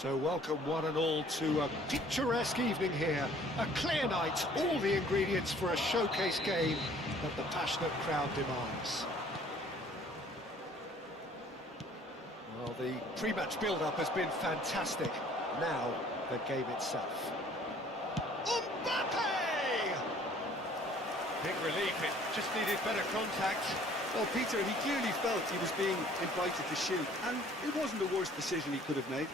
So welcome one and all to a picturesque evening here. A clear night, all the ingredients for a showcase game that the passionate crowd demands. Well, the pre-match build-up has been fantastic. Now, the game itself. Mbappe! Big relief, it just needed better contact. Well, Peter, he clearly felt he was being invited to shoot, and it wasn't the worst decision he could have made.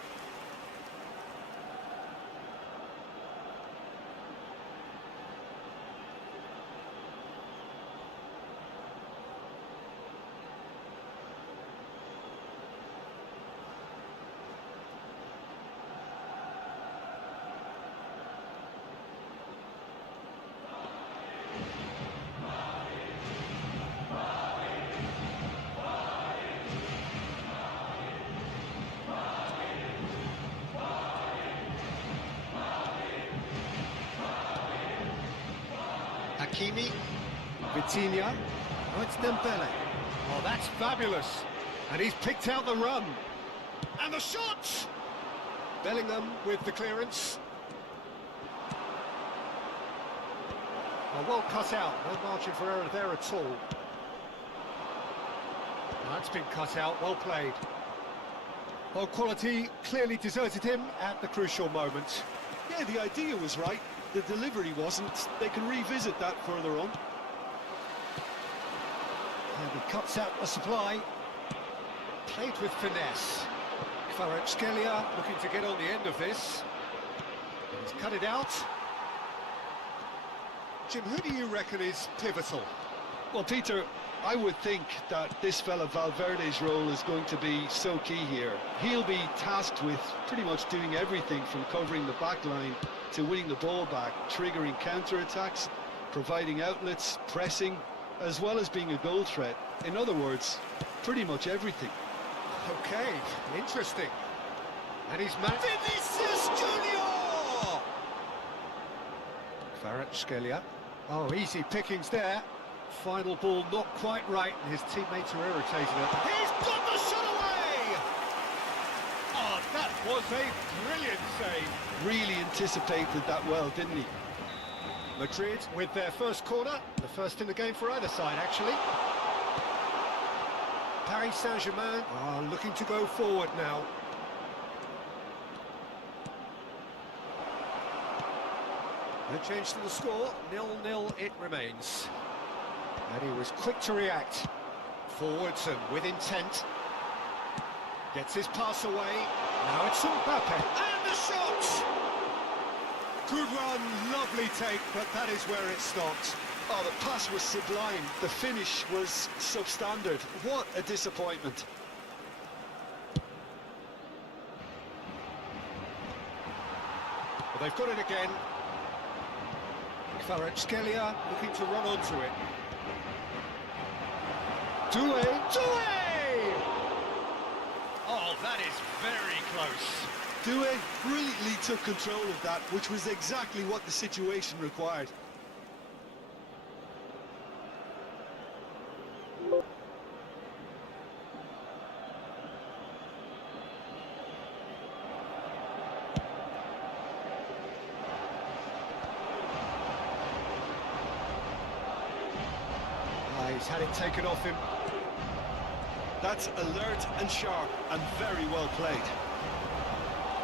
Hakimi, Vitinha, oh, it's Dembele. Oh, that's fabulous. And he's picked out the run. And the shot! Bellingham with the clearance. Oh, well cut out, no margin for error there at all. That's been cut out, well played. Well, quality clearly deserted him at the crucial moment. Yeah, the idea was right. The delivery wasn't. They can revisit that further on. And he cuts out the supply. Played with finesse. Kvaratskhelia looking to get on the end of this. He's cut it out. Jim, who do you reckon is pivotal? Well, Peter, I would think that this fella Valverde's role is going to be so key here. He'll be tasked with pretty much doing everything from covering the back line to winning the ball back, triggering counter-attacks, providing outlets, pressing, as well as being a goal threat. In other words, pretty much everything. Okay, interesting. And he's managed... Vinicius Junior! Kvaratskhelia. Oh, easy pickings there. Final ball not quite right, and his teammates are irritated at it. He's got the shot away! Oh, that was a brilliant save. Really anticipated that well, didn't he? Madrid with their first corner, the first in the game for either side, actually. Paris Saint-Germain are looking to go forward now. No change to the score, 0-0 it remains. And he was quick to react. Forwards and with intent. Gets his pass away. Now it's Mbappe. And the shot! Good run, lovely take, but that is where it stopped. Oh, the pass was sublime. The finish was substandard. What a disappointment. But they've got it again. Kvaratskhelia looking to run onto it. Duel! Oh, that is very close. Duel brilliantly took control of that, which was exactly what the situation required. He's had it taken off him. That's alert and sharp and very well played.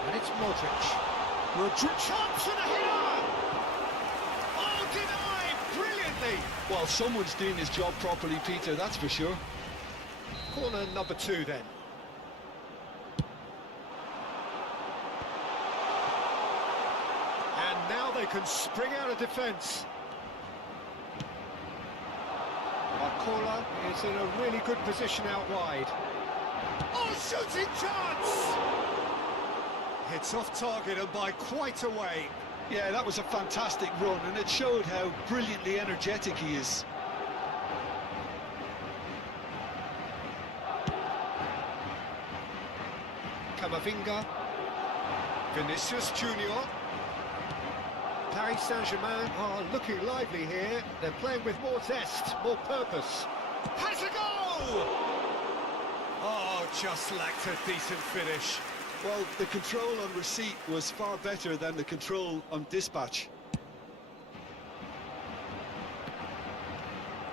And it's Modric. Chance and a header! Oh, denied brilliantly! Well, someone's doing his job properly, Peter, that's for sure. Corner number 2 then. And now they can spring out of defence. Barcola is in a really good position out wide. Oh, shooting chance! It's off target and by quite a way. Yeah, that was a fantastic run, and it showed how brilliantly energetic he is. Camavinga, Vinicius Junior. Paris Saint-Germain are looking lively here. They're playing with more zest, more purpose. Has a goal! Oh, just lacked a decent finish. Well, the control on receipt was far better than the control on dispatch.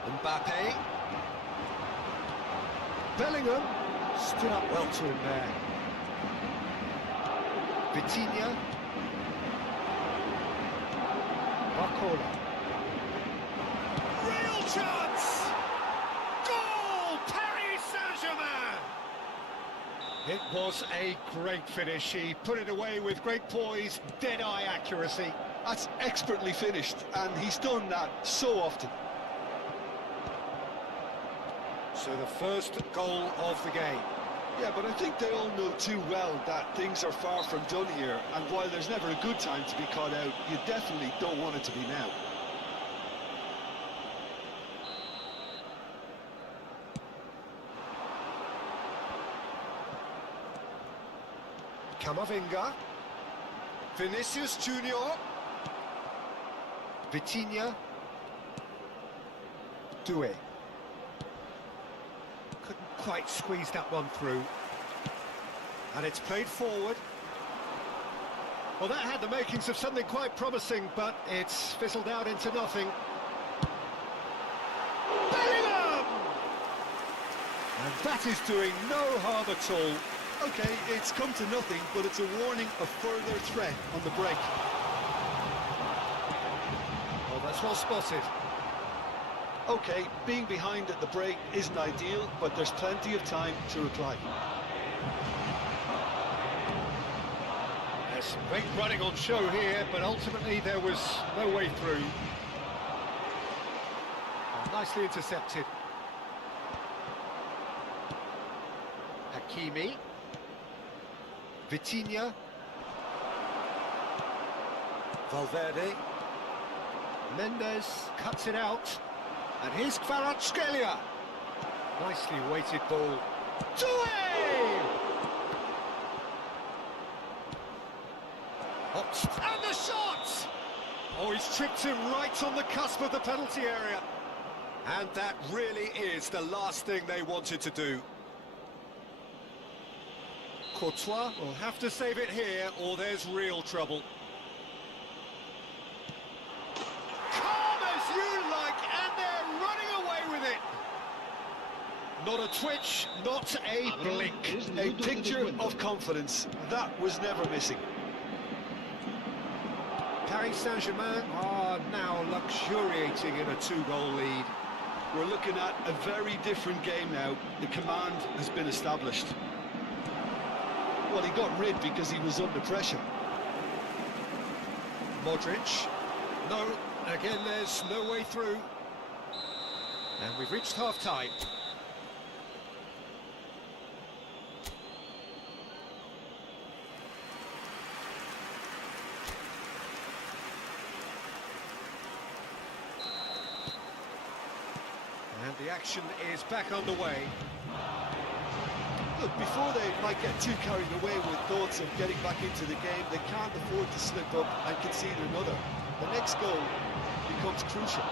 Mbappe. Bellingham stood up well to him there. Vitinha. Barcola. Real chance! Goal! Paris Saint-Germain! It was a great finish. He put it away with great poise, dead-eye accuracy. That's expertly finished, and he's done that so often. So the first goal of the game. Yeah, but I think they all know too well that things are far from done here, and while there's never a good time to be caught out, you definitely don't want it to be now. Camavinga. Vinicius Junior. Vitinha. Duel. Couldn't quite squeeze that one through. And it's played forward. Well, that had the makings of something quite promising, but it's fizzled out into nothing. Bellingham! And that is doing no harm at all. Okay, it's come to nothing, but it's a warning of further threat on the break. Oh, that's well spotted. Okay, being behind at the break isn't ideal, but there's plenty of time to reply. There's some great running on show here, but ultimately there was no way through. Oh, nicely intercepted. Hakimi. Vitinha. Valverde. Mendes cuts it out. And here's Kvaratskhelia. Nicely weighted ball. Duel! And the shot! Oh, he's tripped him right on the cusp of the penalty area. And that really is the last thing they wanted to do. Courtois will have to save it here, or there's real trouble. Calm as you like, and they're running away with it. Not a twitch, not a blink. A picture of confidence. That was never missing. Paris Saint-Germain are now luxuriating in a two-goal lead. We're looking at a very different game now. The command has been established. Well, he got rid because he was under pressure. Modric. No, again there's no way through. And we've reached half-time. And the action is back underway. Look, before they might get too carried away with thoughts of getting back into the game, they can't afford to slip up and concede another. The next goal becomes crucial.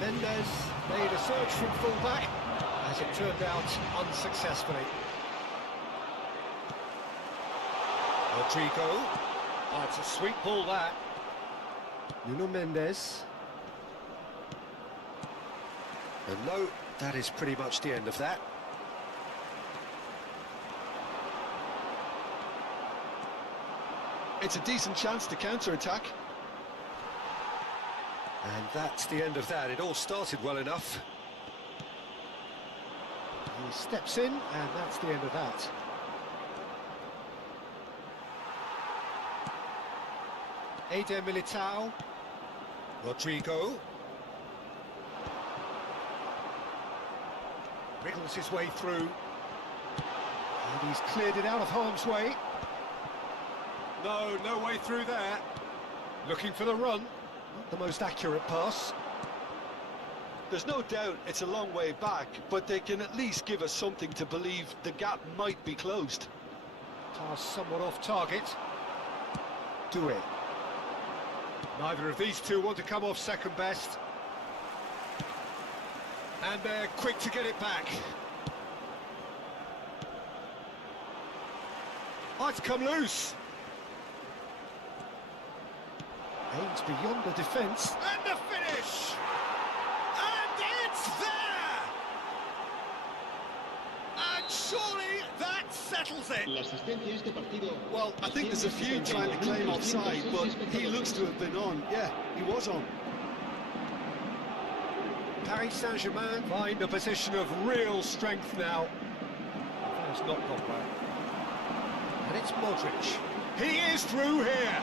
Mendes made a search from full-back, as it turned out unsuccessfully. Rodrigo. Oh, it's a sweet ball, that. Nuno Mendes. And no, that is pretty much the end of that. It's a decent chance to counter-attack. And that's the end of that. It all started well enough. He steps in, and that's the end of that. Eder Militao. Rodrigo. Wriggles his way through. And he's cleared it out of harm's way. No way through there. Looking for the run. Not the most accurate pass. There's no doubt it's a long way back, but they can at least give us something to believe the gap might be closed. Pass somewhat off target. Duel. Neither of these two want to come off second best. And they're quick to get it back. Oh, it's come loose. Aims beyond the defence. And the finish! And it's there! And surely that settles it. Well, I think there's a few trying to claim offside, but he looks to have been on. Yeah, he was on. Paris Saint-Germain find a position of real strength now. It's not gone well. And it's Modric. He is through here.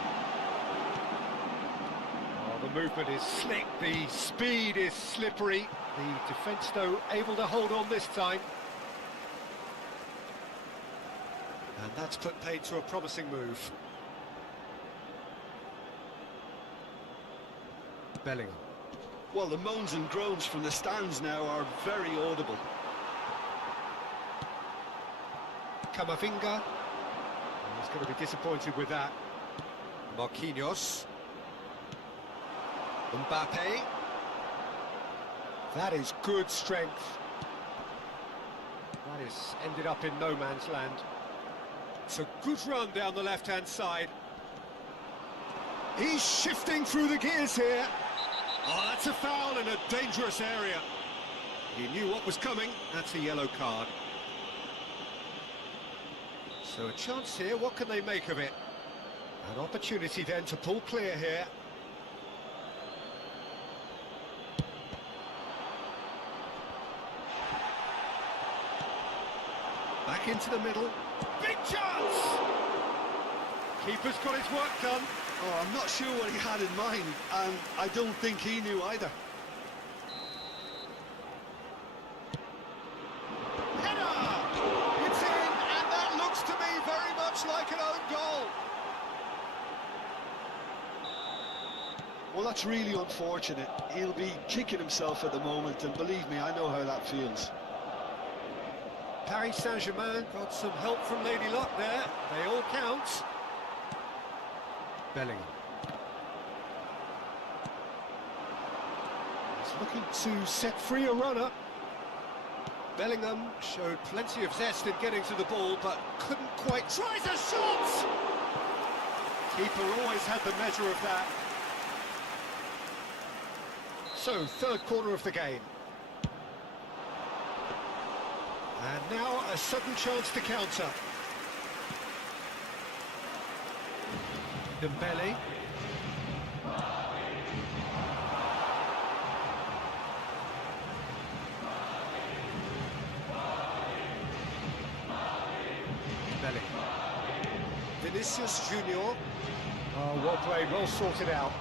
Oh, the movement is slick, the speed is slippery. The defence, though, able to hold on this time. And that's put paid to a promising move. Bellingham. Well, the moans and groans from the stands now are very audible. Camavinga. He's going to be disappointed with that. Marquinhos. Mbappe. That is good strength. That is ended up in no man's land. It's a good run down the left-hand side. He's shifting through the gears here. Oh, that's a foul in a dangerous area. He knew what was coming. That's a yellow card. So a chance here, what can they make of it? An opportunity then to pull clear here. Back into the middle. Big chance! Keeper's got his work done. Oh, I'm not sure what he had in mind, and I don't think he knew either. Header! It's in, and that looks to me very much like an own goal. Well, that's really unfortunate. He'll be kicking himself at the moment, and believe me, I know how that feels. Paris Saint-Germain got some help from Lady Luck there. They all count. Bellingham. He's looking to set free a runner. Bellingham showed plenty of zest in getting to the ball, but couldn't quite. Tries a shot! Keeper always had the measure of that. So, third quarter of the game. And now a sudden chance to counter. Dembele. Dembele. Vinicius Junior. Oh, well played, well sorted out.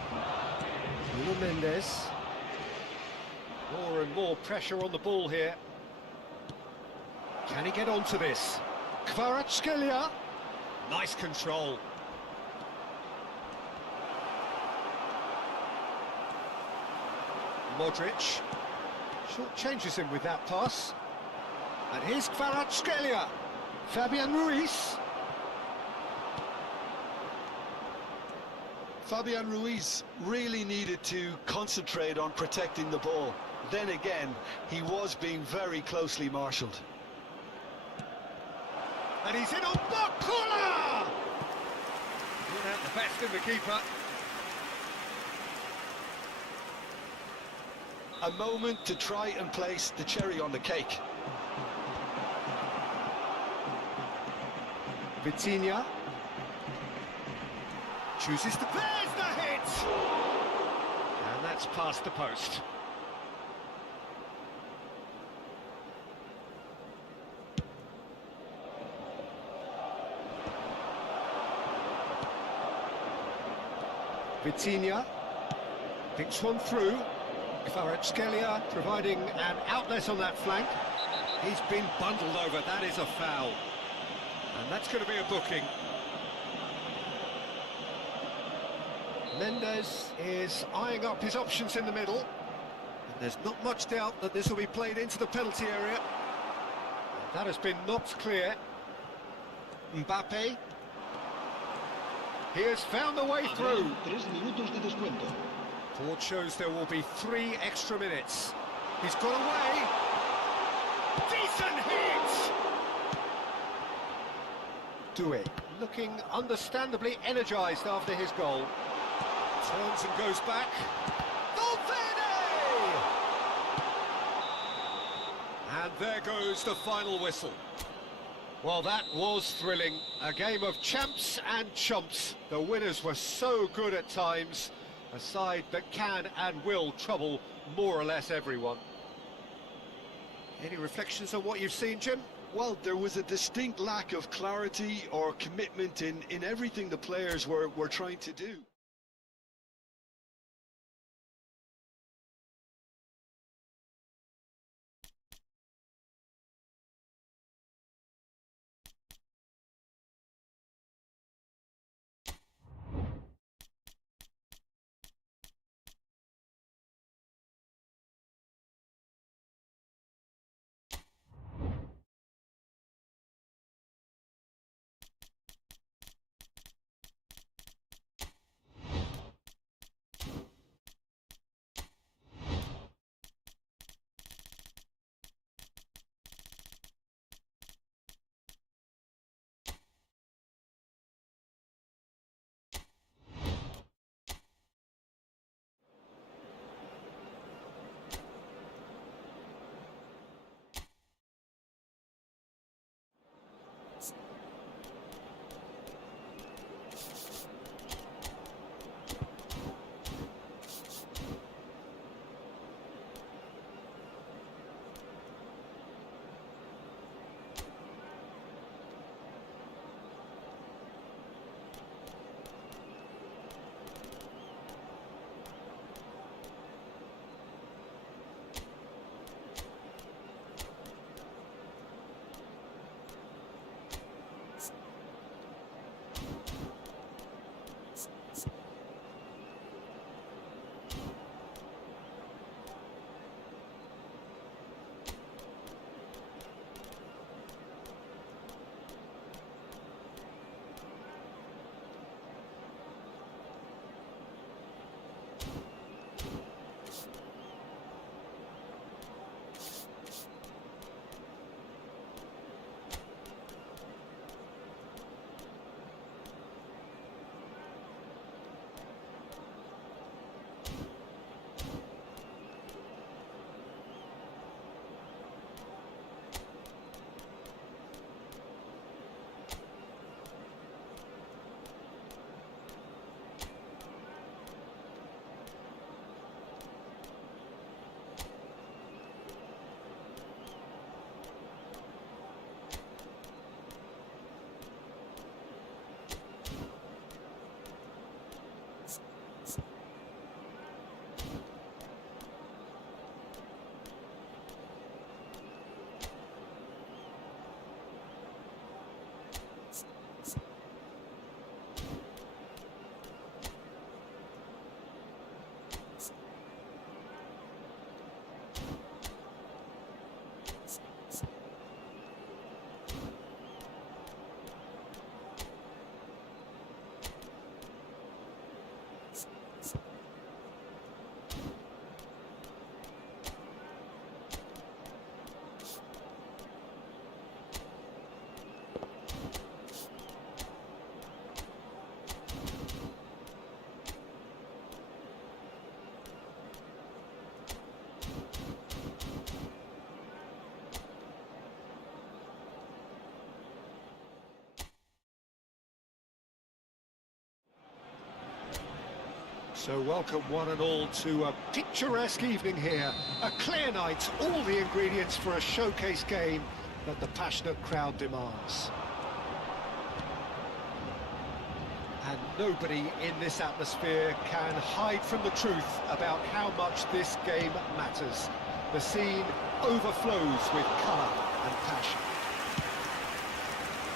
Nuno Mendes. More and more pressure on the ball here. Can he get onto this? Kvaratskhelia. Nice control. Modric. Short changes him with that pass. And here's Kvaratskhelia. Fabian Ruiz. Fabian Ruiz really needed to concentrate on protecting the ball. Then again, he was being very closely marshalled. And he's in on Bakula! Brought out the best in the keeper. A moment to try and place the cherry on the cake. Vitinha. Chooses the... There's the hit! And that's past the post. Vitinha picks one through. Kvaratskhelia providing an outlet on that flank. He's been bundled over, that is a foul. And that's going to be a booking. Mendes is eyeing up his options in the middle. And there's not much doubt that this will be played into the penalty area. And that has been knocked clear. Mbappe. He has found the way through. 3 minutos de descuento. Board shows there will be 3 extra minutes. He's got away. Decent hit! Duel, looking understandably energised after his goal. Turns and goes back. Valverde! And there goes the final whistle. Well, that was thrilling. A game of champs and chumps. The winners were so good at times. A side that can and will trouble more or less everyone. Any reflections on what you've seen, Jim? Well, there was a distinct lack of clarity or commitment in everything the players were trying to do. So welcome one and all to a picturesque evening here. A clear night, all the ingredients for a showcase game that the passionate crowd demands. And nobody in this atmosphere can hide from the truth about how much this game matters. The scene overflows with colour and passion.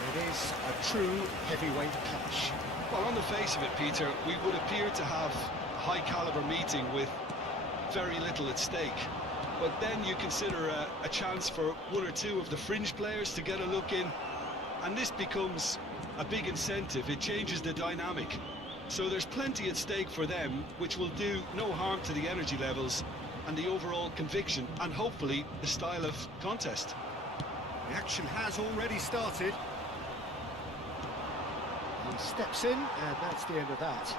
It is a true heavyweight clash. Well, on the face of it, Peter, we would appear to have a high-caliber meeting with very little at stake. But then you consider a chance for one or two of the fringe players to get a look in, and this becomes a big incentive. It changes the dynamic. So there's plenty at stake for them, which will do no harm to the energy levels and the overall conviction, and hopefully the style of contest. The action has already started. He steps in, and that's the end of that.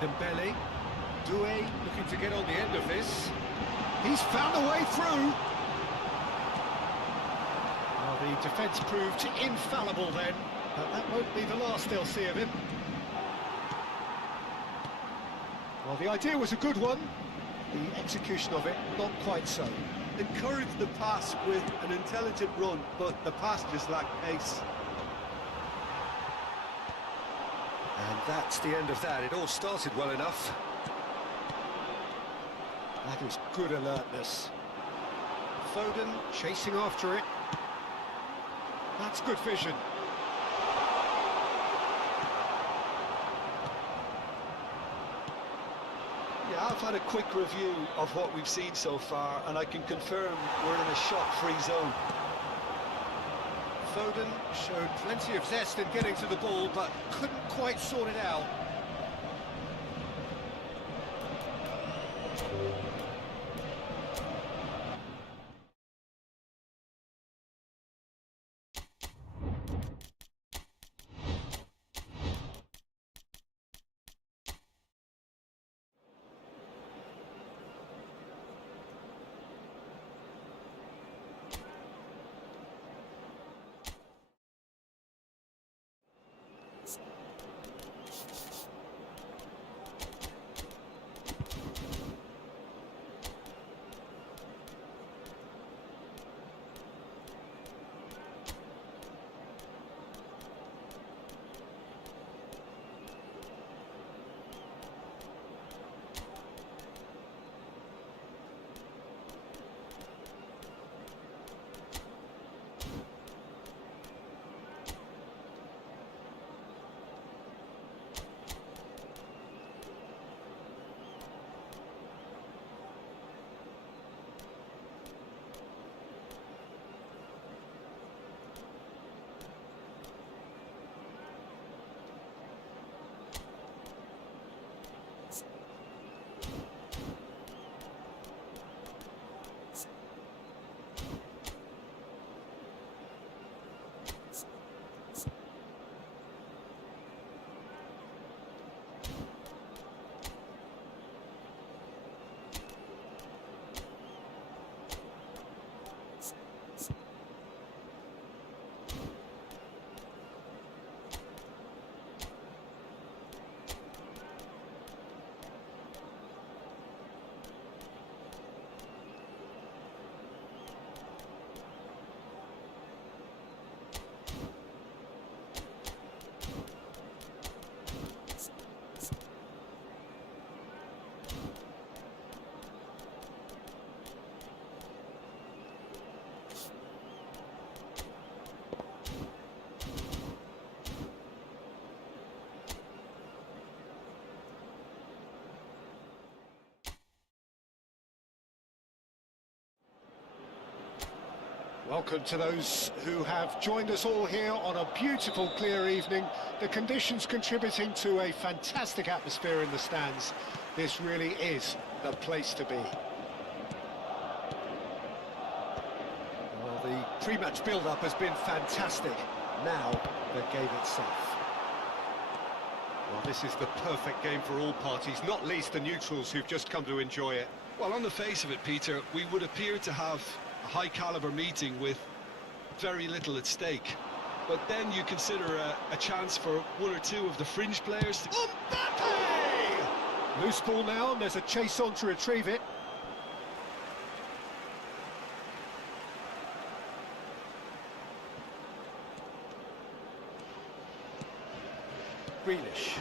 Dembele, Duel looking to get on the end of this. He's found a way through. Well, the defence proved infallible then, but that won't be the last they'll see of him. Well, the idea was a good one. The execution of it, not quite so. Encouraged the pass with an intelligent run, but the pass just lacked pace. And that's the end of that. It all started well enough. That is good alertness. Foden chasing after it. That's good vision. Yeah, I've had a quick review of what we've seen so far, and I can confirm we're in a shot-free zone. Foden showed plenty of zest in getting to the ball, but couldn't quite sort it out. Welcome to those who have joined us all here on a beautiful, clear evening. The conditions contributing to a fantastic atmosphere in the stands. This really is the place to be. Well, the pre-match build-up has been fantastic. Now, the game itself. Well, this is the perfect game for all parties, not least the neutrals who've just come to enjoy it. Well, on the face of it, Peter, we would appear to have a high-caliber meeting with very little at stake. But then you consider a chance for one or two of the fringe players to... Mbappe! Loose ball now, and there's a chase on to retrieve it. Grealish.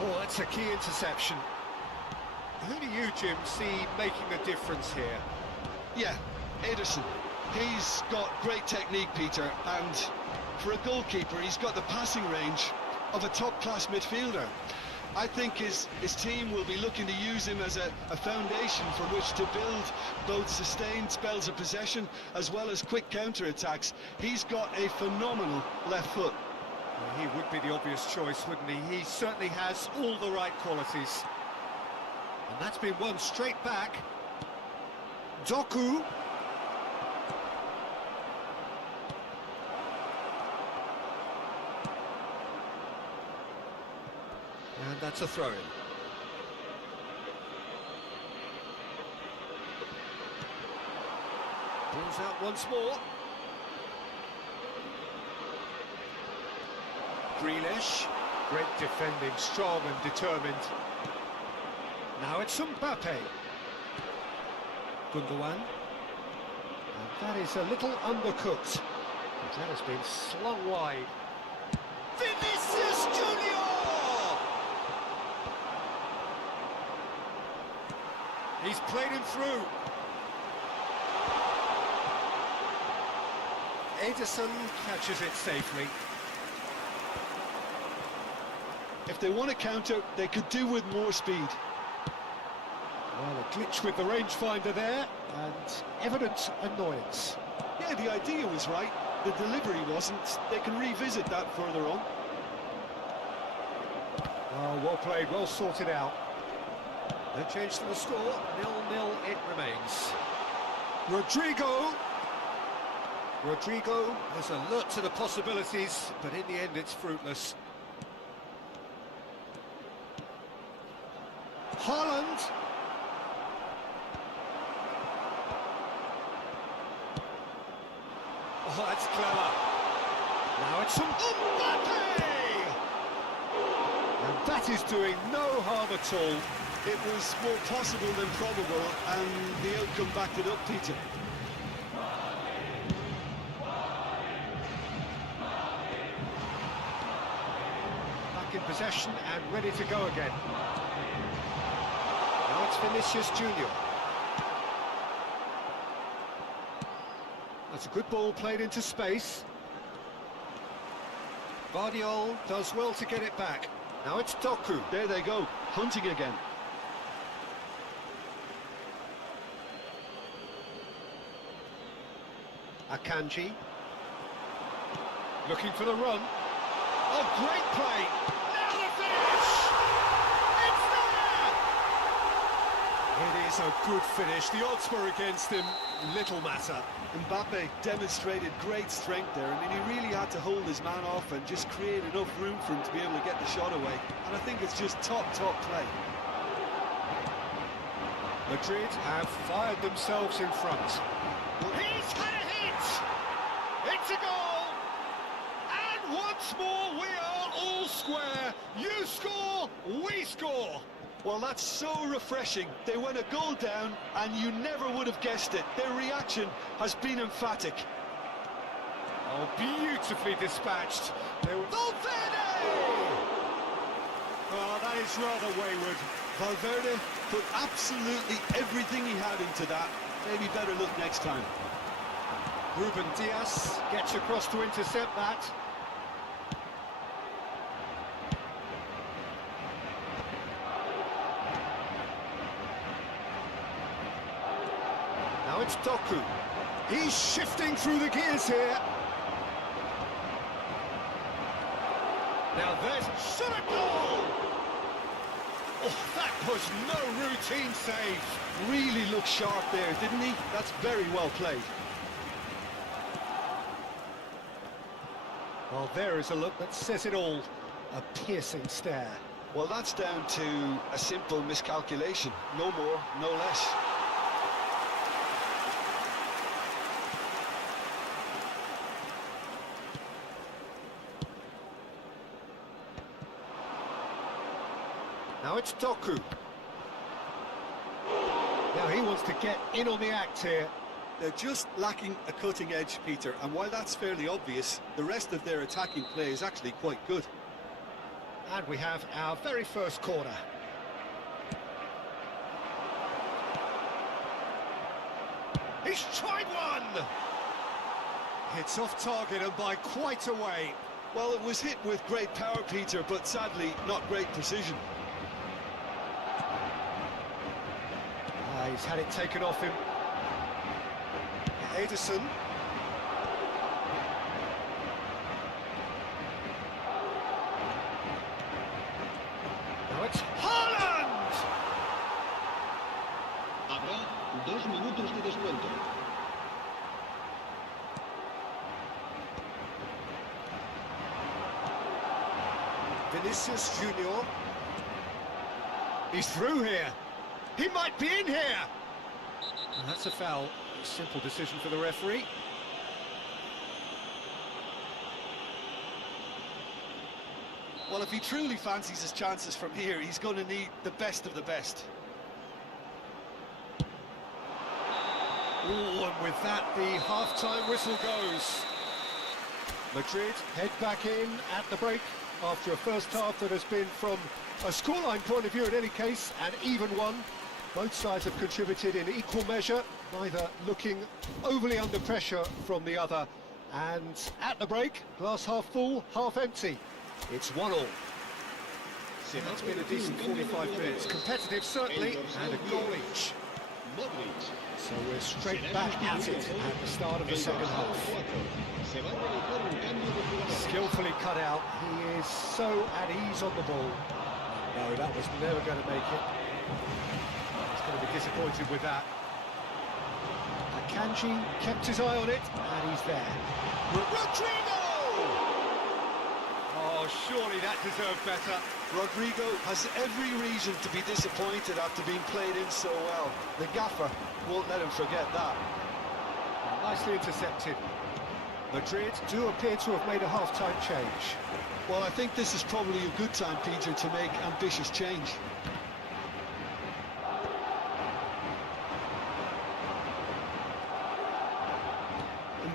Oh, that's a key interception. Who do you, Jim, see making the difference here? Yeah, Ederson. He's got great technique, Peter, and for a goalkeeper, he's got the passing range of a top-class midfielder. I think his team will be looking to use him as a foundation from which to build both sustained spells of possession as well as quick counter-attacks. He's got a phenomenal left foot. Well, he would be the obvious choice, wouldn't he? He certainly has all the right qualities. And that's been won straight back. Doku. And that's a throw-in. Pulls out once more. Grealish. Great defending, strong and determined. Now it's Mbappe. Gundogan. And that is a little undercooked. That has been slung wide. Vinicius Junior! He's played him through. Ederson catches it safely. If they want to counter, they could do with more speed. Well, a glitch with the rangefinder there, and evident annoyance. Yeah, the idea was right, the delivery wasn't. They can revisit that further on. Oh, well played, well sorted out. No change to the score, 0-0 it remains. Rodrigo is alert to the possibilities, but in the end it's fruitless. Haaland. Oh, that's clever. Now it's Mbappe! And that is doing no harm at all. It was more possible than probable, and the outcome backed it up, Peter. Back in possession and ready to go again. Now it's Vinicius Junior. That's a good ball played into space. Guardiola does well to get it back. Now it's Doku. There they go, hunting again. Akanji. Looking for the run. Oh, great play! Now the finish! It's there! It is a good finish. The odds were against him. Little matter. Mbappe demonstrated great strength there. I mean, he really had to hold his man off and just create enough room for him to be able to get the shot away. And I think it's just top play. Madrid have fired themselves in front. He's had a hit! It's a goal! And once more we are all square. You score, we score. Well, that's so refreshing. They went a goal down, and you never would have guessed it. Their reaction has been emphatic. Oh, beautifully dispatched. Valverde! Oh, that is rather wayward. Valverde put absolutely everything he had into that. Maybe better look next time. Ruben Diaz gets across to intercept that. Now it's Doku. He's shifting through the gears here. Now there's shot a goal! Oh, that was no routine save. Really looked sharp there, didn't he? That's very well played. Well, there is a look that says it all. A piercing stare. Well, that's down to a simple miscalculation. No more, no less. Now it's Doku. Now he wants to get in on the act here. They're just lacking a cutting edge, Peter, and while that's fairly obvious, the rest of their attacking play is actually quite good. And we have our very first corner. He's tried one! It's off target and by quite a way. Well, it was hit with great power, Peter, but sadly not great precision. He's had it taken off him. Ederson. Now it's Haaland! Habrá 2 minutos de descuento. Vinicius Junior. He's through here. He might be in here. And that's a foul. Simple decision for the referee. Well, if he truly fancies his chances from here, he's going to need the best of the best. Oh, and with that, the half-time whistle goes. Madrid head back in at the break after a first half that has been, from a scoreline point of view in any case, an even one. Both sides have contributed in equal measure, neither looking overly under pressure from the other. And at the break, glass half full, half empty. It's 1-1. That's been a decent 45 minutes. Competitive, certainly, and a goal each. So we're straight back at it at the start of the second half. Skillfully cut out. He is so at ease on the ball. No, that was never going to make it. He's going to be disappointed with that. Akanji kept his eye on it, and he's there. Rodrigo! Oh, surely that deserved better. Rodrigo has every reason to be disappointed after being played in so well. The gaffer won't let him forget that. Nicely intercepted. Madrid do appear to have made a half-time change. Well, I think this is probably a good time, Peter, to make ambitious change.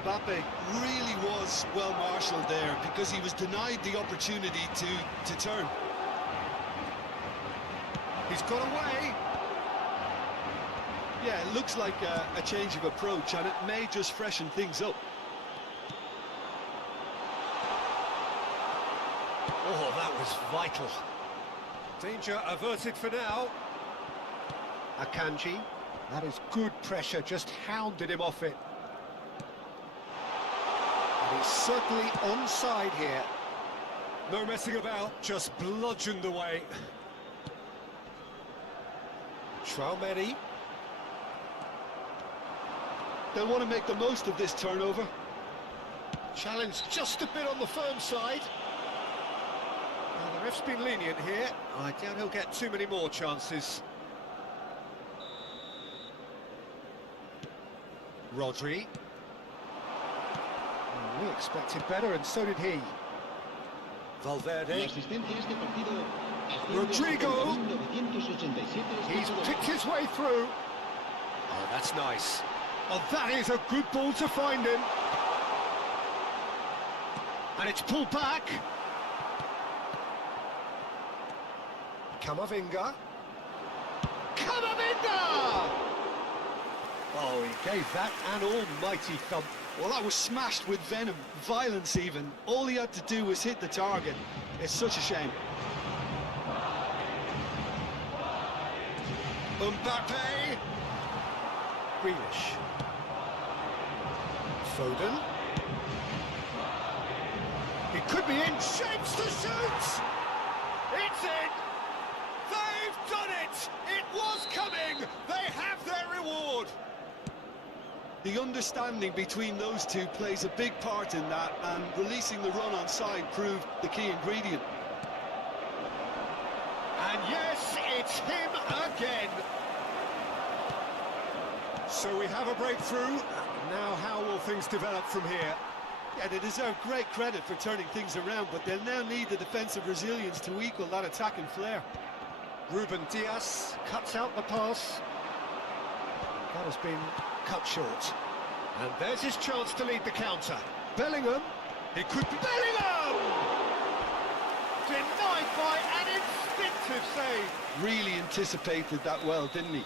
Mbappe really was well marshalled there because he was denied the opportunity to turn. He's got away. Yeah, it looks like a change of approach, and it may just freshen things up. Oh, that was vital. Danger averted for now. Akanji, that is good pressure, just hounded him off it. And he's certainly onside here. No messing about, just bludgeoned away. Traumeri. They'll want to make the most of this turnover. Challenge just a bit on the firm side. Well, the ref's been lenient here. I doubt he'll get too many more chances. Rodri. We expected better, and so did he. Valverde. Rodrigo. He's picked his way through. Oh, that's nice. Oh, that is a good ball to find him. And it's pulled back. Camavinga. Camavinga! Oh, he gave that an almighty thump. Well, that was smashed with venom, violence even. All he had to do was hit the target. It's such a shame. Mbappe. Grealish. Foden. He could be in. Shapes to shoot! It's in! They've done it! It was coming! They have their reward! The understanding between those two plays a big part in that, and releasing the run on side proved the key ingredient. And yes, it's him again. So we have a breakthrough. Now how will things develop from here? Yeah, they deserve great credit for turning things around, but they'll now need the defensive resilience to equal that attacking flair. Ruben Dias cuts out the pass. That has been cut short. And there's his chance to lead the counter. Bellingham. It could be Bellingham! Denied by an instinctive save. Really anticipated that well, didn't he?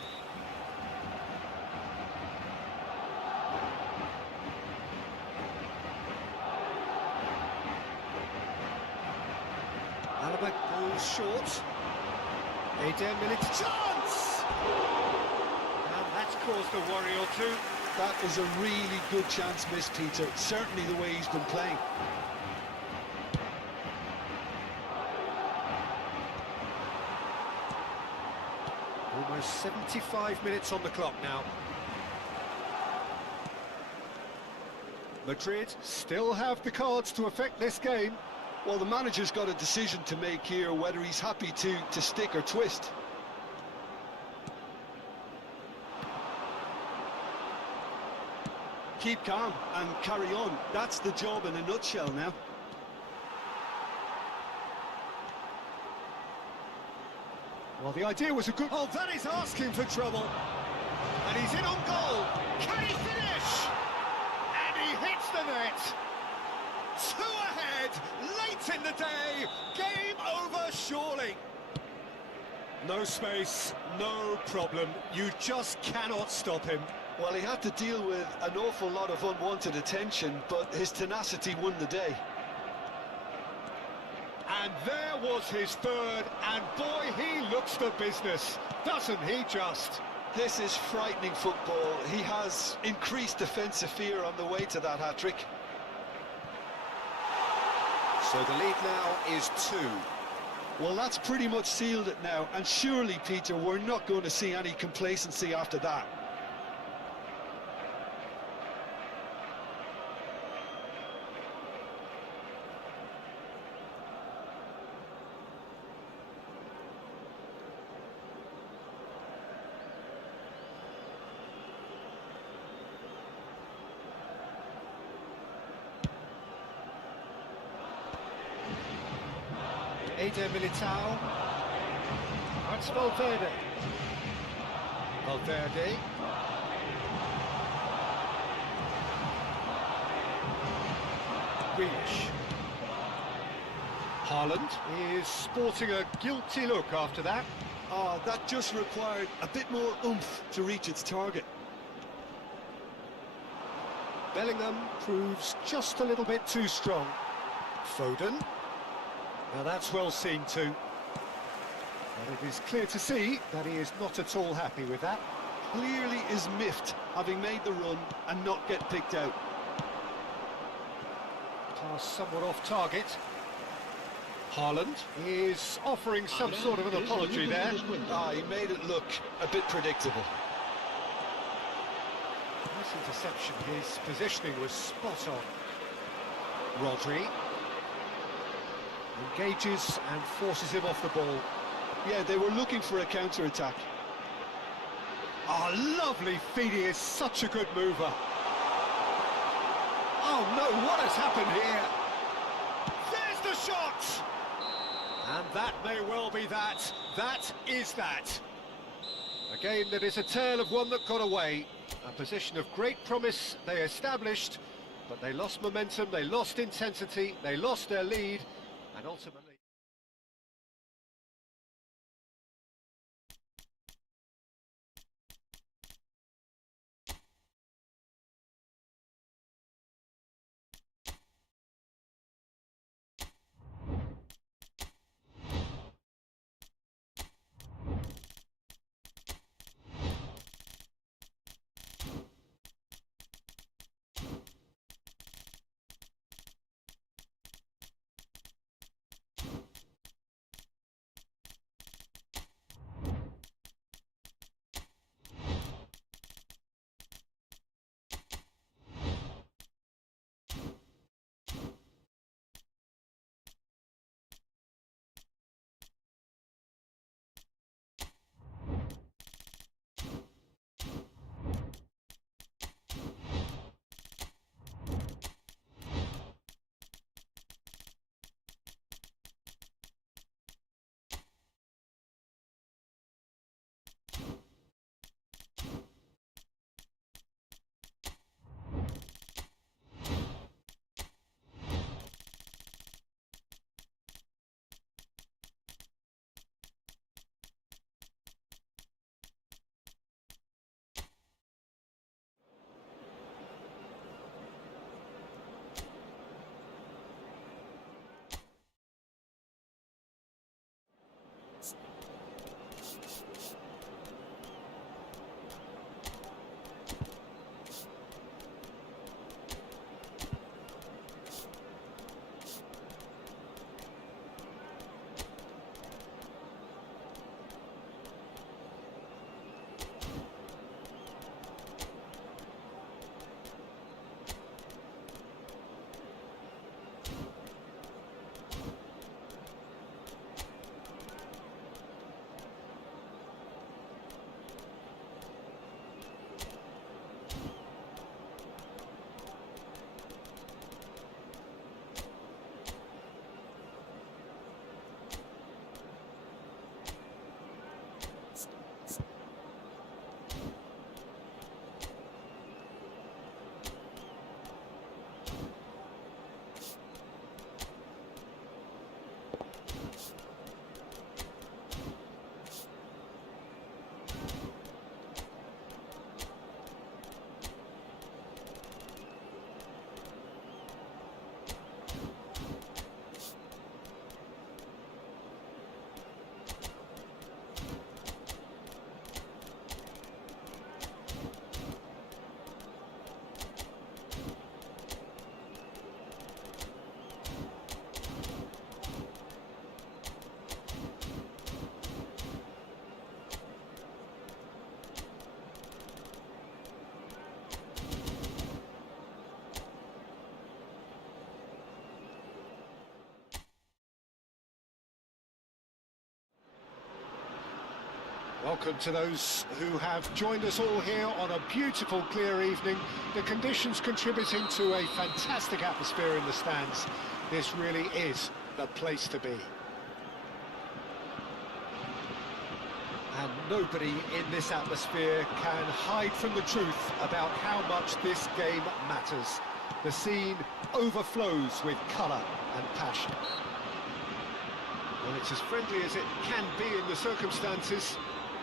just short. Eder Militao. Chance! And that's caused a worry or two. That is a really good chance missed, Peter. Certainly the way he's been playing. Almost 75 minutes on the clock now. Madrid still have the cards to affect this game. Well, the manager's got a decision to make here, whether he's happy to stick or twist. Keep calm and carry on. That's the job in a nutshell now. Well, the idea was a good... Oh, that is asking for trouble. And he's in on goal. Can he finish? And he hits the net. 2 ahead, late in the day. Game over, surely. No space, no problem. You just cannot stop him. Well, he had to deal with an awful lot of unwanted attention, but his tenacity won the day. And there was his third, and boy, he looks the business, doesn't he just? This is frightening football. He has increased defensive fear on the way to that hat-trick. So the lead now is 2. Well, that's pretty much sealed it now, and surely, Peter, we're not going to see any complacency after that. Eder Militao. That's Valverde. Valverde. Grealish. Haaland is sporting a guilty look after that. Oh, that just required a bit more oomph to reach its target. Bellingham proves just a little bit too strong. Foden. Now that's well seen too. But it is clear to see that he is not at all happy with that. Clearly is miffed, having made the run and not get picked out. Pass somewhat off target. Haaland is offering some sort of an apology there. He made it look a bit predictable. Nice interception, his positioning was spot on. Rodri engages and forces him off the ball. Yeah, they were looking for a counter-attack. Oh, lovely feed, he is such a good mover. Oh no, what has happened here? There's the shot! And that may well be that. That is that. A game that is a tale of one that got away. A position of great promise they established, but they lost momentum, they lost intensity, they lost their lead, and ultimately... welcome to those who have joined us all here on a beautiful, clear evening. The conditions contributing to a fantastic atmosphere in the stands. This really is the place to be. And nobody in this atmosphere can hide from the truth about how much this game matters. The scene overflows with colour and passion. Well, it's as friendly as it can be in the circumstances,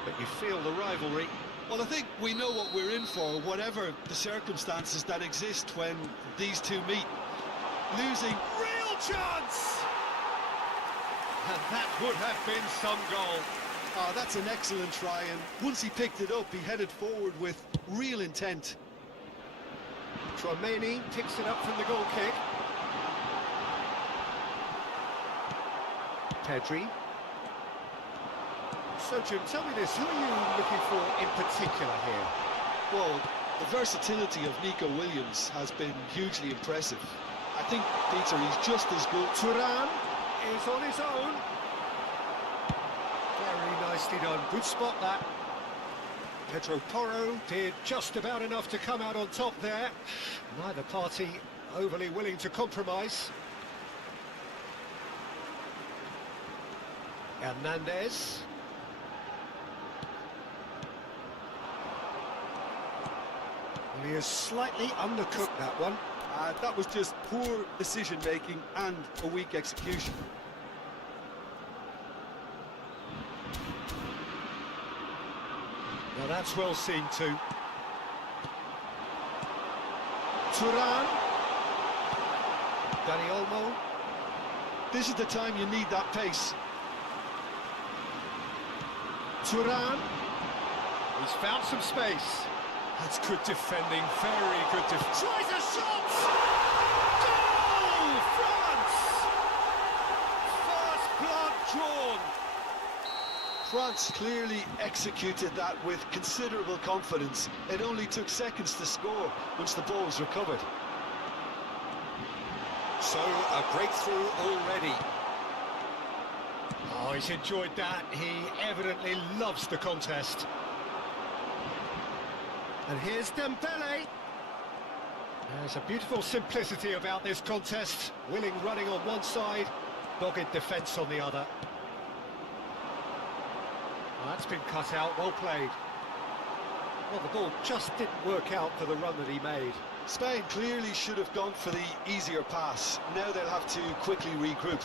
but you feel the rivalry. Well, I think we know what we're in for, whatever the circumstances that exist when these two meet. Losing... Real chance! And that would have been some goal. Oh, that's an excellent try, and once he picked it up, he headed forward with real intent. Tromeni picks it up from the goal kick. Pedri. So, Jim, tell me this, who are you looking for in particular here? Well, the versatility of Nico Williams has been hugely impressive. I think, Peter, he's just as good. Turan is on his own. Very nicely done. Good spot, that. Pedro Porro did just about enough to come out on top there. Neither party overly willing to compromise. Hernandez. He has slightly undercooked that one. That was just poor decision-making and a weak execution. Now that's well seen too. Turan. Dani Olmo. This is the time you need that pace. Turan. He's found some space. That's good defending, very good defending. Tries a shot! Goal! France! First blood drawn. France clearly executed that with considerable confidence. It only took seconds to score once the ball was recovered. So, a breakthrough already. Oh, he's enjoyed that. He evidently loves the contest. And here's Dembele. There's a beautiful simplicity about this contest. Willing running on one side, dogged defence on the other. Well, that's been cut out, well played. Well, the ball just didn't work out for the run that he made. Spain clearly should have gone for the easier pass. Now they'll have to quickly regroup.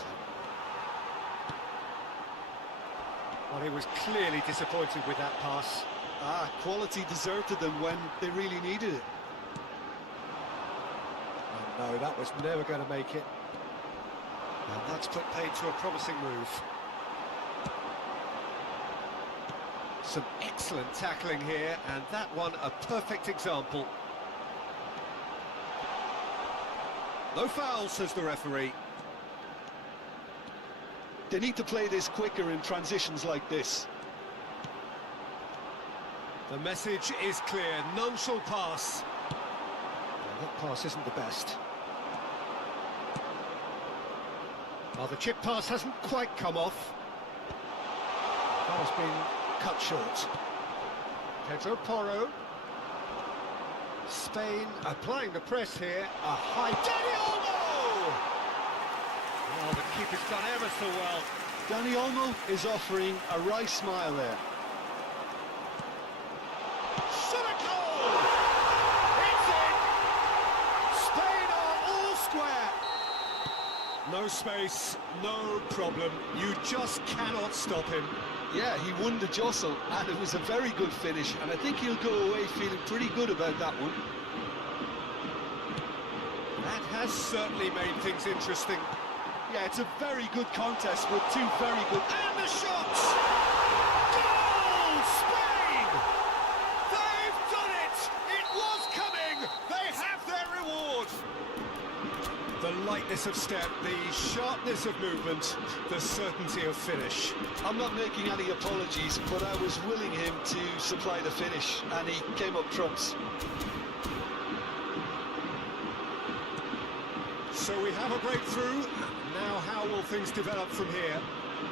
Well, he was clearly disappointed with that pass. Quality deserted them when they really needed it. Oh, no, that was never going to make it. And that's put paid to a promising move. Some excellent tackling here, and that one a perfect example. No foul, says the referee. They need to play this quicker in transitions like this. The message is clear, none shall pass. Well, that pass isn't the best. Well, the chip pass hasn't quite come off. That has been cut short. Pedro Porro. Spain applying the press here. A high... Dani Olmo! Oh, the keeper's done ever so well. Dani Olmo is offering a wry smile there. No space, no problem. You just cannot stop him. Yeah, he won the jostle, and it was a very good finish, and I think he'll go away feeling pretty good about that one. That has certainly made things interesting. Yeah, it's a very good contest with two very good... And the shots! Goal! Spain! They've done it! It was coming! They have their reward! The lightness of step, the sharpness of movement, the certainty of finish. I'm not making any apologies, but I was willing him to supply the finish, and he came up trumps. So we have a breakthrough. Now how will things develop from here?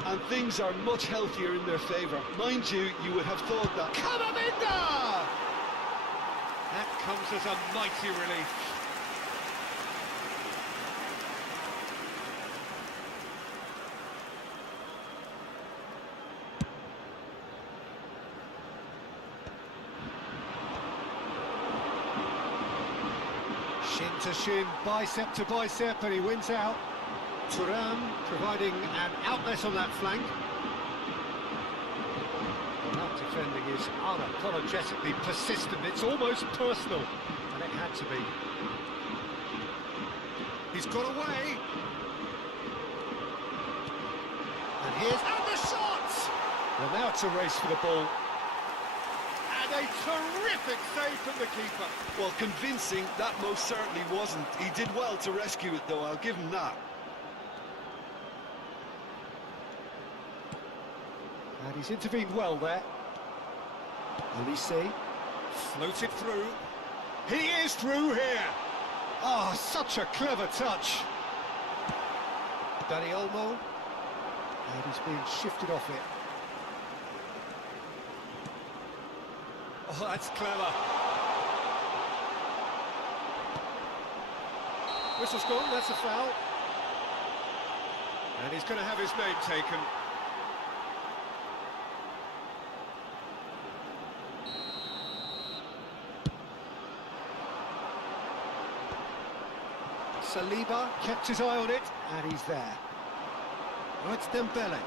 and things are much healthier in their favour. Mind you, you would have thought that. Camavinga! That comes as a mighty relief. Shin to shin, bicep to bicep, and he wins out. Thuram providing an outlet on that flank. Well, that defending is unapologetically persistent. It's almost personal, and it had to be. He's got away. And the shot! Well, now it's a race for the ball. And a terrific save from the keeper. Well, convincing, that most certainly wasn't. He did well to rescue it, though, I'll give him that. And he's intervened well there. Elise floated through. He is through here. Oh, such a clever touch. Dani Olmo. And he's being shifted off it. Oh, that's clever. Whistle's gone, that's a foul. And he's going to have his name taken. Saliba kept his eye on it, and he's there. Oh, it's Dembele.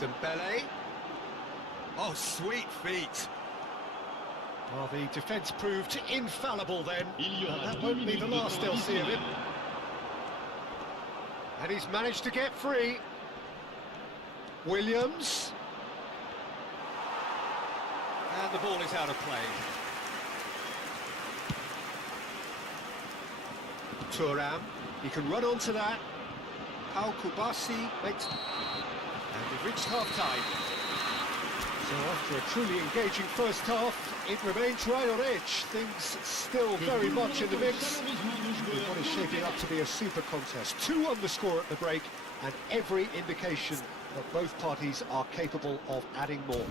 Dembele. Oh, sweet feet. Well, the defence proved infallible then, and that won't be the last they'll see of him. And he's managed to get free. Williams. And the ball is out of play. Thuram, he can run onto that. Ekshibisi makes... And we've reached half-time. So after a truly engaging first half, it remains right on edge. Things still very much in the mix. What is shaping up to be a super contest. 2 on the score at the break, and every indication that both parties are capable of adding more.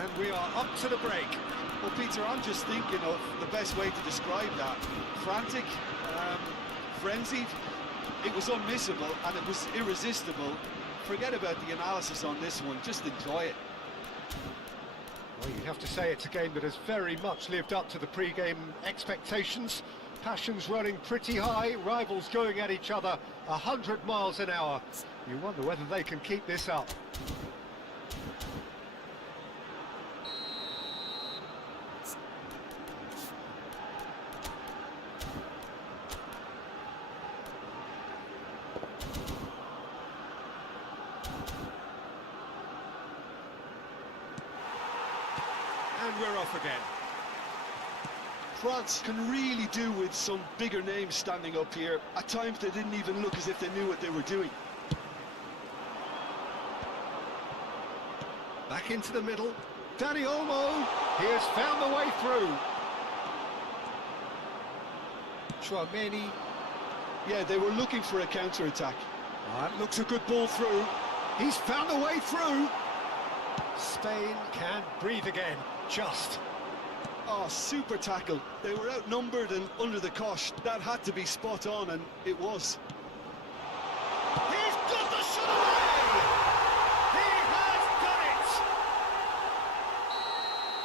And we are up to the break. Well, Peter, I'm just thinking of the best way to describe that. Frantic, frenzied. It was unmissable and it was irresistible. Forget about the analysis on this one, just enjoy it. Well, you'd have to say it's a game that has very much lived up to the pre-game expectations. Passions running pretty high, rivals going at each other 100 miles an hour. You wonder whether they can keep this up. And we're off again. France can really do with some bigger names standing up here. At times they didn't even look as if they knew what they were doing. Back into the middle. Dani Olmo, he has found the way through. Chouameni. Yeah, they were looking for a counter-attack. That looks a good ball through. He's found a way through. Spain can breathe again, just. Oh, super tackle. They were outnumbered and under the cosh. That had to be spot on, and it was. He's got the shot away! He has done it!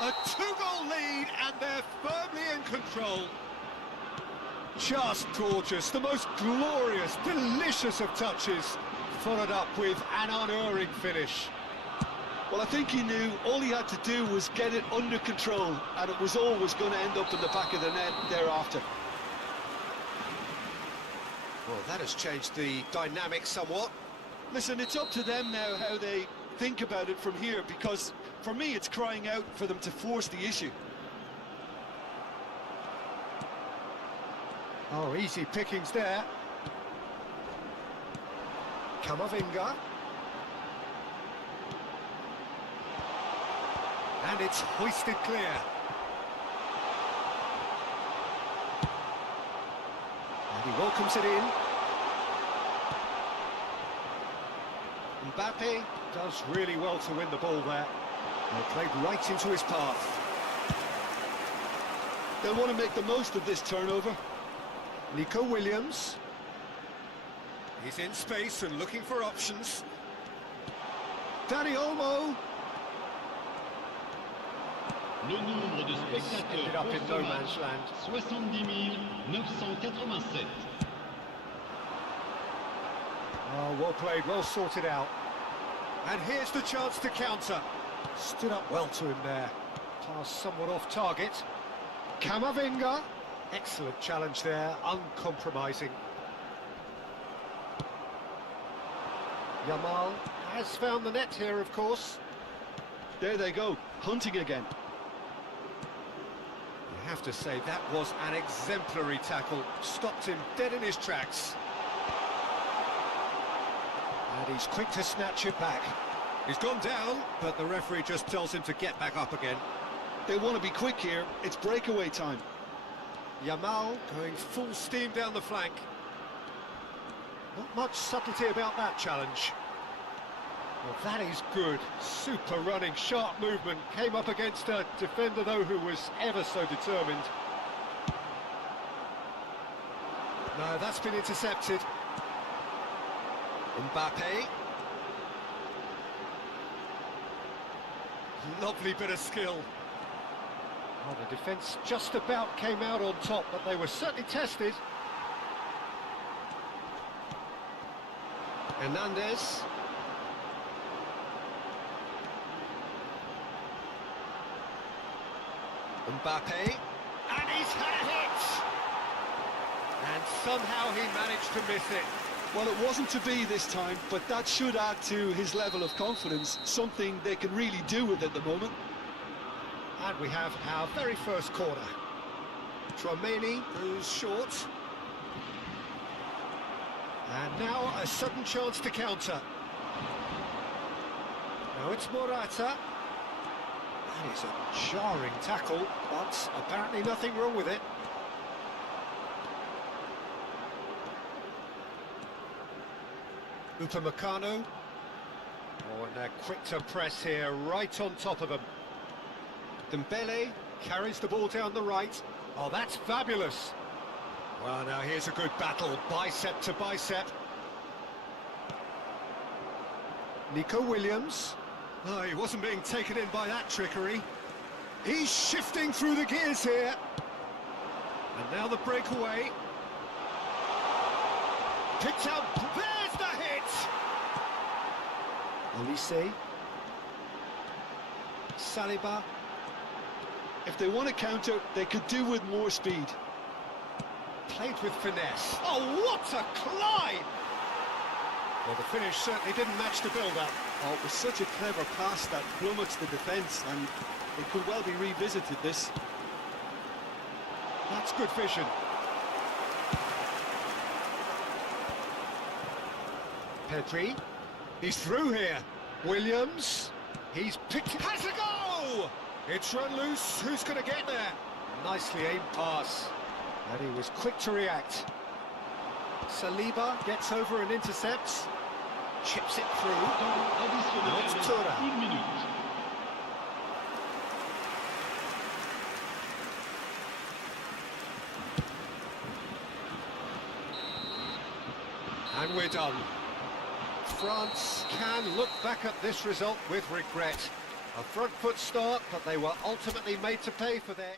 A 2-goal lead, and they're firmly in control. Just gorgeous, the most glorious, delicious of touches, followed up with an unerring finish. Well, I think he knew all he had to do was get it under control, and it was always going to end up in the back of the net thereafter. Well, that has changed the dynamic somewhat. Listen, it's up to them now how they think about it from here, because for me it's crying out for them to force the issue. Oh, easy pickings there. Camavinga. And it's hoisted clear. And he welcomes it in. Mbappe does really well to win the ball there. They played right into his path. They'll want to make the most of this turnover. Nico Williams. He's in space and looking for options. Danny Olmo. Le nombre de spectateurs Ended up pour in ce no match, man's land. 70 987. Oh, well played, well sorted out. And here's the chance to counter. Stood up well to him there. Pass somewhat off target. Camavinga. Excellent challenge there, uncompromising. Yamal has found the net here, of course. There they go, hunting again. You have to say that was an exemplary tackle. Stopped him dead in his tracks. And he's quick to snatch it back. He's gone down, but the referee just tells him to get back up again. They want to be quick here, it's breakaway time. Yamal going full steam down the flank. Not much subtlety about that challenge. Well, that is good. Super running, sharp movement. Came up against a defender, though, who was ever so determined. No, that's been intercepted. Mbappe. Lovely bit of skill. Well, the defence just about came out on top, but they were certainly tested. Hernandez. Mbappe. And he's had a hit! And somehow he managed to miss it. Well, it wasn't to be this time, but that should add to his level of confidence, something they can really do with at the moment. And we have our very first corner. Tchouaméni goes short. And now a sudden chance to counter. Now it's Morata. That is a jarring tackle, but apparently nothing wrong with it. Upamecano. Oh, and they're quick to press here, right on top of them. Dembele carries the ball down the right. Oh, that's fabulous. Well, now here's a good battle, bicep to bicep. Nico Williams. Oh, he wasn't being taken in by that trickery. He's shifting through the gears here. And now the breakaway. Picked out, there's the hit! Olise. Saliba. If they want to counter, they could do with more speed. Played with finesse. Oh, what a climb! Well, the finish certainly didn't match the build-up. Oh, it was such a clever pass that flummoxed the defence, and it could well be revisited, this. That's good vision. Pedri. He's through here. Williams. He's picked it. Has a go! It's run loose. Who's going to get there? Nicely aimed pass. And he was quick to react. Saliba gets over and intercepts. Chips it through. Now it's Tura. 1 minute. And we're done. France can look back at this result with regret. A front foot start, but they were ultimately made to pay for their...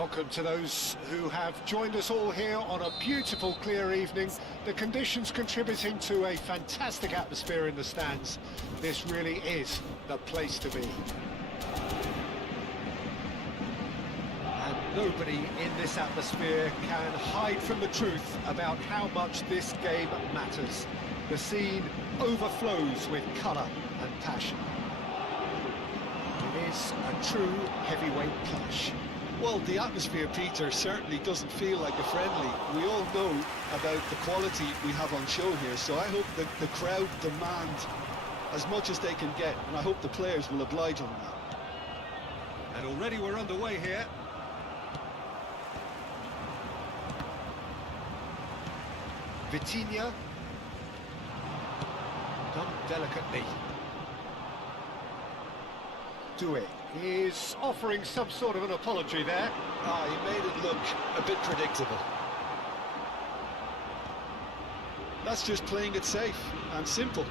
Welcome to those who have joined us all here on a beautiful, clear evening. The conditions contributing to a fantastic atmosphere in the stands. This really is the place to be. And nobody in this atmosphere can hide from the truth about how much this game matters. The scene overflows with colour and passion. It is a true heavyweight clash. Well, the atmosphere, Peter, certainly doesn't feel like a friendly. We all know about the quality we have on show here, so I hope that the crowd demand as much as they can get, and I hope the players will oblige on that. And already we're underway here. Vitinha. Done delicately. Duel is offering some sort of an apology there. He made it look a bit predictable. That's just playing it safe and simple.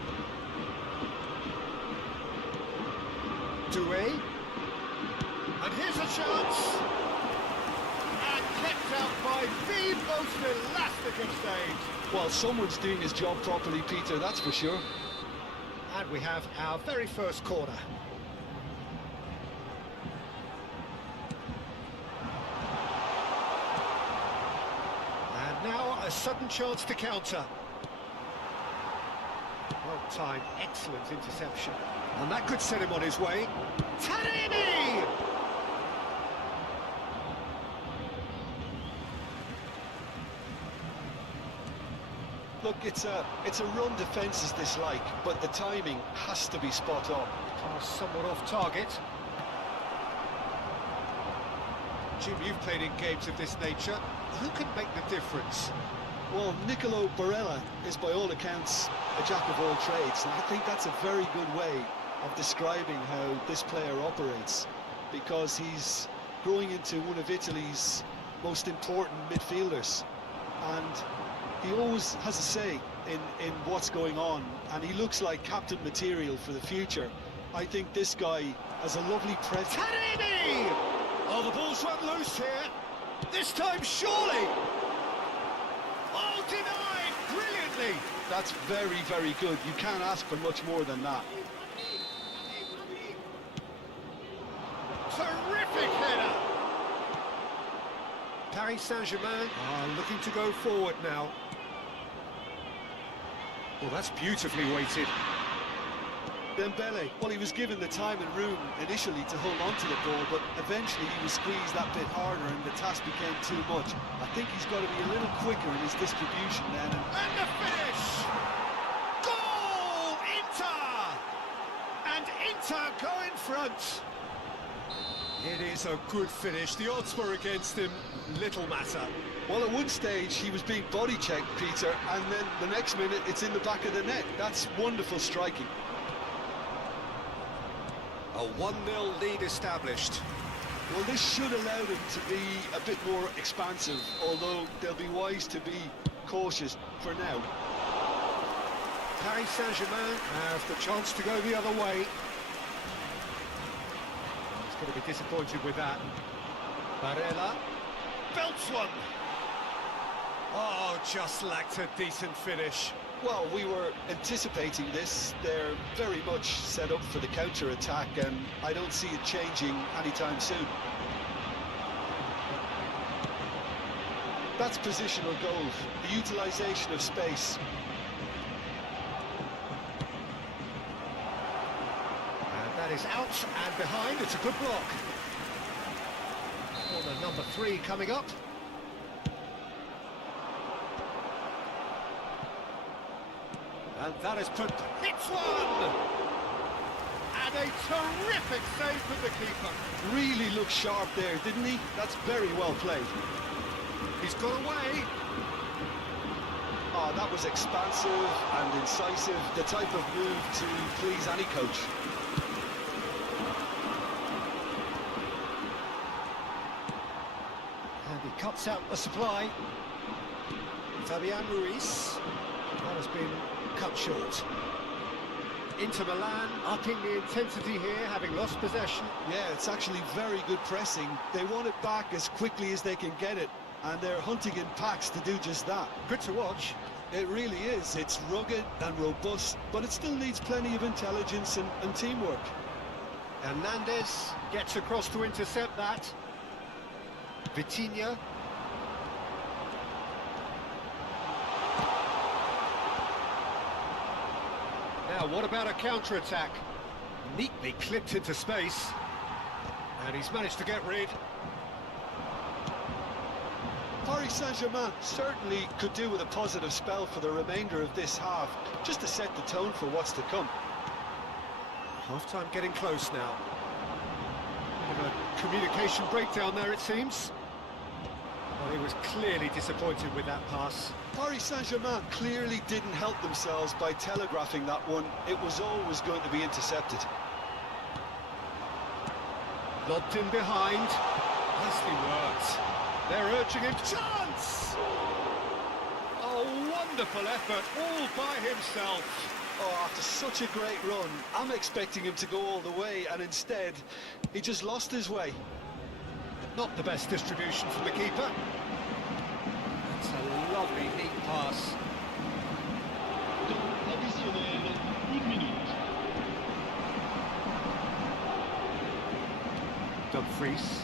Duel. And here's a chance. And kept out by the most elastic of stage. Well, someone's doing his job properly, Peter, that's for sure. And we have our very first corner. Now a sudden chance to counter. Well timed, excellent interception. And that could set him on his way. Taremi! Look, it's a run defence is dislike, but the timing has to be spot on. Pass somewhat off target. Jim, you've played in games of this nature. Who can make the difference? Well, Nicolo Barella is by all accounts a jack of all trades, and I think that's a very good way of describing how this player operates, because he's growing into one of Italy's most important midfielders, and he always has a say in what's going on, and he looks like captain material for the future. I think this guy has a lovely presence. Taremi! Oh, the ball's run loose here. This time, surely! Oh, denied brilliantly! That's very, very good. You can't ask for much more than that. Terrific header! Paris Saint-Germain are looking to go forward now. Well, that's beautifully weighted. Dembele, well, he was given the time and room initially to hold on to the ball, but eventually he was squeezed that bit harder and the task became too much. I think he's got to be a little quicker in his distribution then. And the finish! Goal! Inter! And Inter go in front. It is a good finish. The odds were against him. Little matter. Well, at one stage he was being body checked, Peter, and then the next minute it's in the back of the net. That's wonderful striking. A 1-0 lead established. Well, this should allow them to be a bit more expansive, although they'll be wise to be cautious for now. Paris Saint-Germain have the chance to go the other way. He's going to be disappointed with that. Barella belts one. Oh, just lacked a decent finish. Well, we were anticipating this. They're very much set up for the counter-attack, and I don't see it changing anytime soon. That's positional goal, the utilisation of space. And that is out and behind. It's a good block. Corner number 3 coming up. And that has put... Hits one! And a terrific save from the keeper. Really looked sharp there, didn't he? That's very well played. He's got away. Oh, that was expansive and incisive, the type of move to please any coach. And he cuts out the supply. Fabian Ruiz. That has been cut short. Inter Milan upping the intensity here, having lost possession. Yeah, it's actually very good pressing. They want it back as quickly as they can get it, and they're hunting in packs to do just that. Good to watch. It really is. It's rugged and robust, but it still needs plenty of intelligence and teamwork. Hernandez gets across to intercept that. Vitinha. Now, what about a counter-attack? Neatly clipped into space. And he's managed to get rid. Paris Saint-Germain certainly could do with a positive spell for the remainder of this half, just to set the tone for what's to come. Half-time getting close now. Bit of a communication breakdown there, it seems. Well, he was clearly disappointed with that pass. Paris Saint-Germain clearly didn't help themselves by telegraphing that one. It was always going to be intercepted. Lobbed in behind. Nicely worked. They're urging him. Chance! Oh, wonderful effort, all by himself. Oh, after such a great run, I'm expecting him to go all the way, and instead, he just lost his way. Not the best distribution from the keeper. That's a lovely, neat pass. Temps additionnel, 1 minute. Dumfries.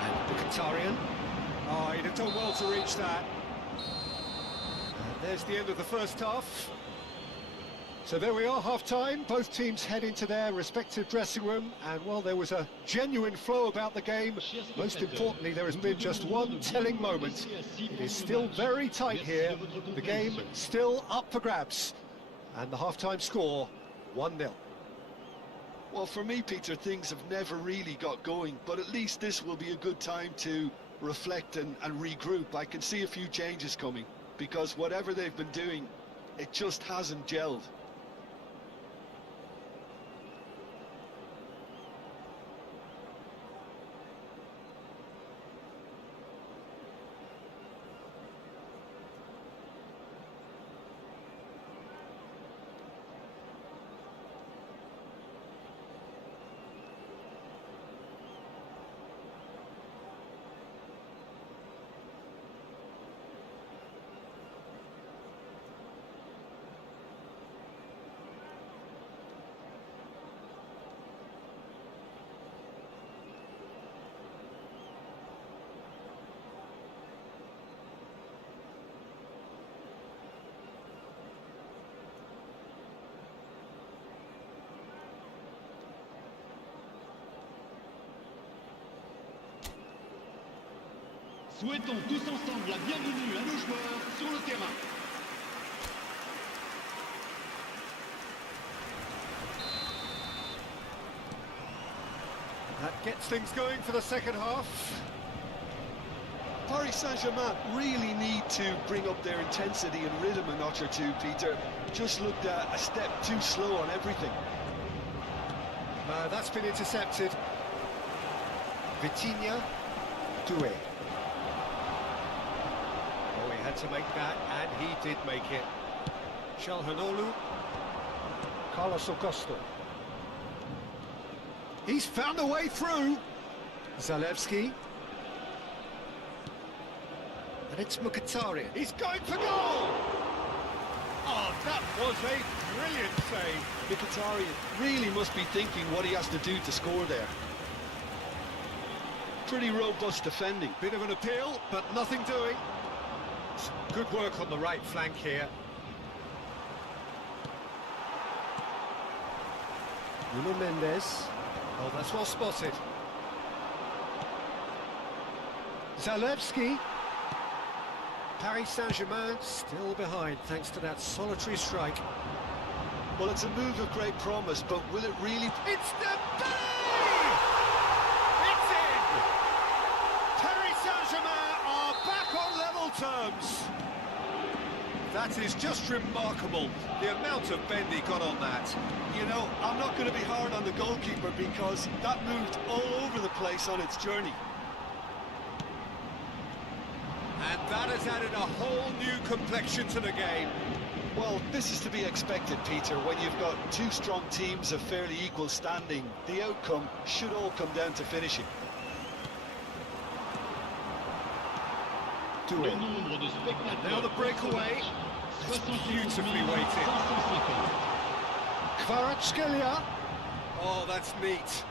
And Mkhitaryan. Oh, he'd have done well to reach that. And there's the end of the first half. So there we are, half-time. Both teams head into their respective dressing room, and while there was a genuine flow about the game, most importantly, there has been just one telling moment. It is still very tight here. The game still up for grabs, and the half-time score, 1-0. Well, for me, Peter, things have never really got going, but at least this will be a good time to reflect and regroup. I can see a few changes coming, because whatever they've been doing, it just hasn't gelled. Souhaitons tous ensemble la bienvenue à nos joueurs sur le terrain. That gets things going for the second half. Paris Saint-Germain really need to bring up their intensity and rhythm a notch or two, Peter. Just looked a step too slow on everything. That's been intercepted. Vitinha, Duel. Oh, he had to make that, and he did make it. Çalhanoğlu, Carlos Augusto. He's found a way through. Zalewski. And it's Mkhitaryan. He's going for goal! Oh, that was a brilliant save. Mkhitaryan really must be thinking what he has to do to score there. Pretty robust defending. Bit of an appeal, but nothing doing. Good work on the right flank here. Nuno Mendes. Oh, that's well spotted. Zalewski. Paris Saint-Germain still behind thanks to that solitary strike. Well, it's a move of great promise, but will it really... It's the bang! It's in! Paris Saint-Germain are back on level terms. That is just remarkable, the amount of bend he got on that. You know, I'm not going to be hard on the goalkeeper because that moved all over the place on its journey. And that has added a whole new complexion to the game. Well, this is to be expected, Peter. When you've got two strong teams of fairly equal standing, the outcome should all come down to finishing. Le Duel. nombre de spectateurs. Now the breakaway. It's beautifully weighted. 550. Kvaratskhelia. Oh, that's neat.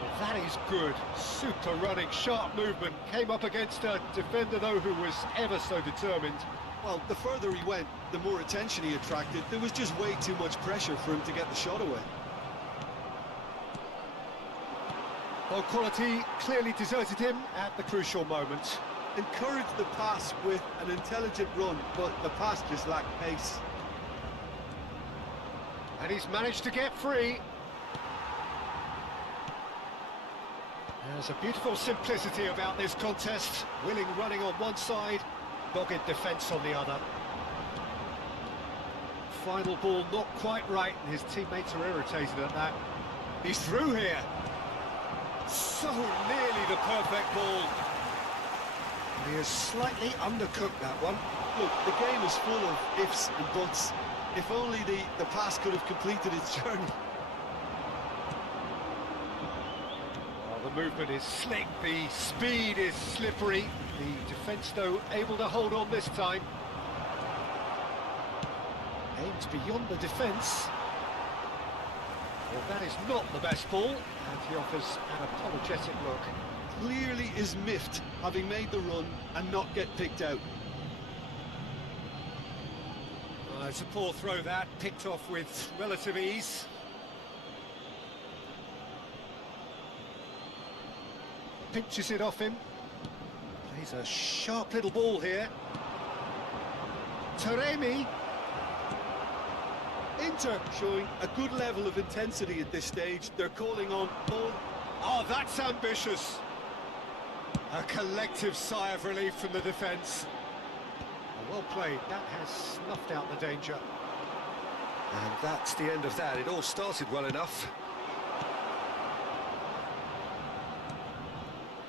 Well, that is good. Super running, sharp movement. Came up against a defender, though, who was ever so determined. Well, the further he went, the more attention he attracted. There was just way too much pressure for him to get the shot away. Well, quality clearly deserted him at the crucial moment. Encouraged the pass with an intelligent run, but the pass just lacked pace. And he's managed to get free. There's a beautiful simplicity about this contest. Willing running on one side, dogged defence on the other. Final ball not quite right, and his teammates are irritated at that. He's through here. So nearly the perfect ball. He has slightly undercooked that one. Look, the game is full of ifs and buts. If only the pass could have completed its journey. The movement is slick, the speed is slippery. The defence, though, able to hold on this time. Aims beyond the defence. Well, that is not the best ball, and he offers an apologetic look. Clearly is miffed, having made the run and not get picked out. It's a poor throw that, picked off with relative ease. Pinches it off him. Plays a sharp little ball here. Taremi. Inter showing a good level of intensity at this stage. They're calling on ball. Oh, that's ambitious. A collective sigh of relief from the defence. Well played, that has snuffed out the danger. And that's the end of that. It all started well enough.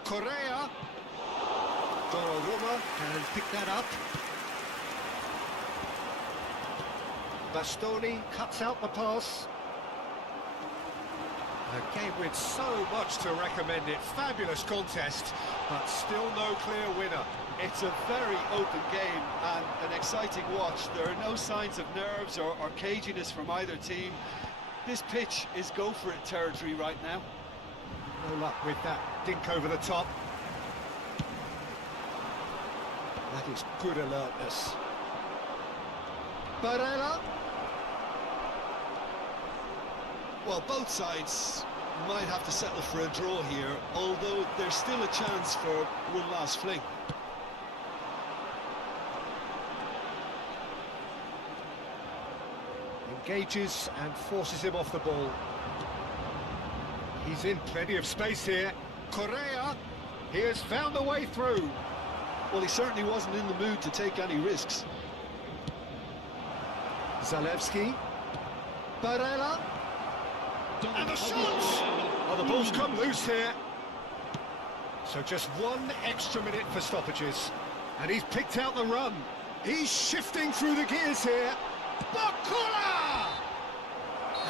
Correa. Donnarumma can pick that up. Bastoni cuts out the pass. A game with so much to recommend it. Fabulous contest, but still no clear winner. It's a very open game and an exciting watch. There are no signs of nerves or caginess from either team. This pitch is go-for-it territory right now. No luck with that dink over the top. That is good alertness. Barella. Well, both sides might have to settle for a draw here, although there's still a chance for one last fling. Engages and forces him off the ball. He's in plenty of space here. Correa, he has found a way through. Well, he certainly wasn't in the mood to take any risks. Zalewski. Barella. And the shot! Oh, the ball's come loose here. So just one extra minute for stoppages. And he's picked out the run. He's shifting through the gears here. Bakula!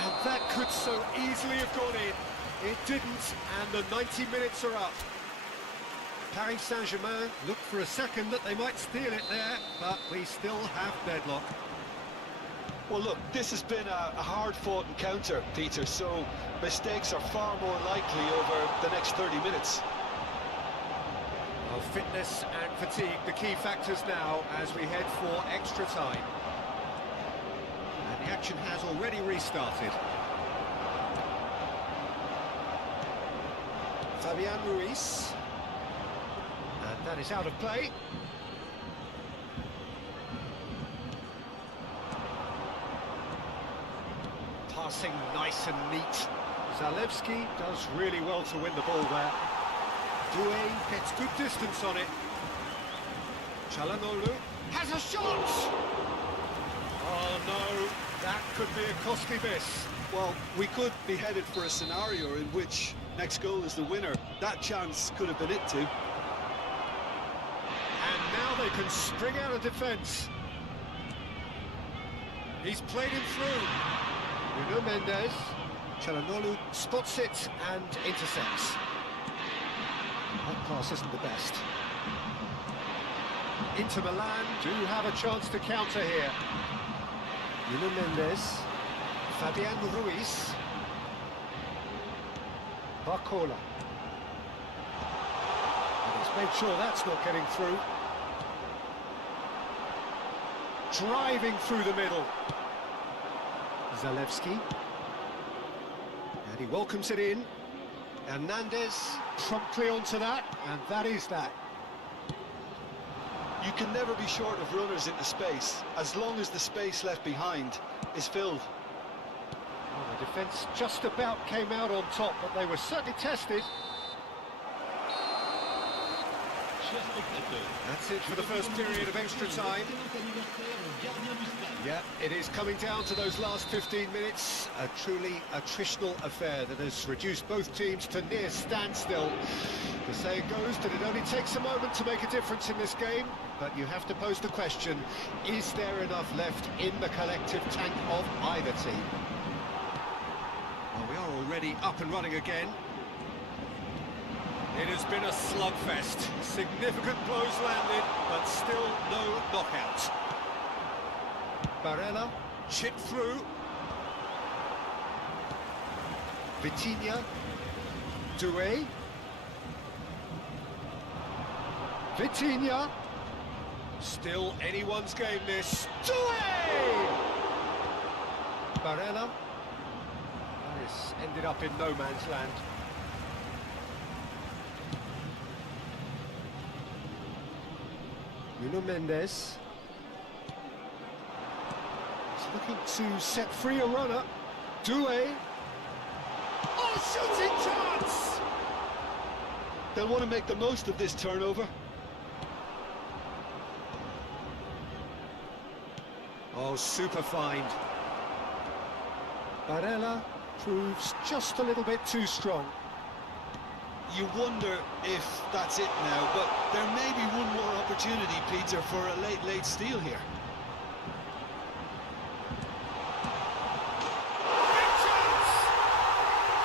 And that could so easily have gone in. It didn't, and the 90 minutes are up. Paris Saint-Germain looked for a second that they might steal it there, but we still have deadlock. Well, look, this has been a hard-fought encounter, Peter, so mistakes are far more likely over the next 30 minutes. Well, fitness and fatigue, the key factors now as we head for extra time. And the action has already restarted. Fabian Ruiz. And that is out of play. Passing nice and neat. Zalewski does really well to win the ball there. Duel gets good distance on it. Çalhanoğlu has a shot! Oh no, that could be a costly miss. Well, we could be headed for a scenario in which next goal is the winner. That chance could have been it too. And now they can spring out of defence. He's played him through. Nuno Mendes. Çalhanoğlu spots it and intercepts. That pass isn't the best. Inter Milan do have a chance to counter here. Nuno Mendes. Fabian Ruiz. Barcola. And he's made sure that's not getting through. Driving through the middle. Zalewski. And he welcomes it in. Hernandez promptly onto that, and that is that. You can never be short of runners into space, as long as the space left behind is filled. Well, the defence just about came out on top, but they were certainly tested. Chers spectateurs, That's it for the first period of extra time. Yeah, it is coming down to those last 15 minutes. A truly attritional affair that has reduced both teams to near standstill. The saying goes that it only takes a moment to make a difference in this game, but you have to pose the question, is there enough left in the collective tank of either team? Well, we are already up and running again. It has been a slugfest. Significant blows landed, but still no knockout. Barella, chipped through. Vitinha. Duel. Vitinha. Still anyone's game, this. Duel! Barella. This ended up in no man's land. Nuno Mendes. He's looking to set free a runner. Duel. Oh, shooting chance! They'll want to make the most of this turnover. Oh, super find. Barella proves just a little bit too strong. You wonder if that's it now, but there may be one more opportunity, Peter, for a late steal here. Big chance!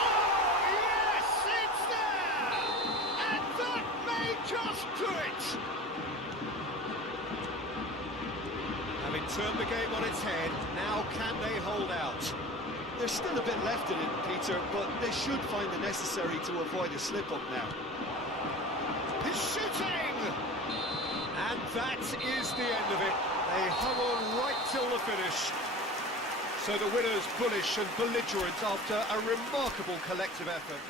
Oh, yes, it's there! And that may just do it! Having turned the game on its head, now can they hold out? There's still a bit left in it, Peter, but they should find the necessary to avoid a slip-up now. He's shooting! And that is the end of it. They hung on right till the finish. So the winners bullish and belligerent after a remarkable collective effort.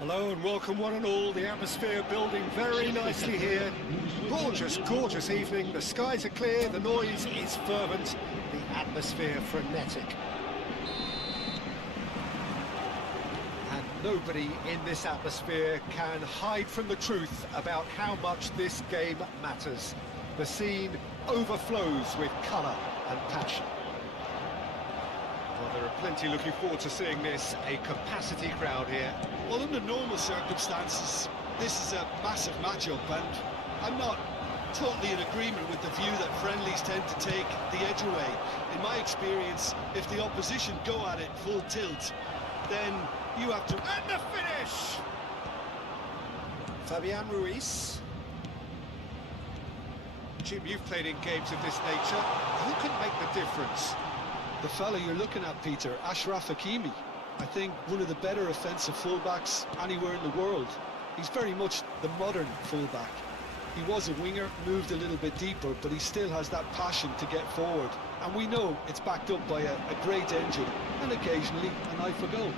Hello and welcome one and all. The atmosphere building very nicely here. Gorgeous, gorgeous evening. The skies are clear, the noise is fervent, the atmosphere frenetic. And nobody in this atmosphere can hide from the truth about how much this game matters. The scene overflows with colour and passion. Well, there are plenty looking forward to seeing this. A capacity crowd here. Well, under normal circumstances, this is a massive matchup, and I'm not totally in agreement with the view that friendlies tend to take the edge away. In my experience, if the opposition go at it full tilt, then you have to... And the finish! Fabian Ruiz. Jim, you've played in games of this nature. Who can make the difference? The fella you're looking at, Peter, Ashraf Hakimi. I think one of the better offensive fullbacks anywhere in the world. He's very much the modern fullback. He was a winger, moved a little bit deeper, but he still has that passion to get forward. And we know it's backed up by a great engine, and occasionally an eye for goal.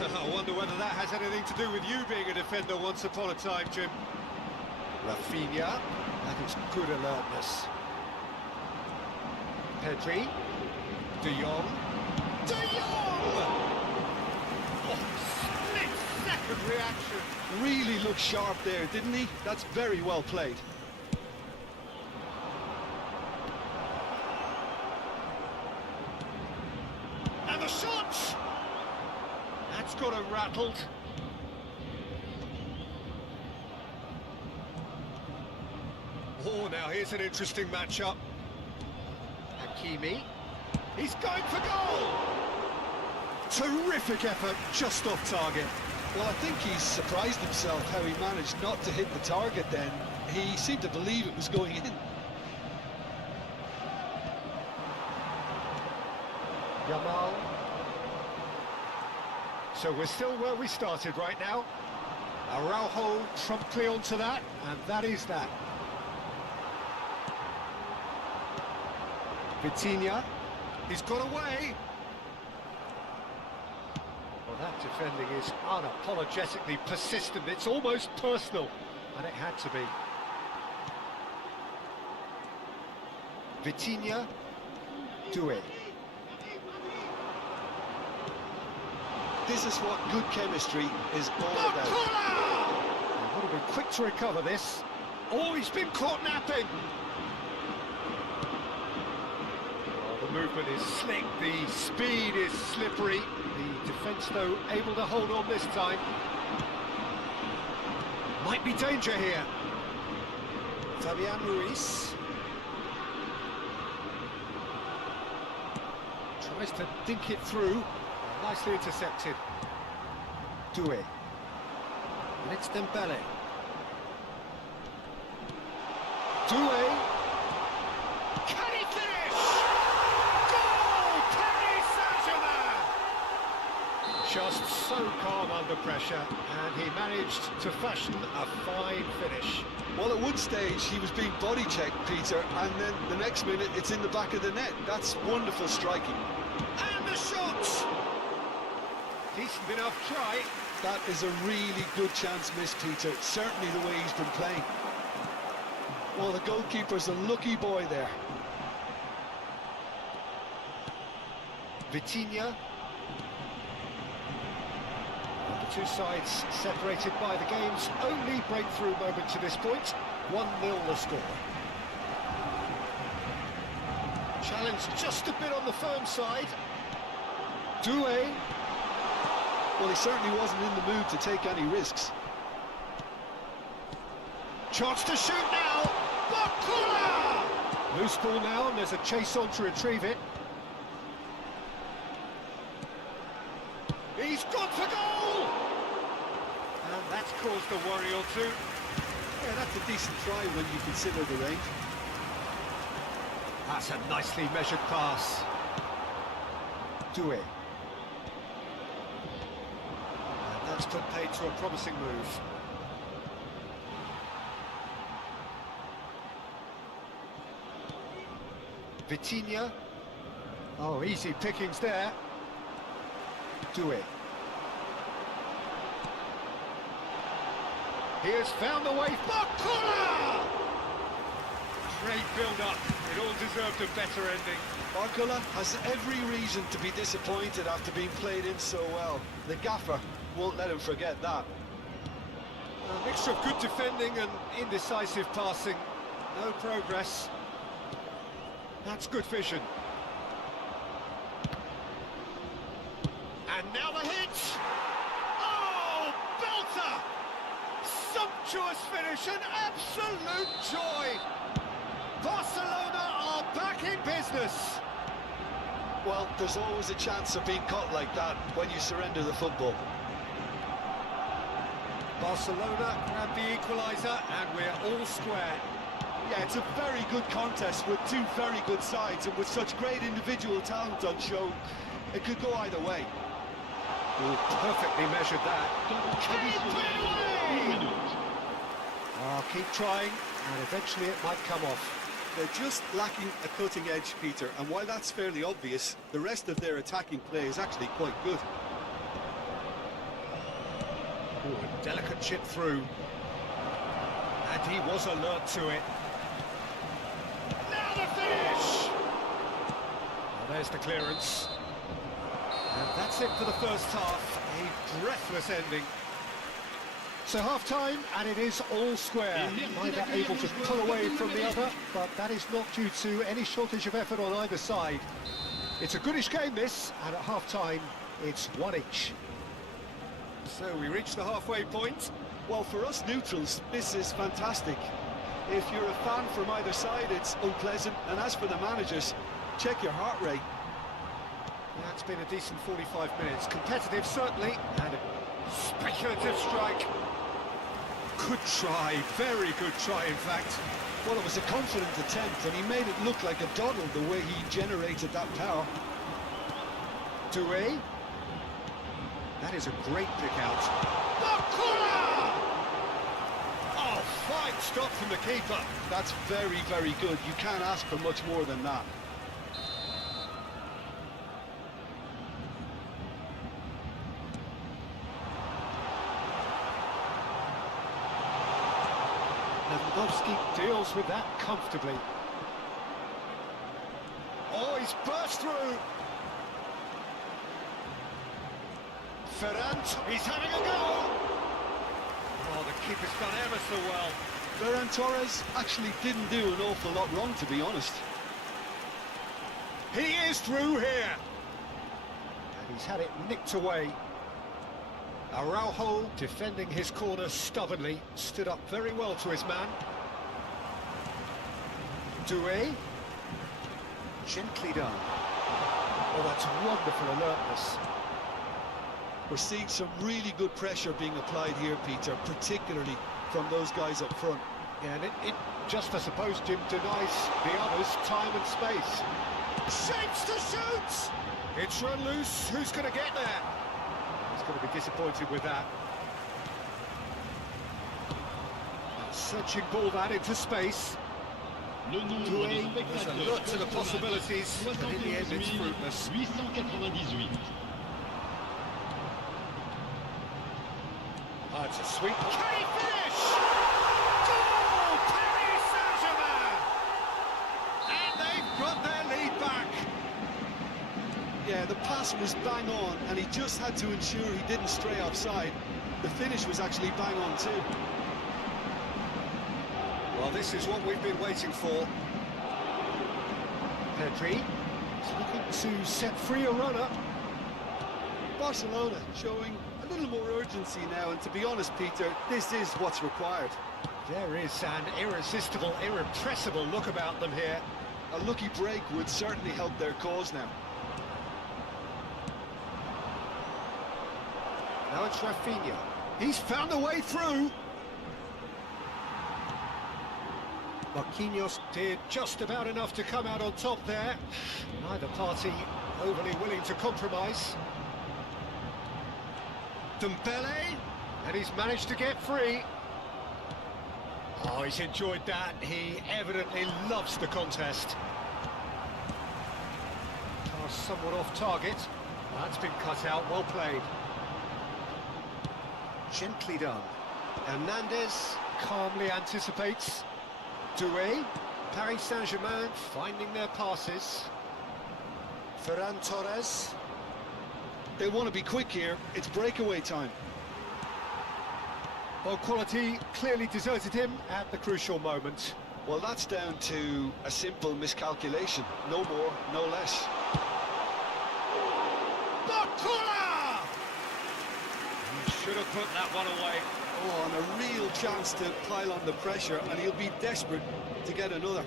I wonder whether that has anything to do with you being a defender once upon a time, Jim. Rafinha, that is good alertness. Pedri, De Jong. De Jong! Split-second reaction. Really looked sharp there, didn't he? That's very well played. And the shot! That's got him rattled. Oh, now here's an interesting matchup. Hakimi. He's going for goal! Terrific effort, just off target. Well, I think he's surprised himself how he managed not to hit the target then. He seemed to believe it was going in. Yamal. So we're still where we started right now. Araujo promptly onto that, and that is that. Vitinha. He's got away. Well, that defending is unapologetically persistent. It's almost personal, and it had to be. Vitinha. Duel. This is what good chemistry is all about. He would have been quick to recover this. Oh, he's been caught napping. The movement is slick, the speed is slippery. The defence, though, able to hold on this time. Might be danger here. Fabian Ruiz. Tries to dink it through. Nicely intercepted. Duel. And it's Dembele. Duel. Can he finish? Goal! Paris Saint-Germain! Just so calm under pressure, and he managed to fashion a fine finish. Well, at one stage he was being body checked, Peter, and then the next minute it's in the back of the net. That's wonderful striking. And the shot! Decent enough try. That is a really good chance missed, Peter. Certainly the way he's been playing. Well, the goalkeeper's a lucky boy there. Vitinha. The two sides separated by the game's only breakthrough moment to this point. 1-0 the score. Challenge just a bit on the firm side. Duel. Well, he certainly wasn't in the mood to take any risks. Chance to shoot now. Bakula! Loose ball now, and there's a chase on to retrieve it. He's gone for goal! And that's caused a worry or two. Yeah, that's a decent try when you consider the range. That's a nicely measured pass. Duel. That's put paid to a promising move. Vitinha. Oh, easy pickings there. Duel. He has found the way. Bakula! Great build-up. It all deserved a better ending. Barcola has every reason to be disappointed after being played in so well. The gaffer won't let him forget that. A mixture of good defending and indecisive passing. No progress. That's good vision. And now the hit! Oh, belter! Sumptuous finish, an absolute joy! Barcelona are back in business! Well, there's always a chance of being caught like that when you surrender the football. Barcelona grab the equaliser and we're all square. Yeah, it's a very good contest with two very good sides, and with such great individual talent on show, it could go either way. Ooh, perfectly measured that. Keep trying, and eventually it might come off. They're just lacking a cutting edge, Peter, and while that's fairly obvious, the rest of their attacking play is actually quite good. Ooh, a delicate chip through. And he was alert to it. Now the finish! Well, there's the clearance. And that's it for the first half. A breathless ending. So half-time, and it is all square. Neither able to pull away from the other, but that is not due to any shortage of effort on either side. It's a goodish game, this, and at half-time, it's one each. So we reach the halfway point. Well, for us neutrals, this is fantastic. If you're a fan from either side, it's unpleasant, and as for the managers, check your heart rate. Yeah, it's been a decent 45 minutes. Competitive, certainly, and a speculative strike. Good try, very good try, in fact. Well, it was a confident attempt, and he made it look like a doddle the way he generated that power. Duel. That is a great pick out. Bakula! Oh, fine stop from the keeper. That's very, very good. You can't ask for much more than that. Lewandowski deals with that comfortably. Oh, he's burst through. Ferran, he's having a go. Oh, the keeper's done ever so well. Ferran Torres actually didn't do an awful lot wrong, to be honest. He is through here. And he's had it nicked away. Araujo, defending his corner stubbornly, stood up very well to his man. Duel. Gently done. Oh, that's wonderful alertness. We're seeing some really good pressure being applied here, Peter, particularly from those guys up front. Yeah, and it just, I suppose, Jim, denies the others time and space. Shapes to shoot! It's run loose. Who's going to get there? He's going to be disappointed with that. A searching ball that into space. Duel is alert to the possibilities, but in the end it's fruitless. 898. Oh, it's a sweep. Can he finish? Goal! Paris Saint-Germain! And they've got their lead back. Yeah, the pass was bang on, and he just had to ensure he didn't stray offside. The finish was actually bang on too. Well, this is what we've been waiting for. Pedri is looking to set free a runner. Barcelona showing a little more urgency now, and to be honest, Peter, this is what's required. There is an irresistible, irrepressible look about them here. A lucky break would certainly help their cause now. Now it's Rafinha. He's found a way through. Marquinhos did just about enough to come out on top there. Neither party overly willing to compromise. Dembele, and he's managed to get free. Oh, he's enjoyed that. He evidently loves the contest. Pass somewhat off target. That's been cut out, well played. Gently done. Hernandez calmly anticipates. Duel, Paris Saint-Germain finding their passes. Ferran Torres. They want to be quick here. It's breakaway time. Well, quality clearly deserted him at the crucial moment. Well, that's down to a simple miscalculation. No more, no less. Bakula! He should have put that one away. Oh, and a real chance to pile on the pressure, and he'll be desperate to get another.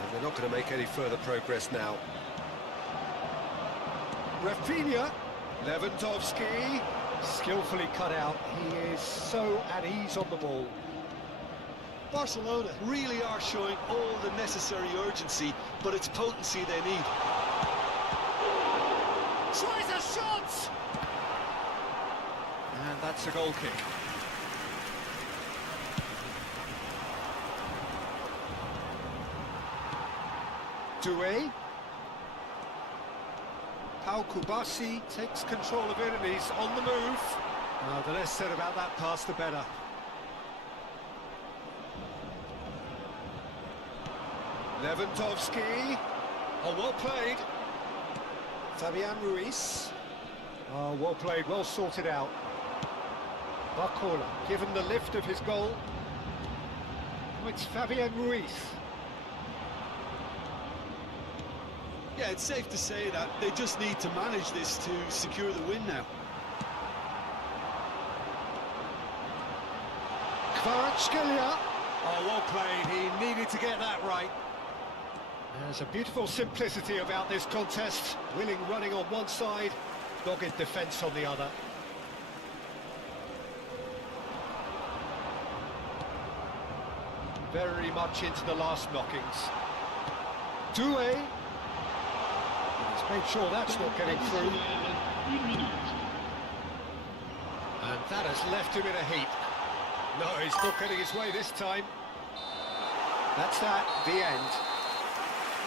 And they're not going to make any further progress now. Rafinha, Lewandowski, skillfully cut out. He is so at ease on the ball. Barcelona really are showing all the necessary urgency, but it's potency they need. Tries a shot! And that's a goal kick. Duel. Ekshibisi takes control of it and he's on the move. The less said about that pass, the better. Lewandowski. Oh, well played. Fabian Ruiz. Oh, well played, well sorted out. Bakula, given the lift of his goal. Oh, it's Fabian Ruiz. Yeah, it's safe to say that they just need to manage this to secure the win now. Kvaratskhelia. Oh, well played, he needed to get that right. There's a beautiful simplicity about this contest. Willing running on one side, dogged defence on the other. Very much into the last knockings. Duel. He's made sure that's not getting through. And that has left him in a heap. No, he's not getting his way this time. That's that, the end.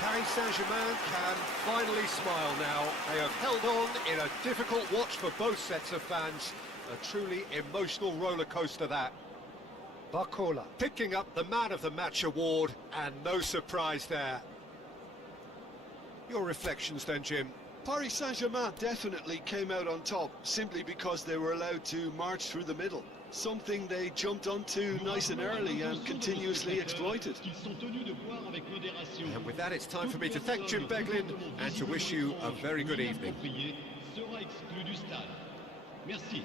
Paris Saint-Germain can finally smile now. They have held on in a difficult watch for both sets of fans. A truly emotional roller coaster, that. Bakula picking up the Man of the Match award, and no surprise there. Your reflections then, Jim? Paris Saint-Germain definitely came out on top simply because they were allowed to march through the middle. Something they jumped onto nice and early and continuously exploited. And with that, it's time for me to thank Jim Beglin and to wish you a very good evening. Merci.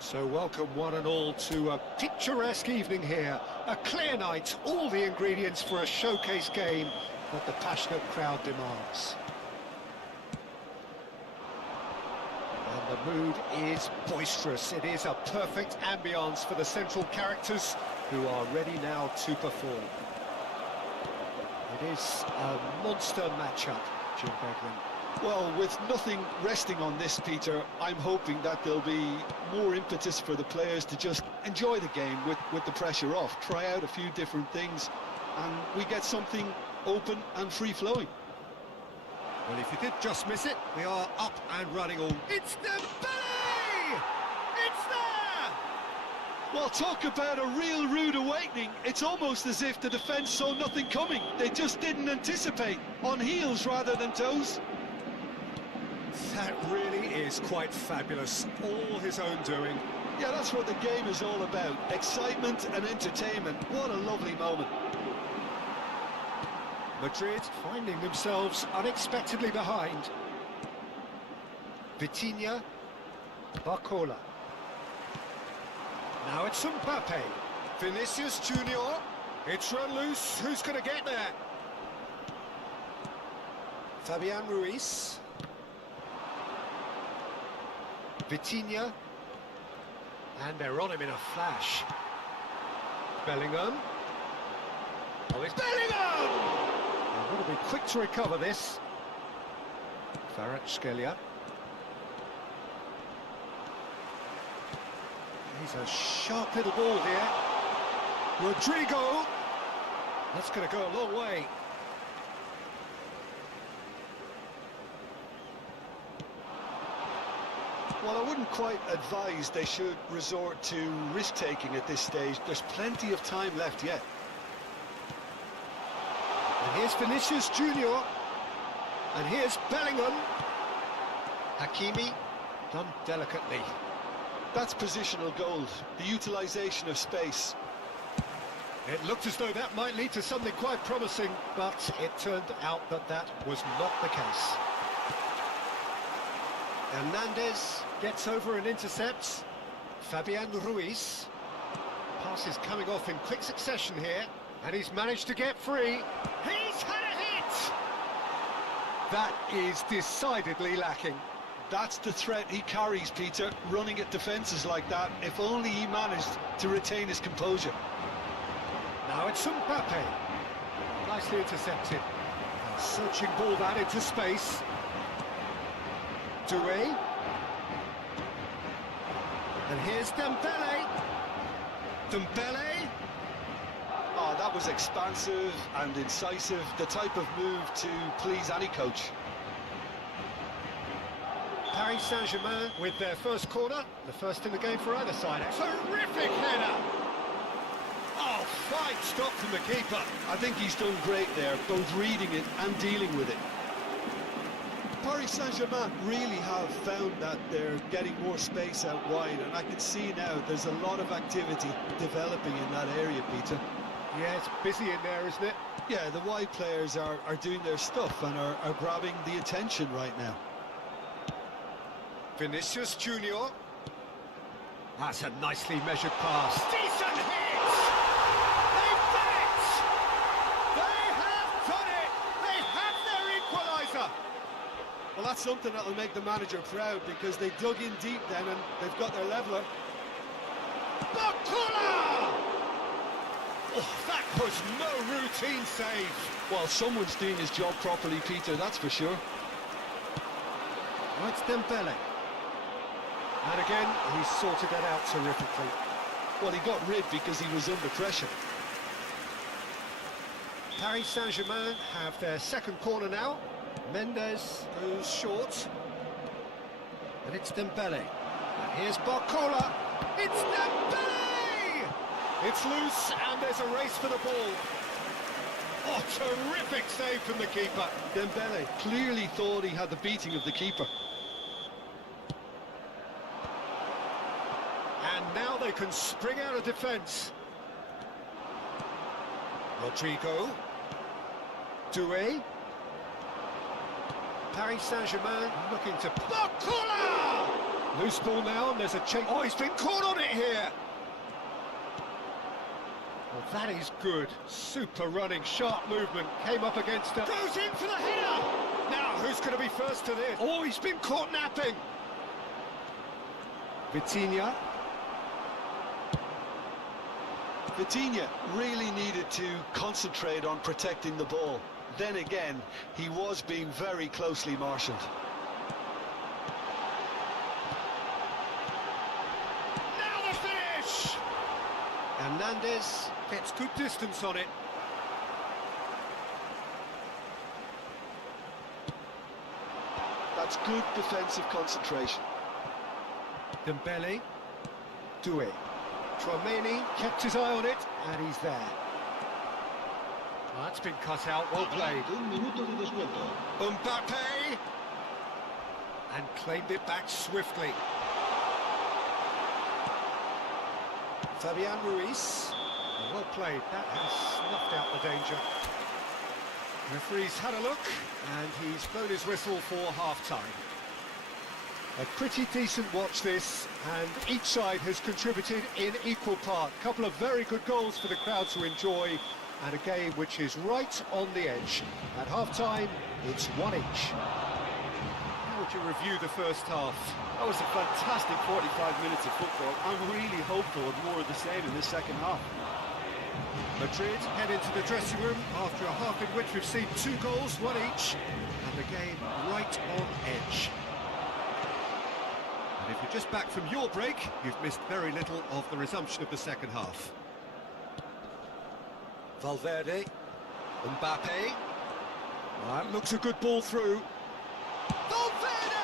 So welcome one and all to a picturesque evening here. A clear night, all the ingredients for a showcase game that the passionate crowd demands. The mood is boisterous. It is a perfect ambience for the central characters who are ready now to perform. It is a monster matchup, Jim Beglin. Well, with nothing resting on this, Peter, I'm hoping that there'll be more impetus for the players to just enjoy the game with the pressure off, try out a few different things, and we get something open and free-flowing. Well, if you did just miss it, we are up and running all. It's Dembele! It's there! Well, talk about a real rude awakening. It's almost as if the defence saw nothing coming. They just didn't anticipate, on heels rather than toes. That really is quite fabulous. All his own doing. Yeah, that's what the game is all about. Excitement and entertainment. What a lovely moment. Madrid finding themselves unexpectedly behind. Vitinha, Barcola. Now it's Mbappe. Vinicius Junior. It's run loose. Who's going to get there? Fabian Ruiz. Vitinha. And they're on him in a flash. Bellingham. Oh, it's Bellingham! They've got to be quick to recover this. Kvaratskhelia. He's a sharp little ball here. Rodrigo. That's going to go a long way. Well, I wouldn't quite advise they should resort to risk-taking at this stage. There's plenty of time left yet. And here's Vinicius Junior. And here's Bellingham. Hakimi, done delicately. That's positional gold, the utilisation of space. It looked as though that might lead to something quite promising, but it turned out that that was not the case. Hernandez gets over and intercepts. Fabian Ruiz. Pass is coming off in quick succession here, and he's managed to get free. He's had a hit! That is decidedly lacking. That's the threat he carries, Peter, running at defences like that. If only he managed to retain his composure. Now it's Mbappe. Nicely intercepted. A searching ball that into space. Duel. And here's Dembele. Dembele. Oh, that was expansive and incisive, the type of move to please any coach. Paris Saint-Germain with their first corner, the first in the game for either side. Terrific header! Oh, fine stop from the keeper. I think he's done great there, both reading it and dealing with it. Paris Saint-Germain really have found that they're getting more space out wide, and I can see now there's a lot of activity developing in that area, Peter. Yeah, it's busy in there, isn't it? Yeah, the wide players are doing their stuff and are grabbing the attention right now. Vinicius Junior. That's a nicely measured pass. Decent hit! They've done it! They have done it! They have their equaliser! Well, that's something that'll make the manager proud, because they dug in deep then and they've got their leveller. Barcola! Oh, that was no routine save. Well, someone's doing his job properly, Peter, that's for sure. Right, Dembele. And again, he sorted that out terrifically. Well, he got rid because he was under pressure. Paris Saint-Germain have their second corner now. Mendes goes short. And it's Dembele. And here's Barcola. It's Dembele! It's loose, and there's a race for the ball. Oh, terrific save from the keeper. Dembele clearly thought he had the beating of the keeper. And now they can spring out of defence. Rodrigo. Duel. Paris Saint-Germain looking to... Barcola! Loose ball now, and there's a change. Oh, he's been caught on it here. Well, that is good. Super running, sharp movement. Came up against it. Goes in for the header! Now, who's going to be first to this? Oh, he's been caught napping. Vitinha. Vitinha really needed to concentrate on protecting the ball. Then again, he was being very closely marshalled. Now the finish! Hernandez gets good distance on it. That's good defensive concentration. Dembele. Duel. Tchouaméni kept his eye on it, and he's there. That's been cut out, well played. Un minuto de descuento. Mbappe! And claimed it back swiftly. Fabian Ruiz. Well played, that has snuffed out the danger. Referee's had a look, and he's blown his whistle for half-time. A pretty decent watch this, and each side has contributed in equal part. A couple of very good goals for the crowd to enjoy, and a game which is right on the edge. At half-time, it's 1-1. How would you review the first half? That was a fantastic 45 minutes of football. I'm really hopeful of more of the same in this second half. Madrid head into the dressing room after a half in which we've seen 2 goals, 1 each, and the game right on edge. And if you're just back from your break, you've missed very little of the resumption of the second half. Valverde, Mbappe. That looks a good ball through. Valverde!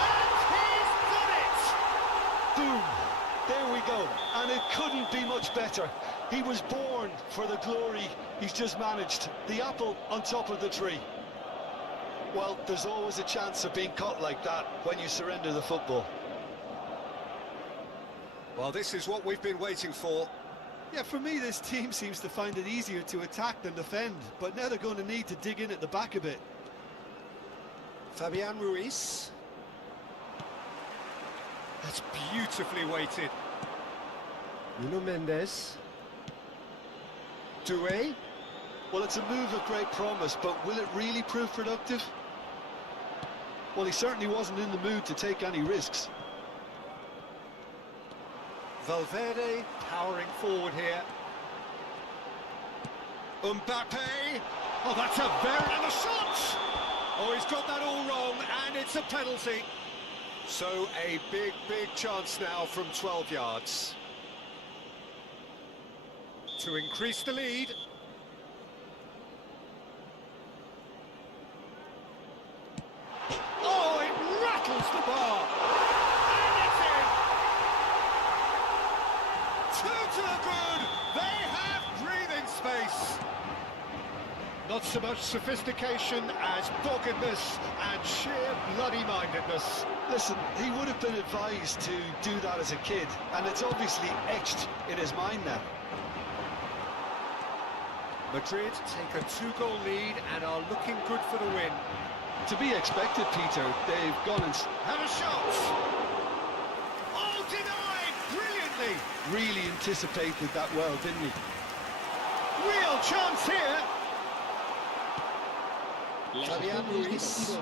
And he's done it! Boom! There we go, and it couldn't be much better. He was born for the glory he's just managed. The apple on top of the tree. Well, there's always a chance of being caught like that when you surrender the football. Well, this is what we've been waiting for. Yeah, for me, this team seems to find it easier to attack than defend, but now they're going to need to dig in at the back a bit. Fabian Ruiz. That's beautifully weighted. Nuno Mendes. Duel. Well, it's a move of great promise, but will it really prove productive? Well, he certainly wasn't in the mood to take any risks. Valverde powering forward here. Mbappe. Oh, that's a very... And a shot! Oh, he's got that all wrong, and it's a penalty. So a big, big chance now from 12 yards. To increase the lead. Oh, it rattles the bar. And it's in. 2 to the good. They have breathing space. Not so much sophistication as doggedness and sheer bloody-mindedness. Listen, he would have been advised to do that as a kid, and it's obviously etched in his mind now. Madrid take a 2-goal lead and are looking good for the win. To be expected, Peter. They've gone and Have a shot! Oh, denied! Brilliantly! really anticipated that well, didn't he? Real chance here! Las Fabian audiencias de Ruiz.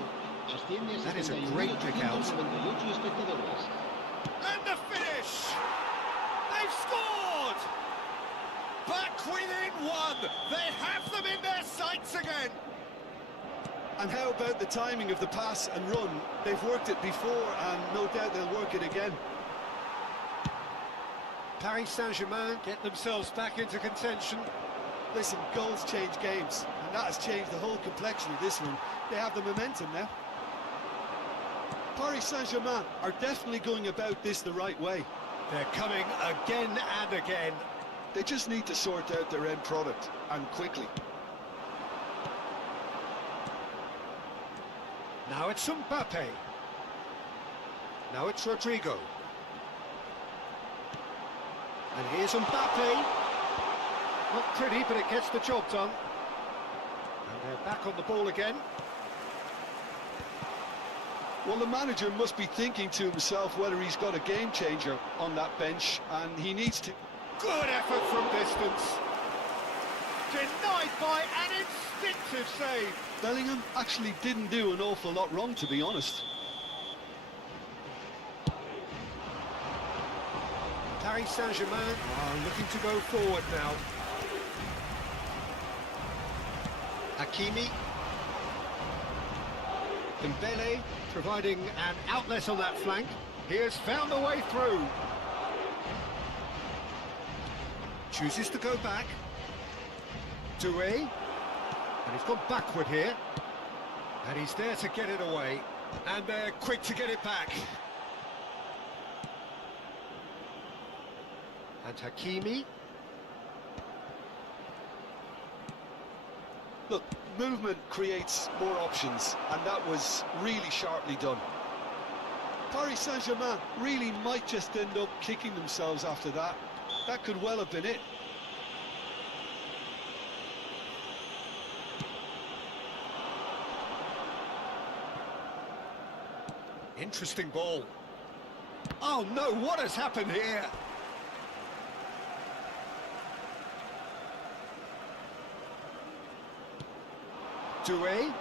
partido asciende a That is a great kick out. 71.98 espectadores. And the finish! They've scored! Back within 1! They have them in their sights again! And how about the timing of the pass and run? They've worked it before, and no doubt they'll work it again. Paris Saint-Germain get themselves back into contention. Listen, goals change games, and that has changed the whole complexion of this one. They have the momentum now. Paris Saint-Germain are definitely going about this the right way. They're coming again and again. They just need to sort out their end product, and quickly. Now it's Mbappe. Now it's Rodrigo. And here's Mbappe. Not pretty, but it gets the job done. And they're back on the ball again. Well, the manager must be thinking to himself whether he's got a game changer on that bench, and he needs to. Good effort from distance. Denied by an instinctive save. Bellingham actually didn't do an awful lot wrong, to be honest. Paris Saint-Germain are looking to go forward now. Hakimi. Dembele providing an outlet on that flank. He has found the way through. Chooses to go back. Duel. And he's gone backward here. And he's there to get it away. And they're quick to get it back. And Hakimi. Look, movement creates more options, and that was really sharply done. Paris Saint-Germain really might just end up kicking themselves after that. That could well have been it. Interesting ball. Oh no, what has happened here? Duel.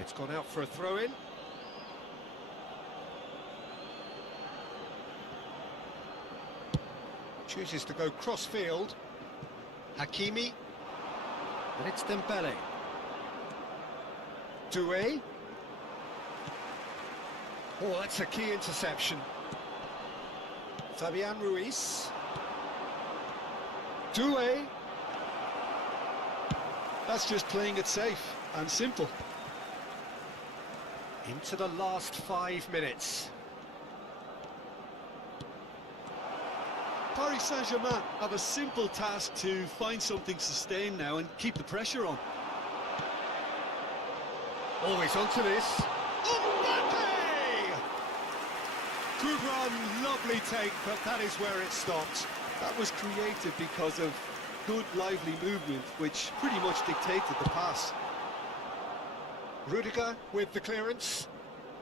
It's gone out for a throw-in. Chooses to go cross-field. Hakimi. And it's Dembele. Duel. Oh, that's a key interception. Fabian Ruiz. Duel. That's just playing it safe and simple. Into the last 5 minutes. Paris Saint-Germain have a simple task to find something sustained now and keep the pressure on. Always onto this. Mbappe! Good run, lovely take, but that is where it stopped. That was created because of good, lively movement, which pretty much dictated the pass. Rudiger with the clearance.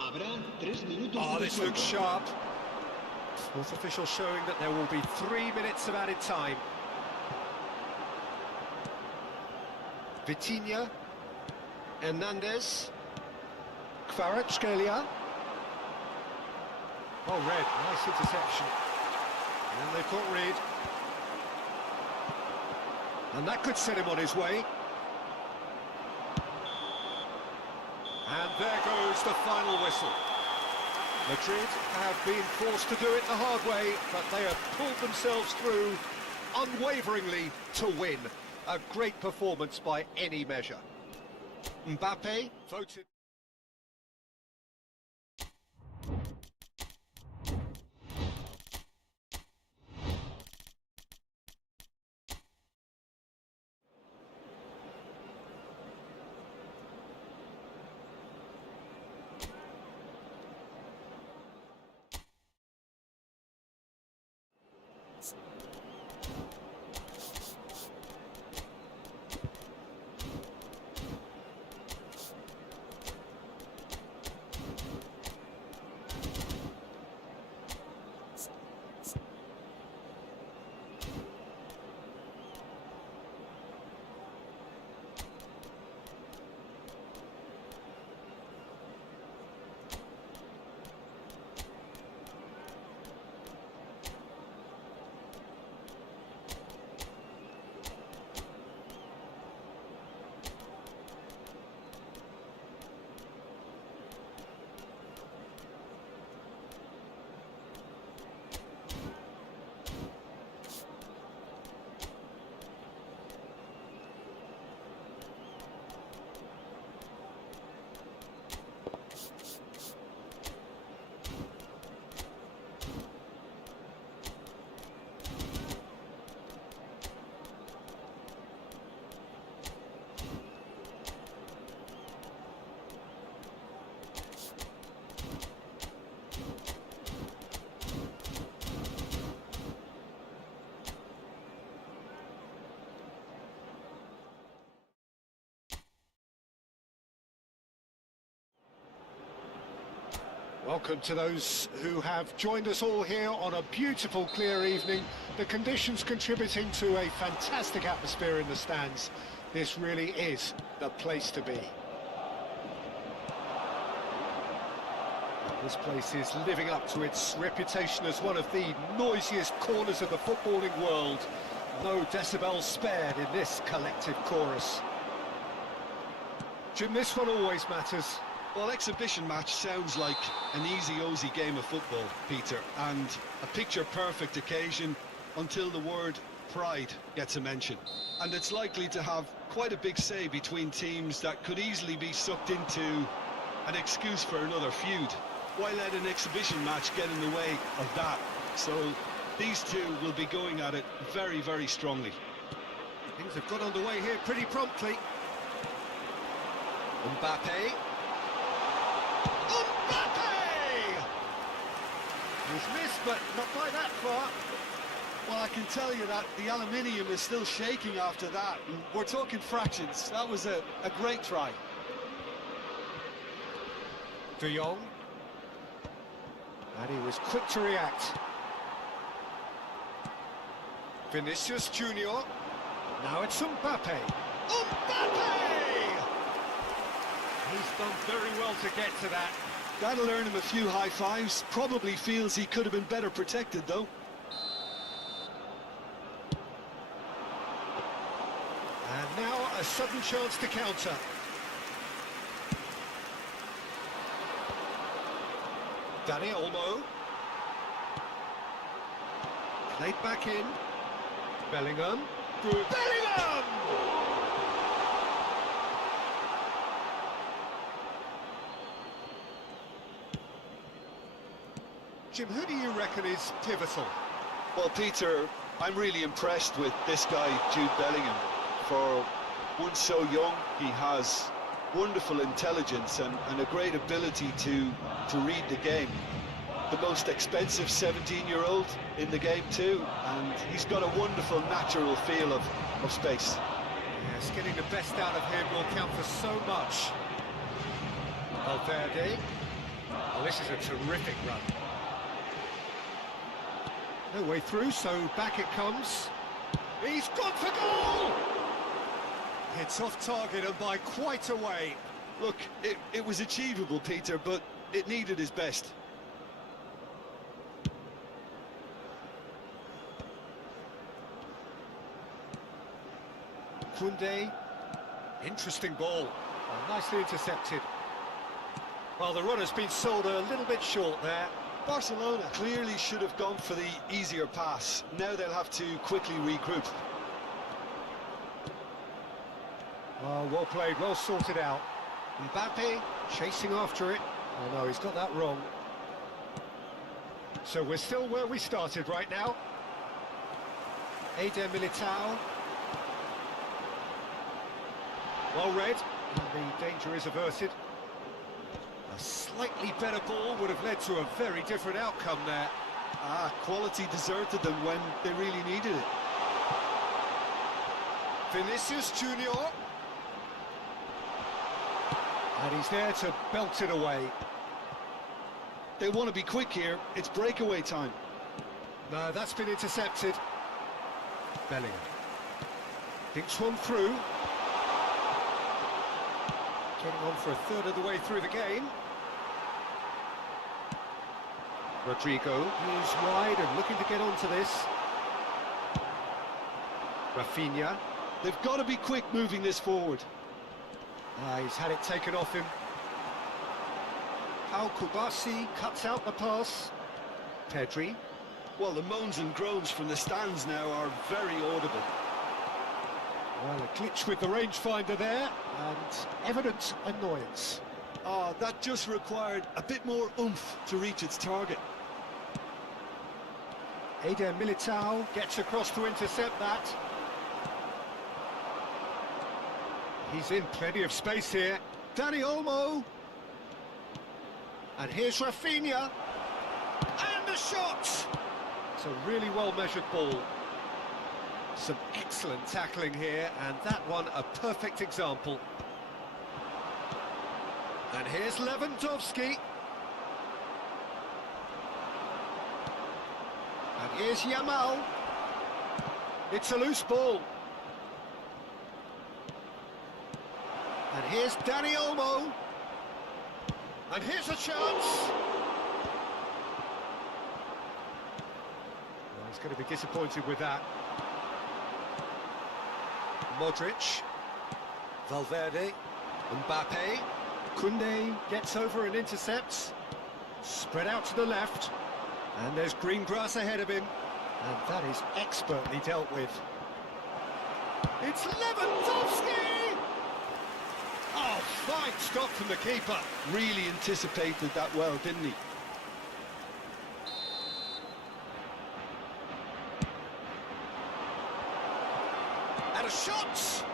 Habrá 3 minutos Oh, de this descuento. looks sharp. Fourth official showing that there will be 3 minutes of added time. Vitinha. Hernandez. Kvaratskhelia. Oh, red, nice interception. And they've caught Reed. And that could set him on his way. And there goes the final whistle. Madrid have been forced to do it the hard way, but they have pulled themselves through unwaveringly to win. A great performance by any measure. Mbappe voted... Welcome to those who have joined us all here on a beautiful, clear evening. The conditions contributing to a fantastic atmosphere in the stands. This really is the place to be. This place is living up to its reputation as one of the noisiest corners of the footballing world. No decibels spared in this collective chorus. Jim, this one always matters. Well, exhibition match sounds like an easy-ozy game of football, Peter, and a picture-perfect occasion until the word pride gets a mention. And it's likely to have quite a big say between teams that could easily be sucked into an excuse for another feud. Why let an exhibition match get in the way of that? So these two will be going at it very, very strongly. Things have got underway here pretty promptly. Mbappe. He's missed, but not by that far. Well, I can tell you that the aluminium is still shaking after that. And we're talking fractions. That was a great try. De Jong. And he was quick to react. Vinicius Junior. Now it's Mbappe. Mbappe! He's done very well to get to that. That'll earn him a few high fives. Probably feels he could have been better protected, though. And now a sudden chance to counter. Dani Olmo. Played back in. Bellingham. Good. Bellingham! Jim, who do you reckon is pivotal? Well, Peter, I'm really impressed with this guy, Jude Bellingham. For one so young, he has wonderful intelligence and a great ability to read the game. The most expensive 17-year-old in the game too, and he's got a wonderful natural feel of space. Yes, getting the best out of him will count for so much. Valverde. Well, this is a terrific run. No way through, so back it comes. He's gone for goal! It's off target and by quite a way. Look, it was achievable, Peter, but it needed his best. Koundé. Interesting ball. Nicely intercepted. Well, the run has been sold a little bit short there. Barcelona clearly should have gone for the easier pass. Now they'll have to quickly regroup. Oh, well played, well sorted out. Mbappe chasing after it. Oh no, he's got that wrong. So we're still where we started right now. Eder Militao. Well read, and the danger is averted. A slightly better ball would have led to a very different outcome there. Quality deserted them when they really needed it. Vinicius Junior. And he's there to belt it away. They want to be quick here. It's breakaway time. No, that's been intercepted. Bellingham. Thinks one through. Getting on for a third of the way through the game. Rodrigo is wide and looking to get onto this. Rafinha. They've got to be quick moving this forward. He's had it taken off him. Ekshibisi cuts out the pass. Pedri. Well, the moans and groans from the stands now are very audible. Well, a glitch with the rangefinder there, and evident annoyance. That just required a bit more oomph to reach its target. Eder Militao gets across to intercept that. He's in plenty of space here. Dani Olmo. And here's Rafinha. And the shot! It's a really well-measured ball. Some excellent tackling here, and that one a perfect example. And here's Lewandowski. And here's Yamal. It's a loose ball. And here's Dani Olmo. And here's a chance. He's going to be disappointed with that. Modric, Valverde, Mbappe, Koundé gets over and intercepts. Spread out to the left, and there's green grass ahead of him, and that is expertly dealt with. It's Lewandowski! Oh, fine stop from the keeper. Really anticipated that well, didn't he? And a shot!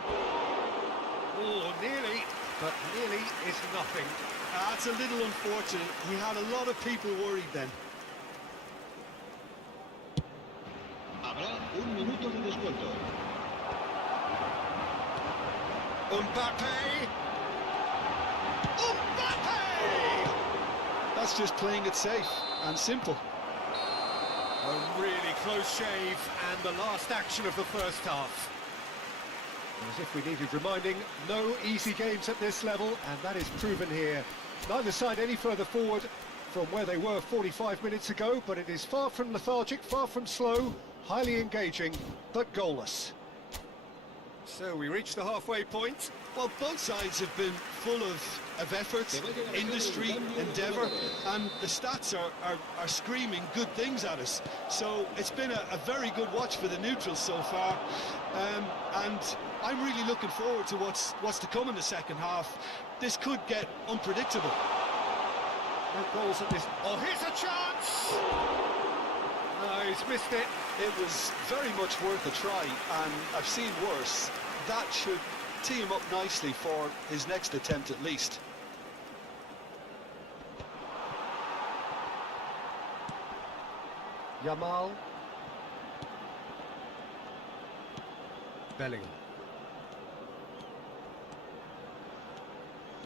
Oh, nearly, but nearly is nothing. That's a little unfortunate. He had a lot of people worried then. Habrá un minuto de descuento. Mbappe! Mbappe! That's just playing it safe and simple. A really close shave, and the last action of the first half. As if we needed reminding, no easy games at this level, and that is proven here. Neither side any further forward from where they were 45 minutes ago, but it is far from lethargic, far from slow, highly engaging, but goalless. So we reach the halfway point. Well, both sides have been full of effort, industry, endeavour, and the stats are screaming good things at us. So it's been a very good watch for the neutrals so far, and I'm really looking forward to what's to come in the second half. This could get unpredictable. No goals at this. Oh, here's a chance! No, he's missed it. It was very much worth a try, and I've seen worse. That should tee him up nicely for his next attempt at least. Yamal. Bellingham.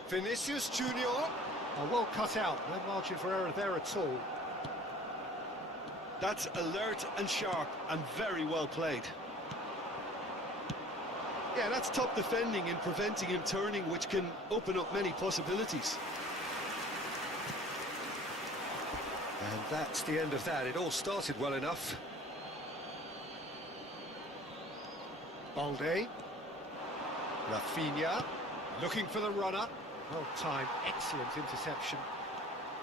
Vinicius Junior. Oh, well cut out. No margin for error there at all. That's alert and sharp and very well played. Yeah, that's top defending and preventing him turning, which can open up many possibilities. And that's the end of that. It all started well enough. Balde. Rafinha. Looking for the runner. Well timed. Excellent interception.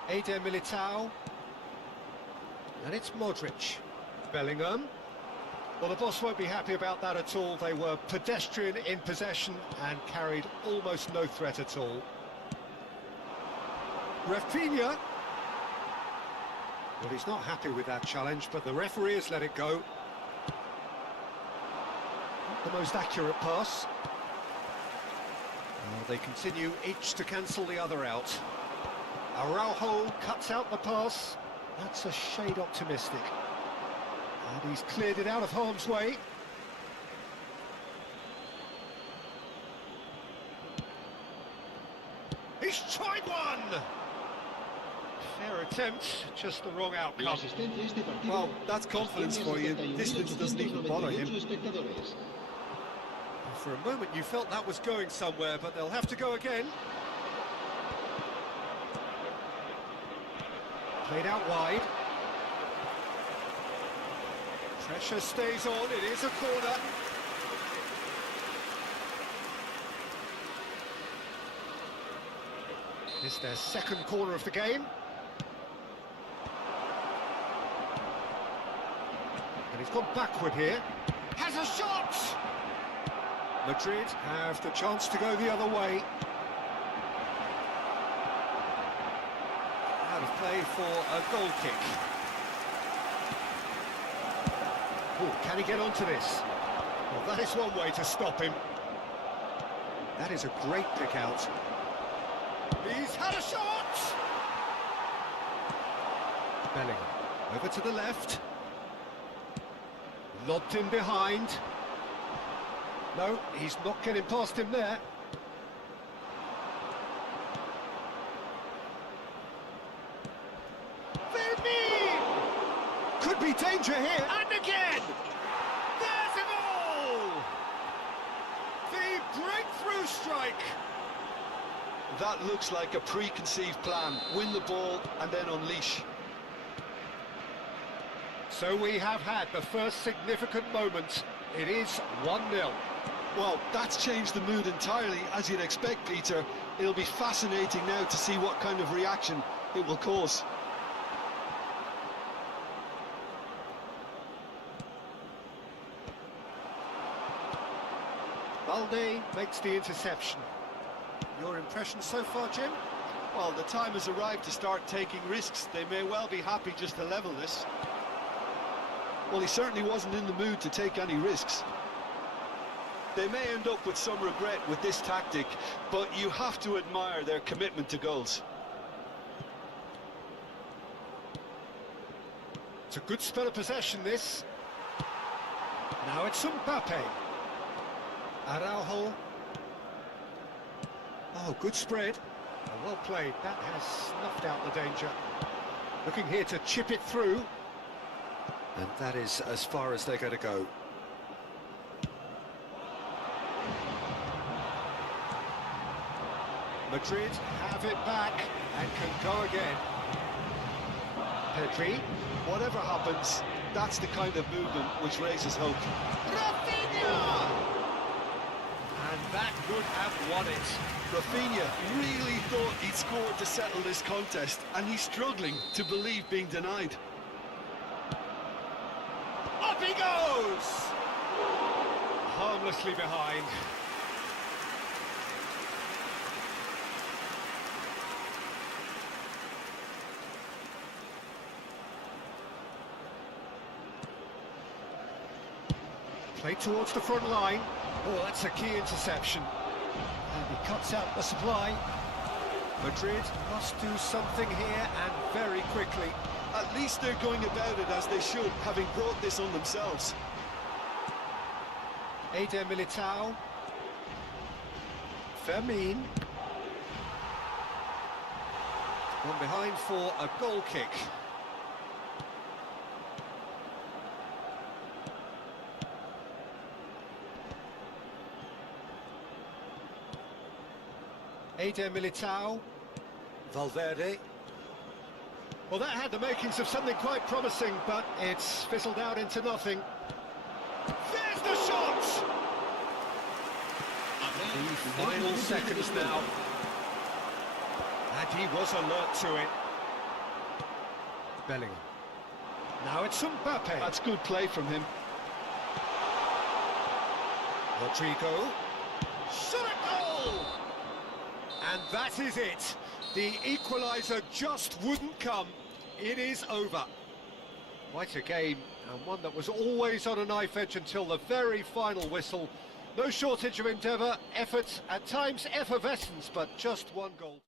Eder Militao. And it's Modric. Bellingham. Well, the boss won't be happy about that at all. They were pedestrian in possession and carried almost no threat at all. Rafinha. Well, he's not happy with that challenge, but the referee has let it go. Not the most accurate pass. Well, they continue each to cancel the other out. Araujo cuts out the pass. That's a shade optimistic. And he's cleared it out of harm's way. He's tried one! Fair attempt, just the wrong La outcome. asistencia a este partido. Well, that's confidence for you. Distance doesn't even bother him. Espectadores. For a moment you felt that was going somewhere, but they'll have to go again. Played out wide. Pressure stays on, it is a corner. It's their second corner of the game. And he's gone backward here. Has a shot! Madrid have the chance to go the other way. Out of play for a goal kick. Oh, can he get onto this? Well, that is one way to stop him. That is a great pick out. He's had a shot! Bellingham, over to the left. Lobbed in behind. No, he's not getting past him there. BERBAYAR! Could be danger here, and again! There's a goal! The breakthrough strike! That looks like a preconceived plan. Win the ball and then unleash. So we have had the first significant moment. It is 1-0. Well, that's changed the mood entirely, as you'd expect, Peter. It'll be fascinating now to see what kind of reaction it will cause. Balde makes the interception. Your impression so far, Jim? Well, the time has arrived to start taking risks. They may well be happy just to level this. Well, he certainly wasn't in the mood to take any risks. They may end up with some regret with this tactic, but you have to admire their commitment to goals. It's a good spell of possession, this. Now it's Mbappe. Araujo. Oh, good spread. Oh, well played. That has snuffed out the danger. Looking here to chip it through. And that is as far as they're going to go. Madrid have it back and can go again. Pedri. Whatever happens, that's the kind of movement which raises hope. Rafinha! And that would have won it. Rafinha really thought he'd scored to settle this contest, and he's struggling to believe being denied. Up he goes! Harmlessly behind. Play towards the front line. Oh, that's a key interception. And he cuts out the supply. Madrid must do something here, and very quickly. At least they're going about it as they should, having brought this on themselves. Eder Militao. Fermin. Gone behind for a goal kick. Eder Militao. Valverde. Well, that had the makings of something quite promising, but it's fizzled out into nothing. There's the shot! The final seconds now. And he was alert to it. Bellingham. Now it's Mbappe. That's good play from him. Rodrigo. Shot a goal! And that is it. The equaliser just wouldn't come. It is over. Quite a game, and one that was always on a knife edge until the very final whistle. No shortage of endeavour, effort, at times effervescence, but just one goal.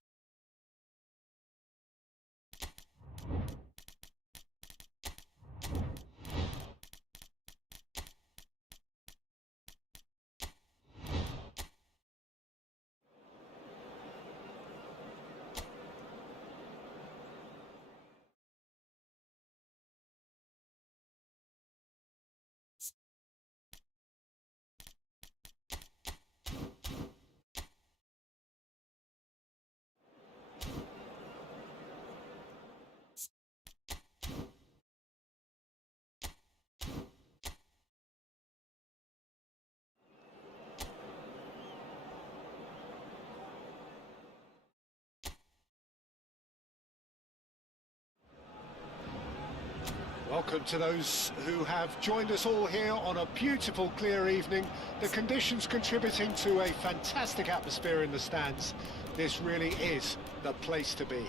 Welcome to those who have joined us all here on a beautiful, clear evening. The conditions contributing to a fantastic atmosphere in the stands. This really is the place to be.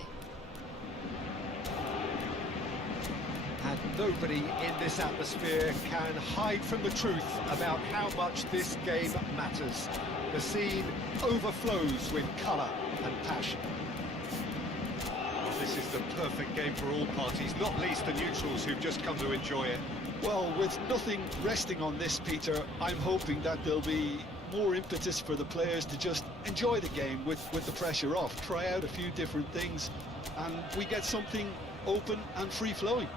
And nobody in this atmosphere can hide from the truth about how much this game matters. The scene overflows with colour and passion. This is the perfect game for all parties, not least the neutrals who've just come to enjoy it. Well, with nothing resting on this, Peter, I'm hoping that there'll be more impetus for the players to just enjoy the game with the pressure off, try out a few different things, and we get something open and free-flowing.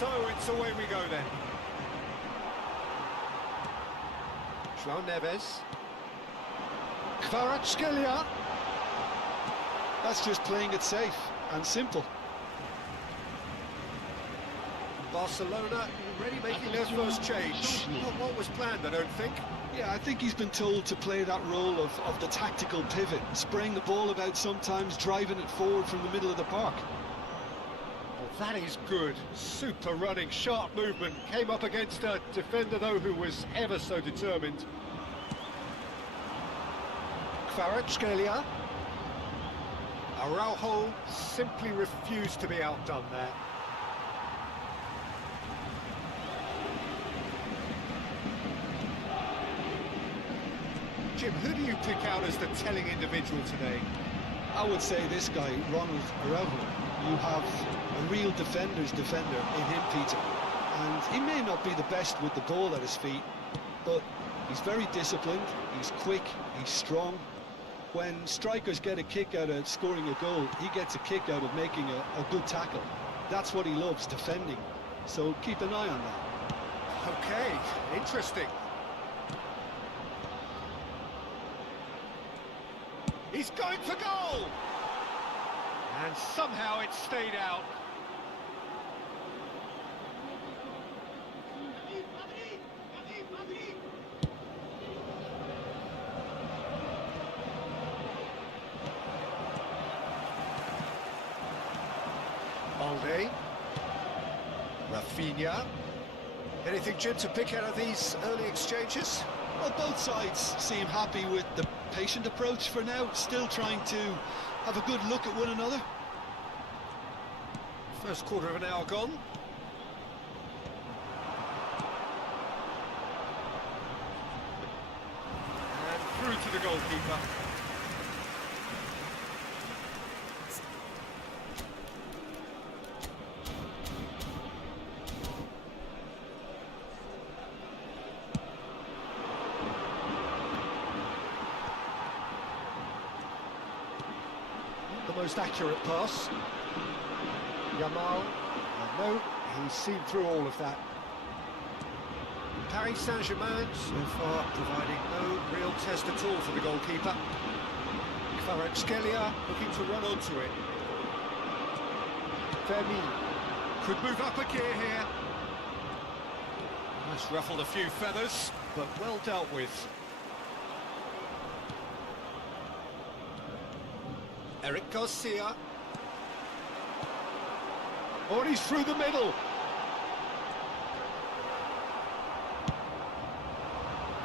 So it's away we go then. João Neves. Kvaratskhelia. That's just playing it safe and simple. Barcelona already making their first change. Not what was planned, I don't think. Yeah, I think he's been told to play that role of the tactical pivot, spraying the ball about sometimes, driving it forward from the middle of the park. Well, that is good. Super running, sharp movement. Came up against a defender, though, who was ever so determined. Kvaratskhelia. Araujo simply refused to be outdone there. Jim, who do you pick out as the telling individual today? I would say this guy, Ronald Araujo. You have a real defender's defender in him, Peter. And he may not be the best with the ball at his feet, but he's very disciplined, he's quick, he's strong. When strikers get a kick out of scoring a goal, he gets a kick out of making a good tackle. That's what he loves, defending. So keep an eye on that. Okay, interesting. He's going for goal! And somehow it stayed out. Balde. Rafinha. Anything, Jim, to pick out of these early exchanges? Well, both sides seem happy with the patient approach for now, still trying to have a good look at one another. First quarter of an hour gone. And through to the goalkeeper. The most accurate pass. Yamal, no, he's seen through all of that. Paris Saint-Germain, so far providing no real test at all for the goalkeeper. Kvaratskhelia looking to run onto it. Fermin could move up a gear here. That's ruffled a few feathers, but well dealt with. Eric Garcia. Oh, and he's through the middle.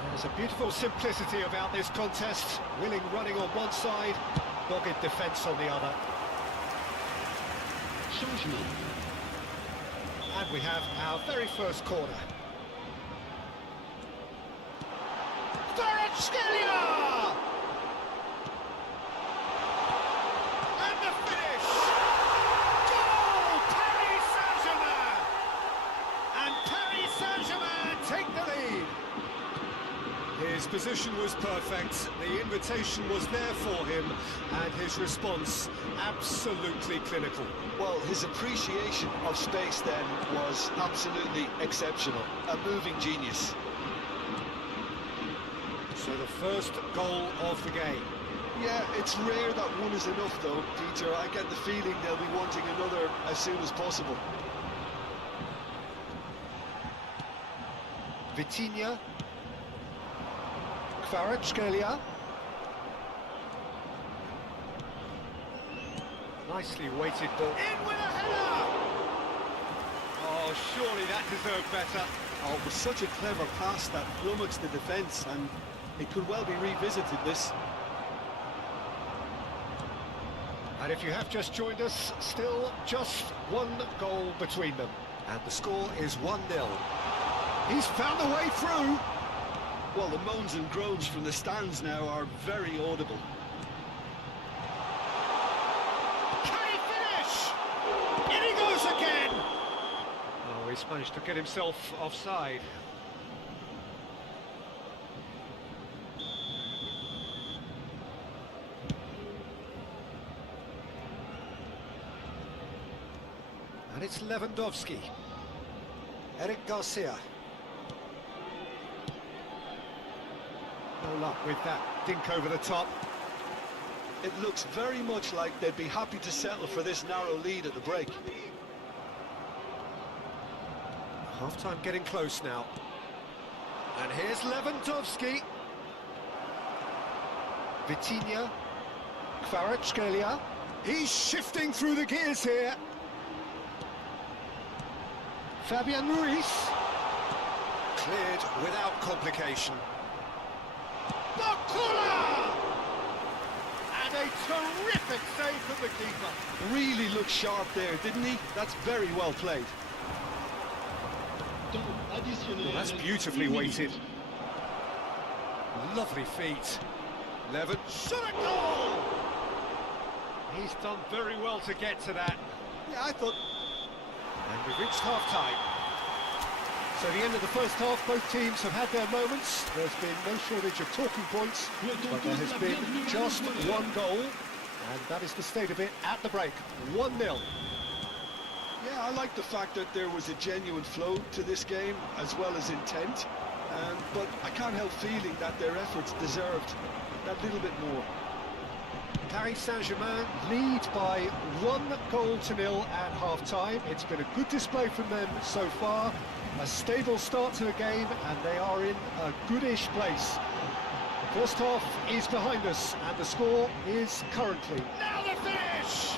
There's a beautiful simplicity about this contest. Willing running on one side, dogged defence on the other. Changement. And we have our very first corner. Kvaratskhelia! And the finish! Goal! Paris Saint-Germain! And Paris Saint-Germain take the lead. His position was perfect, the invitation was there for him, and his response absolutely clinical. Well, his appreciation of space then was absolutely exceptional. A moving genius. So the first goal of the game. Yeah, it's rare that one is enough though, Peter. I get the feeling they'll be wanting another as soon as possible. Vitinha. Kvaratskhelia. Nicely weighted ball. In with a header! Oh, surely that deserved better. Oh, it was such a clever pass that flummoxed the defence, and it could well be revisited, this. And if you have just joined us, still just one goal between them. And the score is 1-0. He's found a way through. Well, the moans and groans from the stands now are very audible. Can he finish? In he goes again! Oh, he's managed to get himself offside. And it's Lewandowski. Eric Garcia. No luck with that dink over the top. It looks very much like they'd be happy to settle for this narrow lead at the break. Half-time getting close now. And here's Lewandowski. Vitinha. Kvaratskhelia. He's shifting through the gears here. Fabian Ruiz. Cleared without complication. Bakula! And a terrific save from the keeper. Really looked sharp there, didn't he? That's very well played. Temps additionnel. That's beautifully weighted. Lovely feet. Levin shot a goal! He's done very well to get to that. Yeah, I thought... And we've reached half-time. So the end of the first half, both teams have had their moments. There's been no shortage of talking points, but there has been just one goal, and that is the state of it at the break. 1-0. Yeah, I like the fact that there was a genuine flow to this game, as well as intent. But I can't help feeling that their efforts deserved that little bit more. Paris Saint-Germain lead by 1-0 at half-time. It's been a good display from them so far. A stable start to the game, and they are in a goodish place. The first half is behind us, and the score is currently... Now the finish!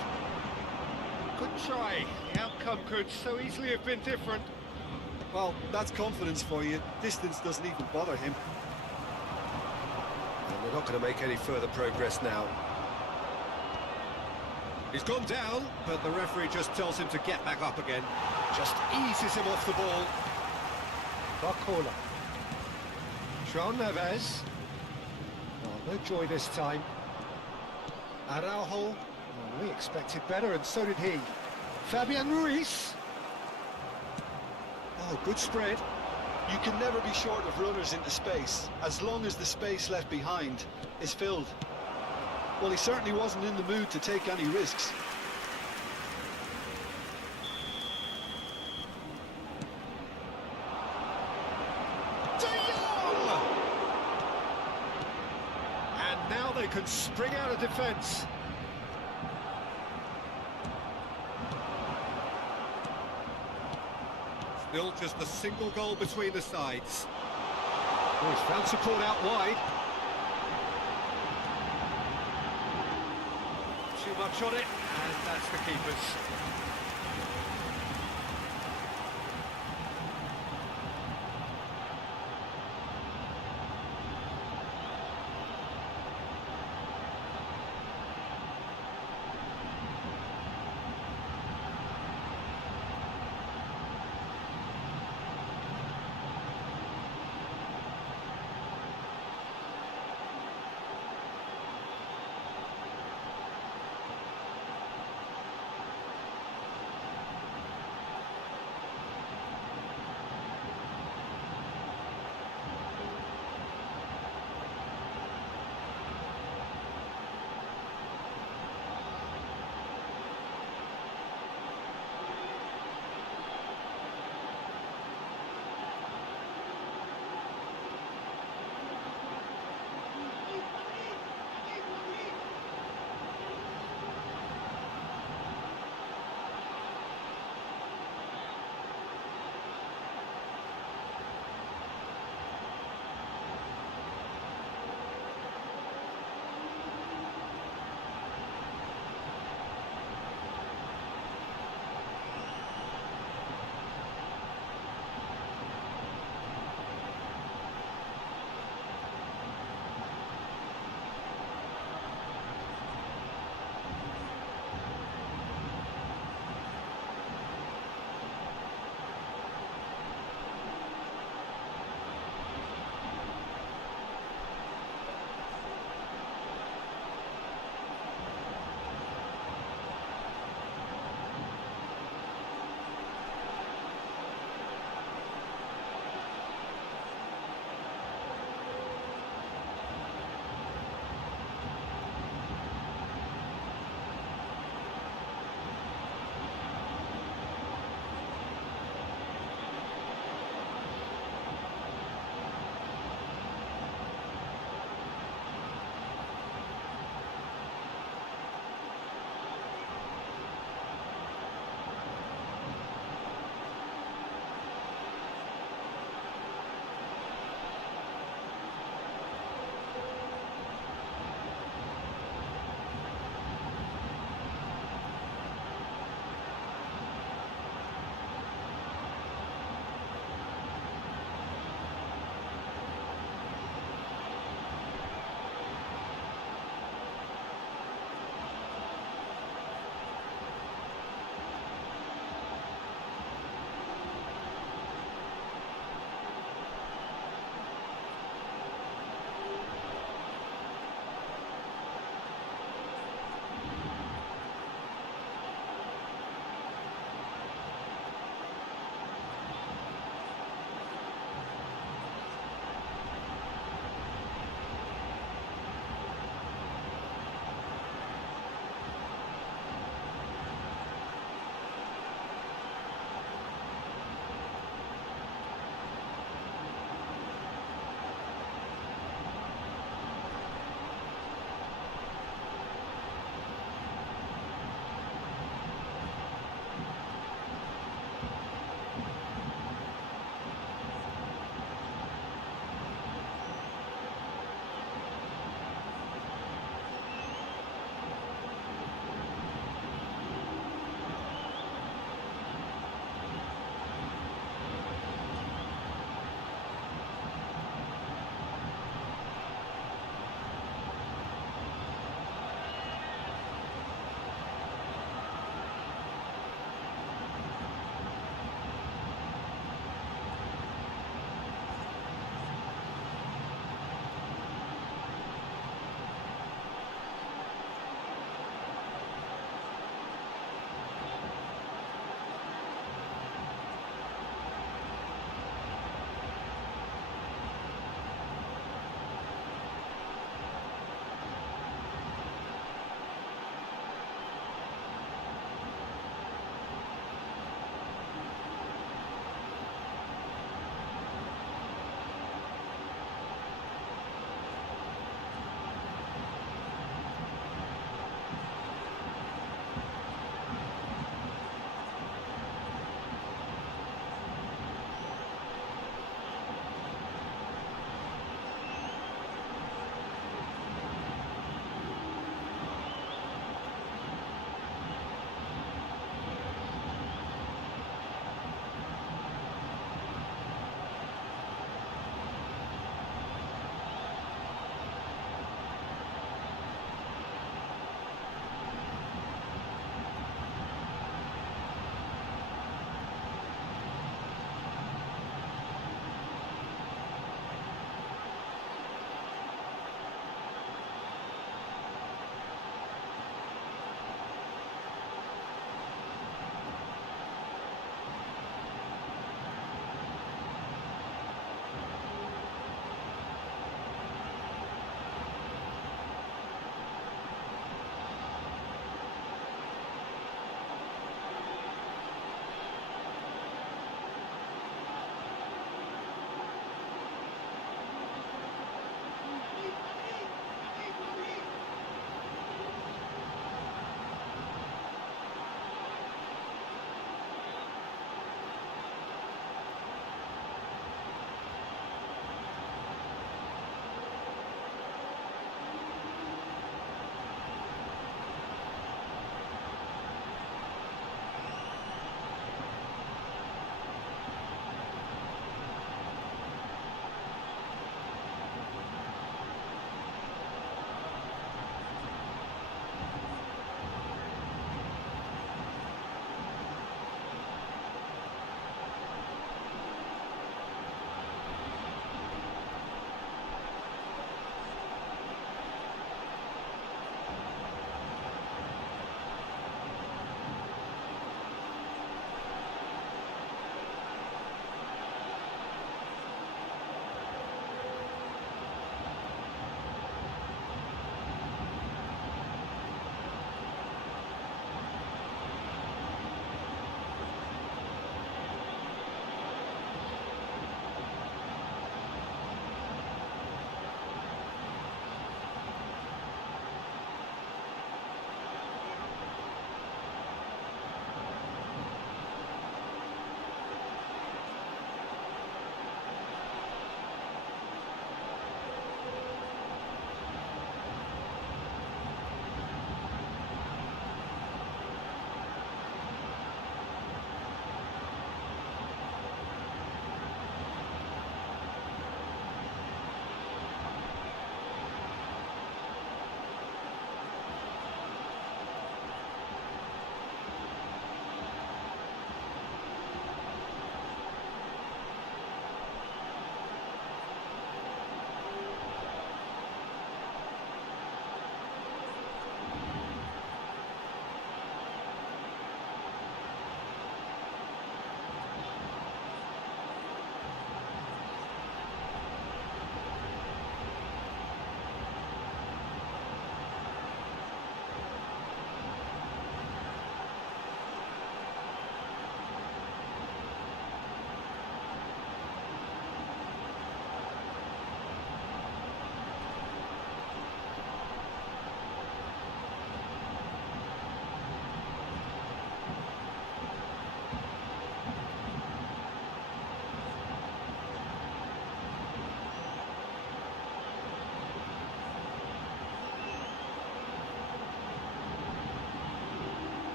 Good try. The outcome could so easily have been different. Well, that's confidence for you. Distance doesn't even bother him. And they're not going to make any further progress now. He's gone down, but the referee just tells him to get back up again. Just eases him off the ball. Bakula. João Neves. Oh, no joy this time. Araujo. Oh, we expected better, and so did he. Fabian Ruiz. Oh, good spread. You can never be short of runners into space, as long as the space left behind is filled. Well, he certainly wasn't in the mood to take any risks. And now they can spring out of defence. Still just a single goal between the sides. Oh, he's found support out wide. Too much on it, and that's the keeper's.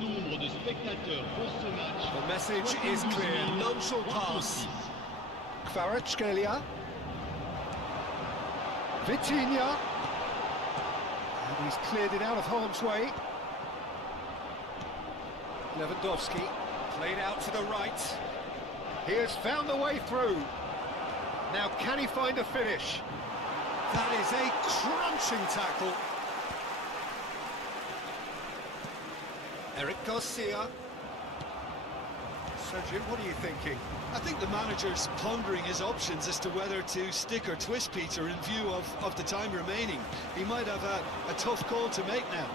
nombre de spectateurs pour ce match. The message is clear, none shall pass. Kvaratskhelia. Vitinha. And he's cleared it out of harm's way. Lewandowski. Played out to the right. He has found the way through. Now can he find a finish? That is a crunching tackle. Eric Garcia. So Jim, what are you thinking? I think the manager's pondering his options as to whether to stick or twist Peter in view of the time remaining. He might have a tough call to make now.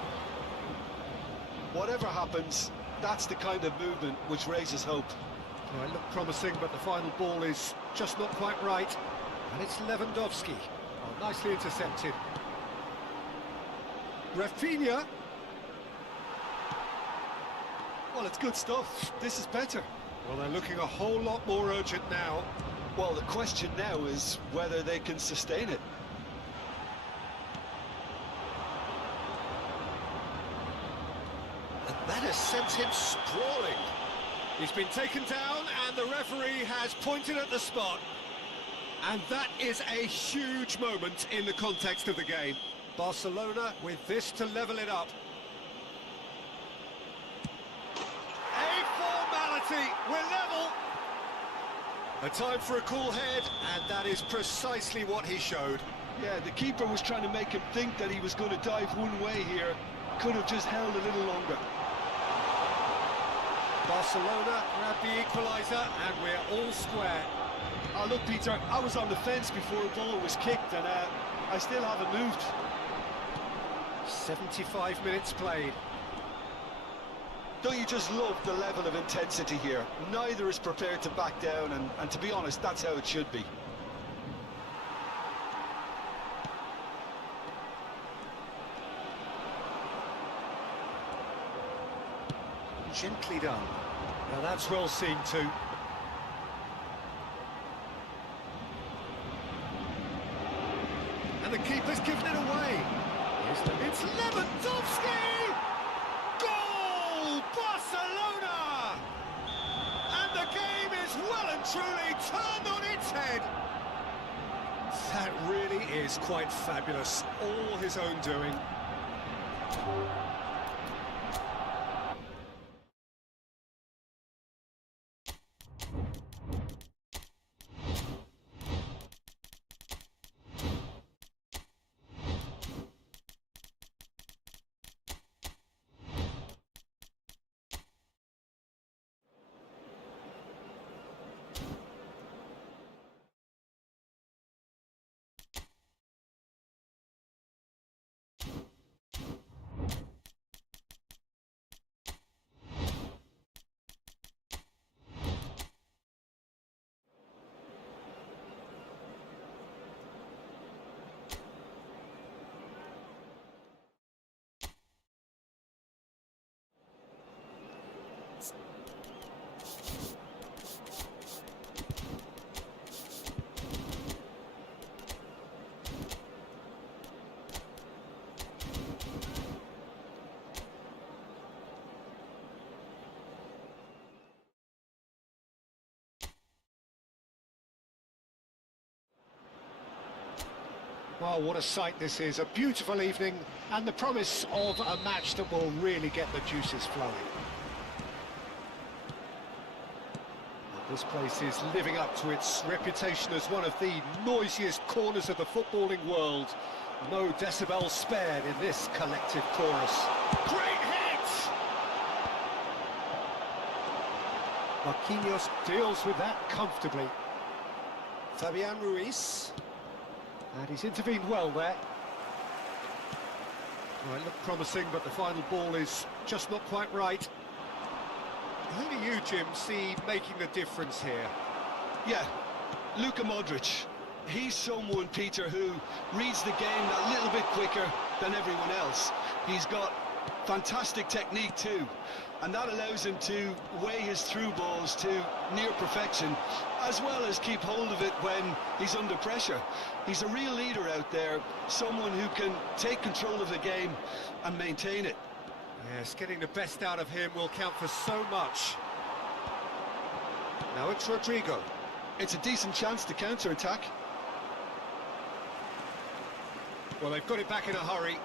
Whatever happens, that's the kind of movement which raises hope. Well, it looked promising, but the final ball is just not quite right. And it's Lewandowski. Oh, nicely intercepted. Rafinha. Well, it's good stuff. This is better. Well, they're looking a whole lot more urgent now. Well, the question now is whether they can sustain it. And that has sent him sprawling. He's been taken down and the referee has pointed at the spot. And that is a huge moment in the context of the game. Barcelona with this to level it up. A formality, we're level. A time for a cool head, and that is precisely what he showed. Yeah, the keeper was trying to make him think that he was going to dive one way here. Could have just held a little longer. Barcelona grab the equaliser and we're all square. Oh, look, Peter, I was on the fence before the ball was kicked and I still haven't moved. 75 minutes played. Don't you just love the level of intensity here? Neither is prepared to back down, and to be honest, that's how it should be. Gently done. Now that's well seen too. And the keeper's given it away. It's Lewandowski! Goal! Barcelona! And the game is well and truly turned on its head. That really is quite fabulous. All his own doing. Wow, what a sight this is. A beautiful evening and the promise of a match that will really get the juices flowing. This place is living up to its reputation as one of the noisiest corners of the footballing world. No decibel spared in this collective chorus. Great hit! Marquinhos deals with that comfortably. Fabian Ruiz. And he's intervened well there. Well, it looked promising, but the final ball is just not quite right. Who do you, Jim, see making the difference here? Yeah, Luka Modric. He's someone, Peter, who reads the game that little bit quicker than everyone else. He's got fantastic technique too, and that allows him to weigh his through balls to near perfection, as well as keep hold of it when he's under pressure. He's a real leader out there, someone who can take control of the game and maintain it. Yes, getting the best out of him will count for so much. Now it's Rodrigo. It's a decent chance to counter-attack. Well, they've got it back in a hurry.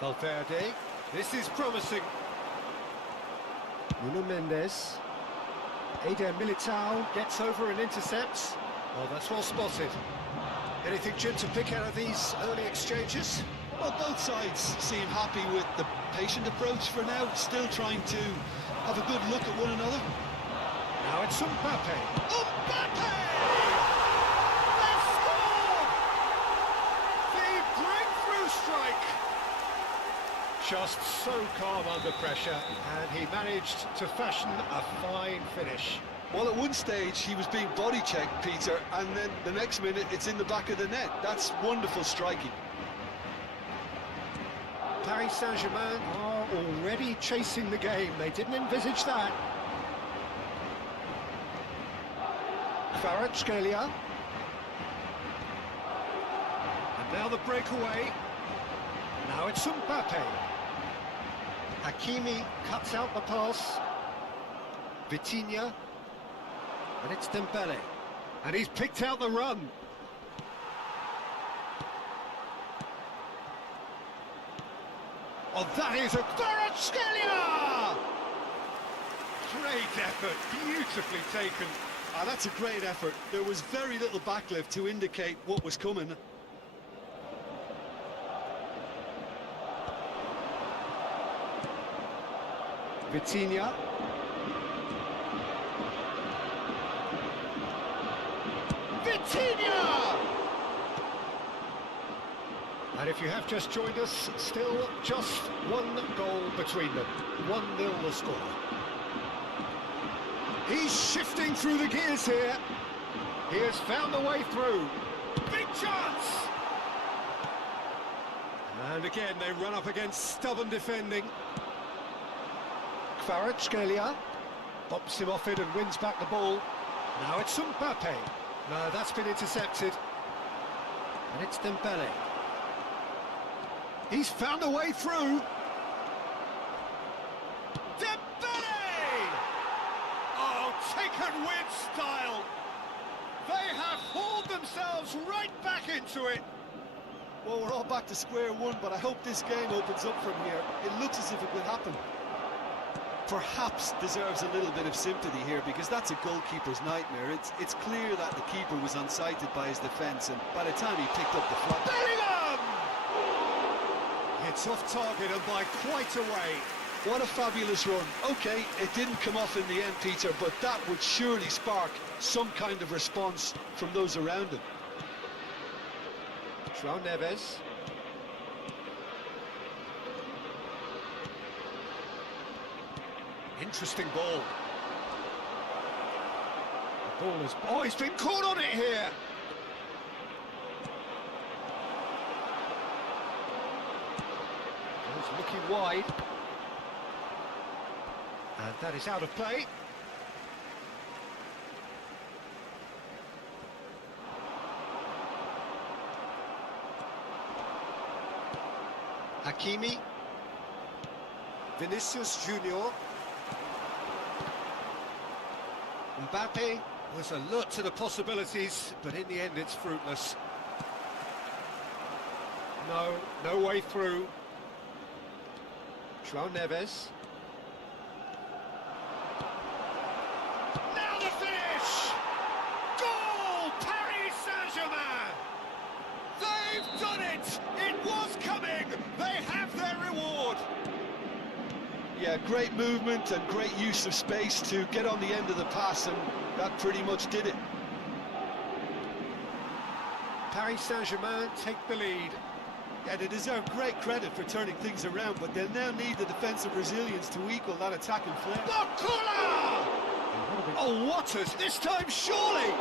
Valverde. This is promising. Nuno Mendes. Eder Militao gets over and intercepts. Well, that's well spotted. Anything, Jim, to pick out of these early exchanges? Well, both sides seem happy with the patient approach for now, still trying to have a good look at one another. Now it's Mbappe. Mbappe! They score! The breakthrough strike! Just so calm under pressure, and he managed to fashion a fine finish. Well, at one stage he was being body checked, Peter, and then the next minute it's in the back of the net. That's wonderful striking. Paris Saint-Germain Are already chasing the game. They didn't envisage that. Kvaratskhelia. and now the breakaway. Now it's Mbappe. Hakimi cuts out the pass. Vitinha. And it's Dembele. And he's picked out the run. Oh, that is a Kvaratskhelia! Great effort, beautifully taken. Ah, that's a great effort. There was very little backlift to indicate what was coming. Vitinha. Vitinha! And if you have just joined us, still just one goal between them. 1-0 the score. He's shifting through the gears here. He has found a way through. Big chance! And again, they run up against stubborn defending. Kvaratskhelia pops him off it and wins back the ball. Now it's Mbappe. No, that's been intercepted. And it's Dembele. He's found a way through. Dembele! Oh, taken with style. They have hauled themselves right back into it. Well, we're all back to square one, but I hope this game opens up from here. It looks as if it could happen. Perhaps deserves a little bit of sympathy here, because that's a goalkeeper's nightmare. It's clear that the keeper was unsighted by his defence, and by the time he picked up the flat... Bellingham! It's off target and by quite a way. What a fabulous run. OK, it didn't come off in the end, Peter, but that would surely spark some kind of response from those around him. João Neves. Interesting ball. The ball is... Oh, he's been caught on it here. He's looking wide. And that is out of play. Hakimi. Vinicius Junior. Mbappe was alert to the possibilities, but in the end it's fruitless. No way through. João Neves. Now the finish! Goal! Paris Saint-Germain! They've done it! It was coming! They have their reward! Yeah, great movement and great use of space to get on the end of the pass, and that pretty much did it. Paris Saint-Germain take the lead. Yeah, they deserve great credit for turning things around, but they'll now need the defensive resilience to equal that attacking flair. Bakula! Oh, Waters, this time surely!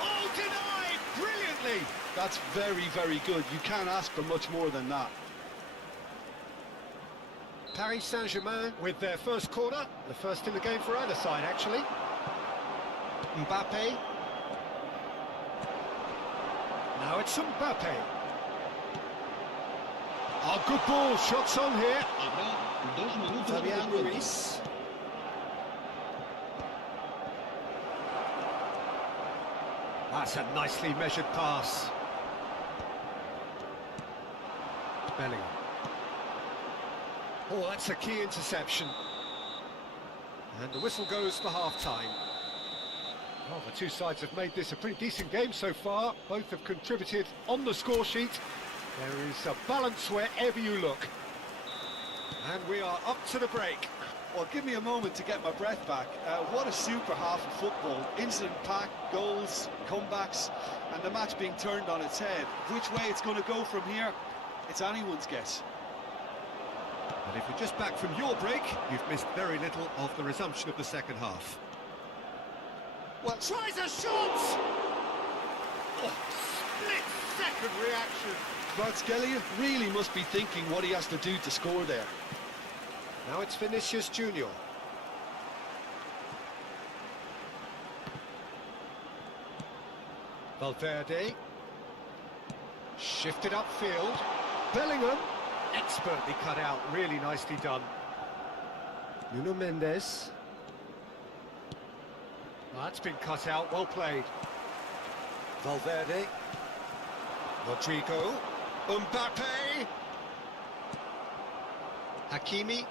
Oh, denied brilliantly! That's very, very good. You can't ask for much more than that. Paris Saint-Germain with their first corner, the first in the game for either side, actually. Mbappe. Now it's Mbappe. Oh, good ball, shots on here. Habrá 2 minutos de Fabian descuento. Ruiz. That's a nicely measured pass. Bellingham. Oh, that's a key interception. And the whistle goes for half-time. Well, the two sides have made this a pretty decent game so far. Both have contributed on the score sheet. There is a balance wherever you look. And we are up to the break. Well, give me a moment to get my breath back. What a super half of football. Incident-packed, goals, comebacks, and the match being turned on its head. Which way it's going to go from here, it's anyone's guess. And if you're just back from your break, you've missed very little of the resumption of the second half. Well, tries a shot! Oh, split-second reaction. Kvaratskhelia really must be thinking what he has to do to score there. Now it's Vinicius Junior. Valverde. Shifted upfield. Bellingham. Expertly cut out, really nicely done. Nuno Mendes. That's been cut out, well played. Valverde. Rodrigo. Mbappe. Hakimi.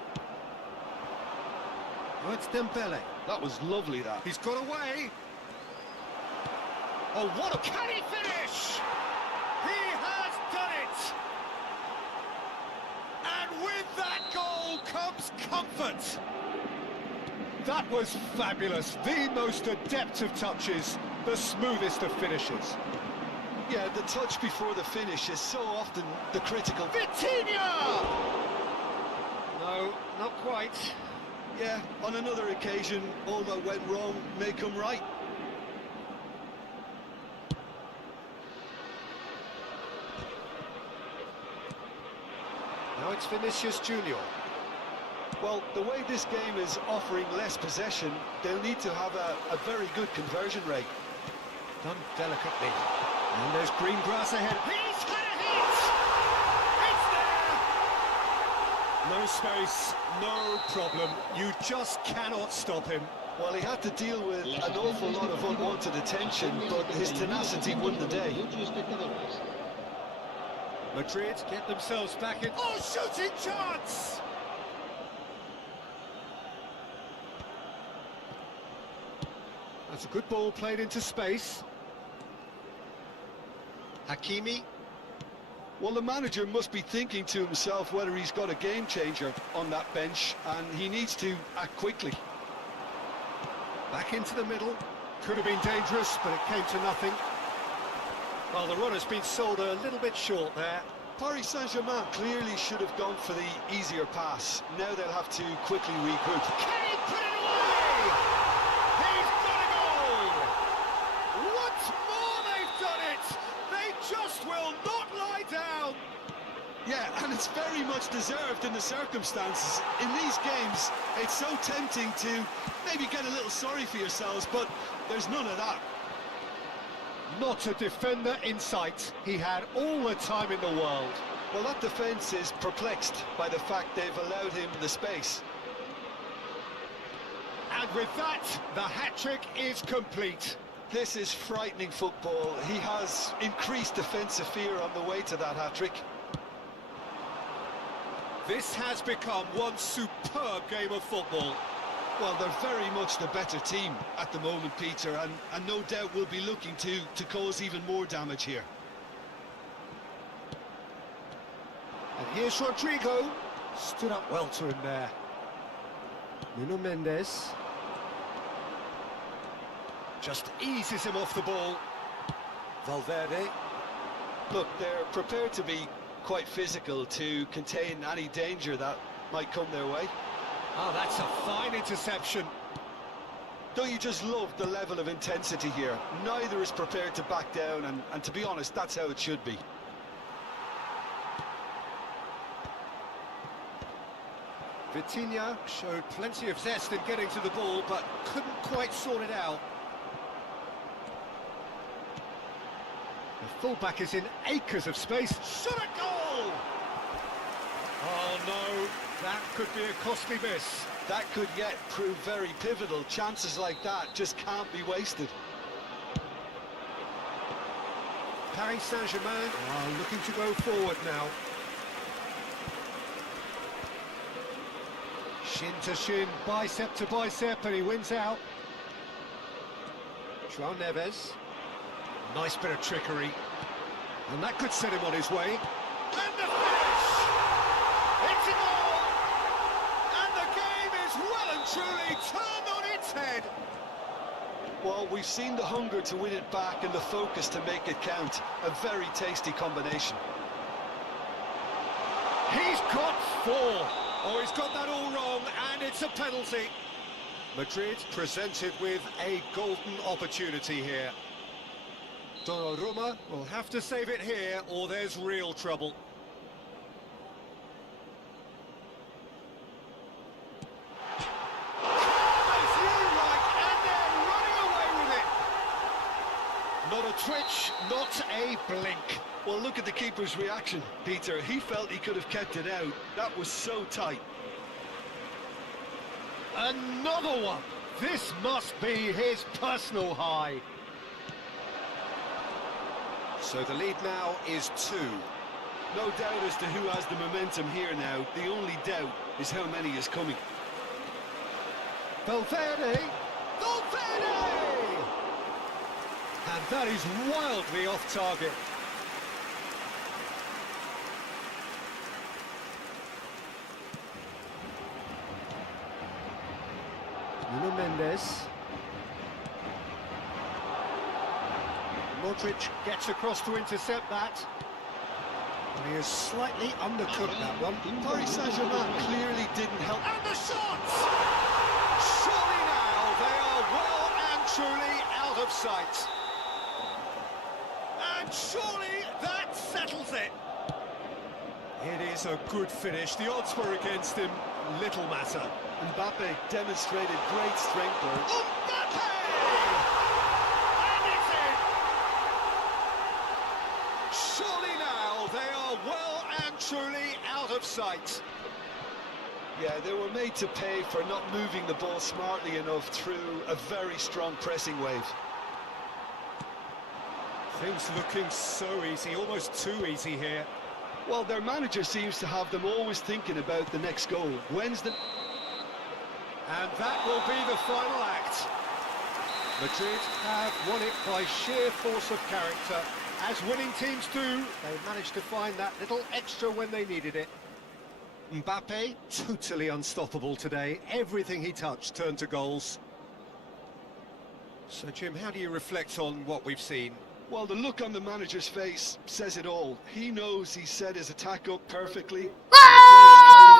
Oh, it's Dembele. That was lovely, that. He's got away. Oh, what a... Can he finish? He has done it! And with that goal comes comfort. That was fabulous. The most adept of touches, the smoothest of finishes. Yeah, the touch before the finish is so often the critical. Vitinha! No, not quite. Yeah, on another occasion, all that went wrong may come right. Now it's Vinicius Junior. Well, the way this game is offering less possession, they'll need to have a very good conversion rate. Done delicately. And there's green grass ahead. He's had a hit! It's there! No space, no problem. You just cannot stop him. Well, he had to deal with an awful lot of unwanted attention, but his tenacity won the day. Madrid get themselves back in. Oh, shooting chance! That's a good ball played into space. Hakimi. Well, the manager must be thinking to himself whether he's got a game changer on that bench, and he needs to act quickly. Back into the middle. Could have been dangerous, but it came to nothing. Well, the run has been sold a little bit short there. Paris Saint-Germain clearly should have gone for the easier pass. Now they'll have to quickly regroup. Can he put it away? He's got a goal! Once more they've done it! They just will not lie down! Yeah, and it's very much deserved in the circumstances. In these games, it's so tempting to maybe get a little sorry for yourselves, but there's none of that. Not a defender in sight. He had all the time in the world. Well, that defence is perplexed by the fact they've allowed him the space. And with that, the hat-trick is complete. This is frightening football. He has increased defensive fear on the way to that hat-trick. This has become one superb game of football. Well, they're very much the better team at the moment, Peter, and no doubt will be looking to cause even more damage here. And here's Rodrigo. Stood up well to him there. Nuno Mendes. Just eases him off the ball. Valverde. Look, they're prepared to be quite physical to contain any danger that might come their way. Oh, that's a fine interception. Don't you just love the level of intensity here? Neither is prepared to back down, and to be honest, that's how it should be. Vitinha showed plenty of zest in getting to the ball, but couldn't quite sort it out. The fullback is in acres of space. Shot a goal! Oh no, that could be a costly miss. That could yet prove very pivotal. Chances like that just can't be wasted. Paris Saint-Germain are looking to go forward now. Shin to shin, bicep to bicep, and he wins out. João Neves. Nice bit of trickery. And that could set him on his way. And the finish! It's a goal! And the game is well and truly turned on its head. Well, we've seen the hunger to win it back and the focus to make it count. A very tasty combination. He's got 4. Oh, he's got that all wrong, and it's a penalty. Madrid presented with a golden opportunity here. Donnarumma will have to save it here, or there's real trouble. Carlos, you like, and they're running away with it. Not a twitch, not a blink. Well, look at the keeper's reaction, Peter. He felt he could have kept it out. That was so tight. Another one. This must be his personal high. So the lead now is 2. No doubt as to who has the momentum here now. The only doubt is how many is coming. Valverde. And that is wildly off target. Nuno Mendes. Modric gets across to intercept that. And he has slightly undercooked that one. Paris Saint-Germain clearly didn't help. And the shots! Surely now they are well and truly out of sight. And surely that settles it. It is a good finish. The odds were against him. Little matter. Mbappe demonstrated great strength there. Mbappe! And it's in! Surely now they are well and truly out of sight. Yeah, they were made to pay for not moving the ball smartly enough through a very strong pressing wave. Things looking so easy, almost too easy here. Well, their manager seems to have them always thinking about the next goal. When's the... And that will be the final act. Madrid have won it by sheer force of character. As winning teams do, they managed to find that little extra when they needed it. Mbappe, totally unstoppable today. Everything he touched turned to goals. So, Jim, how do you reflect on what we've seen? Well, the look on the manager's face says it all. He knows he set his attack up perfectly.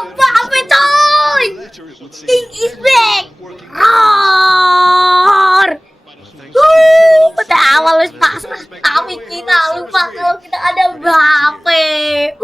Mbappe coy! King is back! Roar! Pada awal wis pasrah, tapi kita lupa kalau kita ada Mbappe.